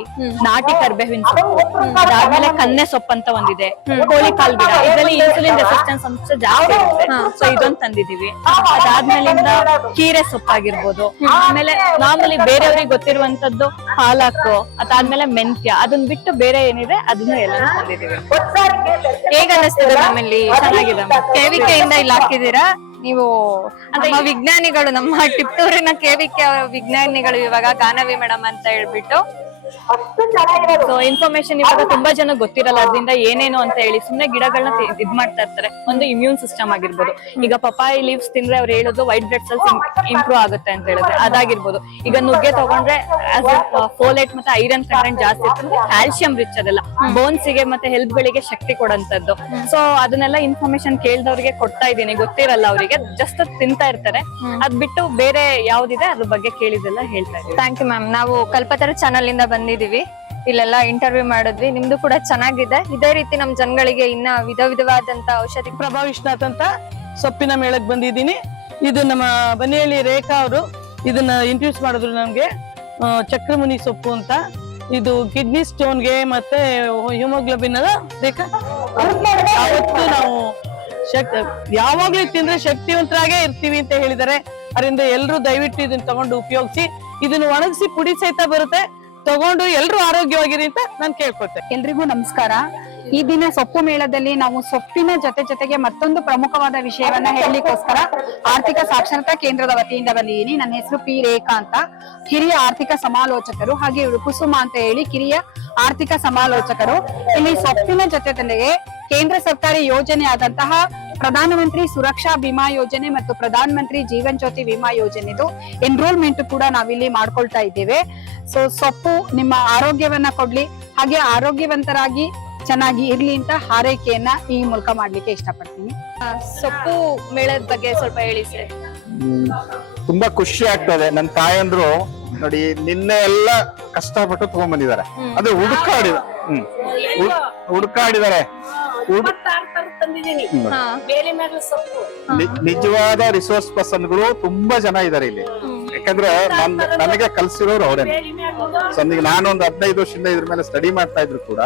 ನಾಟಿ ಕರ್ಬೇವಿನ ಸೊಪ್ಪು, ಅದಾದ್ಮೇಲೆ ಕನ್ನೆ ಸೊಪ್ಪು ಅಂತ ಒಂದಿದೆ, ಕೋಳಿ ಕಾಲ್ ಗಿಡ, ಇದ್ರಲ್ಲಿ ಇನ್ಸುಲಿನ್ ರೆಸಿಸ್ಟೆನ್ಸ್ ಅಂಶ ಜಾಸ್ತಿ ಇರುತ್ತೆ. ಸೊ ಇದೊಂದು ತಂದಿದೀವಿ. ಅದಾದ್ಮೇಲಿಂದ ಕೀರೆ ಸೊಪ್ಪಾಗಿರ್ಬೋದು, ಆಮೇಲೆ ಮಾಮೂಲಿ ಬೇರೆಯವ್ರಿಗೆ ಗೊತ್ತಿರುವಂತದ್ದು ಪಾಲಕ್, ಅದಾದ್ಮೇಲೆ ಮೆಂತ್ಯ, ಅದನ್ನ ಬಿಟ್ಟು ಬೇರೆ ಏನಿದೆ ಅದನ್ನು ಎಲ್ಲ ತಂದಿದೀವಿ. ಹೇಗ್ ಅನಿಸ್ತದೆ ನಮ್ಮಲ್ಲಿ? ಚೆನ್ನಾಗಿದೆ. KVK ಇಂದ ಇಲ್ಲಿ ಹಾಕಿದೀರಾ ನೀವು? ನಮ್ಮ ವಿಜ್ಞಾನಿಗಳು, ನಮ್ಮ ಟಿಪ್ಟೂರಿನ KVK ಅವರ ವಿಜ್ಞಾನಿಗಳು ಇವಾಗ ಗಾನವಿ ಮೇಡಮ್ ಅಂತ ಹೇಳ್ಬಿಟ್ಟು ಸೊ ಇನ್ಫಾರ್ಮೇಶನ್ ಇವಾಗ ತುಂಬಾ ಜನ ಗೊತ್ತಿರಲ್ಲ ಅದರಿಂದ ಏನೇನು ಅಂತ ಹೇಳಿ ಸುಮ್ನೆ ಗಿಡಗಳನ್ನ ಇದ್ ಮಾಡ್ತಾ ಇರ್ತಾರೆ. ಒಂದು ಇಮ್ಯೂನ್ ಸಿಸ್ಟಮ್ ಆಗಿರ್ಬೋದು, ಈಗ ಪಪಾಯಿ ಲೀವ್ಸ್ ತಿಂದ್ರೆ ಅವ್ರು ಹೇಳೋದು ವೈಟ್ ಬ್ಲಡ್ ಸೆಲ್ಸ್ ಇಂಪ್ರೂವ್ ಆಗುತ್ತೆ ಅಂತ ಹೇಳಿದ್ರೆ ಅದಾಗಿರ್ಬೋದು. ಈಗ ನುಗ್ಗೆ ತಗೊಂಡ್ರೆ ಫೋಲೇಟ್ ಮತ್ತೆ ಐರನ್ ಕಂಟೆಂಟ್ ಜಾಸ್ತಿ ಇರ್ತದೆ, ಕ್ಯಾಲ್ಸಿಯಂ ರಿಚ್ ಅದೆಲ್ಲ ಬೋನ್ಸ್ ಗೆ ಮತ್ತೆ ಹೆಲ್ತ್ ಗಳಿಗೆ ಶಕ್ತಿ ಕೊಡಂತದ್ದು. ಸೊ ಅದನ್ನೆಲ್ಲ ಇನ್ಫಾರ್ಮೇಶನ್ ಕೇಳ್ದವ್ರಿಗೆ ಕೊಡ್ತಾ ಇದೀನಿ. ಗೊತ್ತಿರಲ್ಲ ಅವರಿಗೆ, ಜಸ್ಟ್ ತಿಂತಾ ಇರ್ತಾರೆ. ಅದ್ ಬಿಟ್ಟು ಬೇರೆ ಯಾವ್ದಿದೆ ಅದ್ರ ಬಗ್ಗೆ ಕೇಳಿದೆಲ್ಲ ಹೇಳ್ತಾ ಇದ್ದೀನಿ. Thank you ma'am. ನಾವು ಕಲ್ಪತರ ಚಾನಲ್ ಇಂದ ಬಂದಿದೀವಿ, ಇಲ್ಲೆಲ್ಲ ಇಂಟರ್ವ್ಯೂ ಮಾಡಿದ್ವಿ. ನಿಮ್ದು ಕೂಡ ಚೆನ್ನಾಗಿದೆ. ಇದೇ ರೀತಿ ನಮ್ ಜನಗಳಿಗೆ ಇನ್ನ ವಿಧ ವಿಧವಾದಂತ ಔಷಧಿ. ಪ್ರಭಾ ವಿಶ್ವನಾಥ್ ಅಂತ ಸೊಪ್ಪಿನ ಮೇಳಕ್ಕೆ ಬಂದಿದ್ದೀನಿ. ಇದು ನಮ್ಮ ಬನ್ನಿಹಳ್ಳಿ ರೇಖಾ ಅವರು ಇದನ್ನ ಇಂಟ್ರೊಡ್ಯೂಸ್ ಮಾಡಿದ್ರು ನಮ್ಗೆ. ಚಕ್ರಮುನಿ ಸೊಪ್ಪು ಅಂತ, ಇದು ಕಿಡ್ನಿ ಸ್ಟೋನ್ಗೆ ಮತ್ತೆ ಹಿಮೋಗ್ಲೋಬಿನ್ ಅದ ರೇಖಾ, ಅವತ್ತು ನಾವು ಯಾವಾಗ್ಲೂ ತಿಂದ್ರೆ ಶಕ್ತಿವಂತರಾಗೇ ಇರ್ತೀವಿ ಅಂತ ಹೇಳಿದ್ದಾರೆ. ಅದರಿಂದ ಎಲ್ರು ದಯವಿಟ್ಟು ಇದನ್ನ ತಗೊಂಡು ಉಪಯೋಗಿಸಿ. ಇದನ್ನ ಒಣಗಿಸಿ ಪುಡಿ ಸಹಿತ ಬರುತ್ತೆ, ತಗೊಂಡು ಎಲ್ರು ಆರೋಗ್ಯವಾಗಿರಿ ಅಂತ ನಾನು ಕೇಳ್ಕೊಳ್ತೇನೆ. ಎಲ್ರಿಗೂ ನಮಸ್ಕಾರ. ಈ ದಿನ ಸೊಪ್ಪು ಮೇಳದಲ್ಲಿ ನಾವು ಸೊಪ್ಪಿನ ಜೊತೆಗೆ ಮತ್ತೊಂದು ಪ್ರಮುಖವಾದ ವಿಷಯವನ್ನ ಹೇಳಲಿಕ್ಕೋಸ್ಕರ ಆರ್ಥಿಕ ಸಾಕ್ಷರತಾ ಕೇಂದ್ರದ ವತಿಯಿಂದ ಬಂದಿದ್ದೀನಿ. ನನ್ನ ಹೆಸರು ಪಿ ರೇಖಾ ಅಂತ, ಹಿರಿಯ ಆರ್ಥಿಕ ಸಮಾಲೋಚಕರು. ಹಾಗೆ ಇವರು ಕುಸುಮ ಅಂತ ಹೇಳಿ ಕಿರಿಯ ಆರ್ಥಿಕ ಸಮಾಲೋಚಕರು. ಇಲ್ಲಿ ಸೊಪ್ಪಿನ ಜೊತೆಗೆ ಕೇಂದ್ರ ಸರ್ಕಾರಿ ಯೋಜನೆ ಆದಂತಹ ಪ್ರಧಾನಮಂತ್ರಿ ಸುರಕ್ಷಾ ಬಿಮಾ ಯೋಜನೆ ಮತ್ತು ಪ್ರಧಾನ ಮಂತ್ರಿ ಜೀವನ್ ಜ್ಯೋತಿ ವಿಮಾ ಯೋಜನೆದು ಎನ್ರೋಲ್ಮೆಂಟ್ ಕೂಡ ನಾವಿಲ್ಲಿ ಮಾಡ್ಕೊಳ್ತಾ ಇದ್ದೇವೆ. ಸೊ ಸೊಪ್ಪು ನಿಮ್ಮ ಆರೋಗ್ಯವನ್ನ ಕೊಡ್ಲಿ, ಹಾಗೆ ಆರೋಗ್ಯವಂತರಾಗಿ ಚೆನ್ನಾಗಿ ಇರ್ಲಿ ಅಂತ ಹಾರೈಕೆಯನ್ನ ಈ ಮೂಲಕ ಮಾಡ್ಲಿಕ್ಕೆ ಇಷ್ಟಪಡ್ತೀನಿ. ಸೊಪ್ಪು ಮೇಳದ ಬಗ್ಗೆ ಸ್ವಲ್ಪ ಹೇಳಿ ಸರ್. ತುಂಬಾ ಖುಷಿ ಆಗ್ತದೆ. ನನ್ನ ತಾಯಂದ್ರು ನೋಡಿ ನಿನ್ನೆ ಎಲ್ಲ ಕಷ್ಟಪಟ್ಟು ತಗೊಂಡ್ಬಂದಿದ್ದಾರೆ. ಅದು ಹುಡುಕಾಡಿದ್ದಾರೆ. ನಿಜವಾದ ರಿಸೋರ್ಸ್ ಪರ್ಸನ್ಗಳು ತುಂಬಾ ಜನ ಇದಾರೆ ಇಲ್ಲಿ. ಯಾಕಂದ್ರೆ ನನಗೆ ಕಲ್ಸಿರೋರು ಅವರೇ. ನಾನು ಒಂದು 15 ವರ್ಷದಿಂದ ಇದ್ರ ಮೇಲೆ ಸ್ಟಡಿ ಮಾಡ್ತಾ ಇದ್ರು ಕೂಡ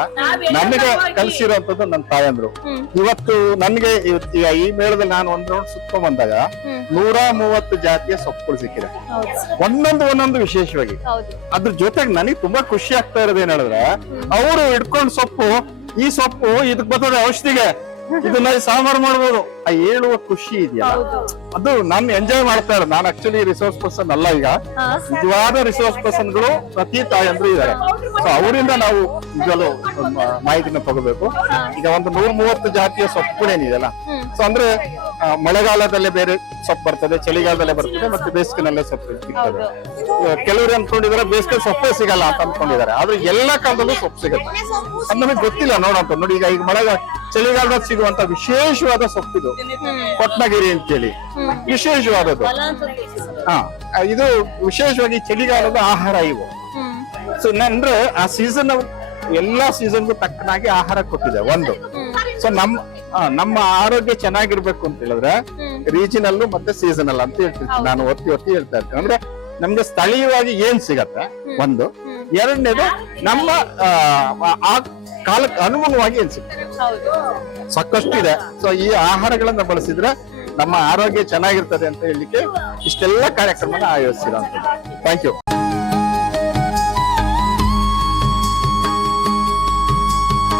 ನನಗೆ ಕಲ್ಸಿರೋಂಥದ್ದು ನನ್ನ ತಾಯಂದ್ರು. ಇವತ್ತು ನನ್ಗೆ ಈ ಮೇಳದಲ್ಲಿ ನಾನು ಒಂದ್ ರೌಂಡ್ ಸುತ್ಕೊಂಡ್ ಬಂದಾಗ 130 ಜಾತಿಯ ಸೊಪ್ಪುಗಳು ಸಿಕ್ಕಿದೆ, ಒಂದೊಂದು ವಿಶೇಷವಾಗಿ. ಅದ್ರ ಜೊತೆಗೆ ನನಗೆ ತುಂಬಾ ಖುಷಿ ಆಗ್ತಾ ಇರೋದು ಏನ್ ಹೇಳಿದ್ರೆ, ಅವರು ಇಟ್ಕೊಂಡ್ ಸೊಪ್ಪು, ಈ ಸೊಪ್ಪು ಇದಕ್ ಬರ್ತದೆ ಔಷಧಿಗೆ, ಇದನ್ನ ಸಾಂಬಾರು ಮಾಡ್ಬೋದು, ಆ ಹೇಳುವ ಖುಷಿ ಇದೆಯಲ್ಲ, ಅದು ನಾನು ಎಂಜಾಯ್ ಮಾಡ್ತಾ ಇರೋದು. ನಾನು ಆಕ್ಚುಲಿ ರಿಸೋರ್ಸ್ ಪರ್ಸನ್ ಅಲ್ಲ, ಈಗ ನಿಜವಾದ ರಿಸೋರ್ಸ್ ಪರ್ಸನ್ ಗಳು ಪ್ರತಿ ತಾಯಂದ್ರು ಇದ್ದಾರೆ. ಸೊ ಅವರಿಂದ ನಾವು ನಿಜವಲ್ಲೂ ಮಾಹಿತಿನ ತಗೋಬೇಕು. ಈಗ ಒಂದು 130 ಜಾತಿಯ ಸೊಪ್ಪುಗಳೇನಿದೆಯಲ್ಲ, ಸೊ ಅಂದ್ರೆ ಮಳೆಗಾಲದಲ್ಲೇ ಬೇರೆ ಸೊಪ್ಪು ಬರ್ತದೆ, ಚಳಿಗಾಲದಲ್ಲೇ ಬರ್ತದೆ, ಮತ್ತೆ ಬೇಸಿಗೆನಲ್ಲೇ ಸೊಪ್ಪು ಸಿಗ್ತದೆ. ಕೆಲವರು ಅನ್ಕೊಂಡಿದ್ದಾರೆ ಬೇಸಿಗೆ ಸೊಪ್ಪೇ ಸಿಗಲ್ಲ ಅಂತ ಅನ್ಕೊಂಡಿದ್ದಾರೆ, ಆದ್ರೆ ಎಲ್ಲಾ ಕಾಲದಲ್ಲೂ ಸೊಪ್ಪು ಸಿಗುತ್ತೆ. ಅದು ನಮಗೆ ಗೊತ್ತಿಲ್ಲ ನೋಡೋಂತ. ನೋಡಿ ಈಗ ಚಳಿಗಾಲದಾಗ ಸಿಗುವಂತ ವಿಶೇಷವಾದ ಸೊಪ್ಪಿದು ಕೊಟ್ನಗಿರಿ ಅಂತೇಳಿ, ವಿಶೇಷವಾದದ್ದು. ಇದು ವಿಶೇಷವಾಗಿ ಚಳಿಗಾಲದ ಆಹಾರ ಇವು. ಸೊ ಅಂದ್ರೆ ಆ ಸೀಸನ್ ಎಲ್ಲಾ ಸೀಸನ್ಗೂ ತಕ್ಕನಾಗಿ ಆಹಾರ ಕೊಟ್ಟಿದೆ ಒಂದು. ಸೊ ನಮ್ಮ ಆರೋಗ್ಯ ಚೆನ್ನಾಗಿರ್ಬೇಕು ಅಂತ ಹೇಳಿದ್ರೆ ರೀಜನಲ್ ಮತ್ತೆ ಸೀಸನಲ್ ಅಂತ ಹೇಳ್ತಿರ್ತೀನಿ ನಾನು, ಒತ್ತಿ ಹೇಳ್ತಾ ಇರ್ತೀನಿ. ಅಂದ್ರೆ ನಮ್ಗೆ ಸ್ಥಳೀಯವಾಗಿ ಏನ್ ಸಿಗತ್ತೆ ಒಂದು, ಎರಡನೇದು ನಮ್ಮ ಆ ಕಾಲಕ್ಕೆ ಅನುಗುಣವಾಗಿ ಏನ್ ಸಿಗ್ತದೆ ಸಾಕಷ್ಟು ಇದೆ. ಸೊ ಈ ಆಹಾರಗಳನ್ನ ಬಳಸಿದ್ರೆ ನಮ್ಮ ಆರೋಗ್ಯ ಚೆನ್ನಾಗಿರ್ತದೆ ಅಂತ ಹೇಳಲಿಕ್ಕೆ ಇಷ್ಟೆಲ್ಲ ಕಾರ್ಯಕ್ರಮನ ಆಯೋಜಿಸಿರೋಂಥದ್ದು. Thank you.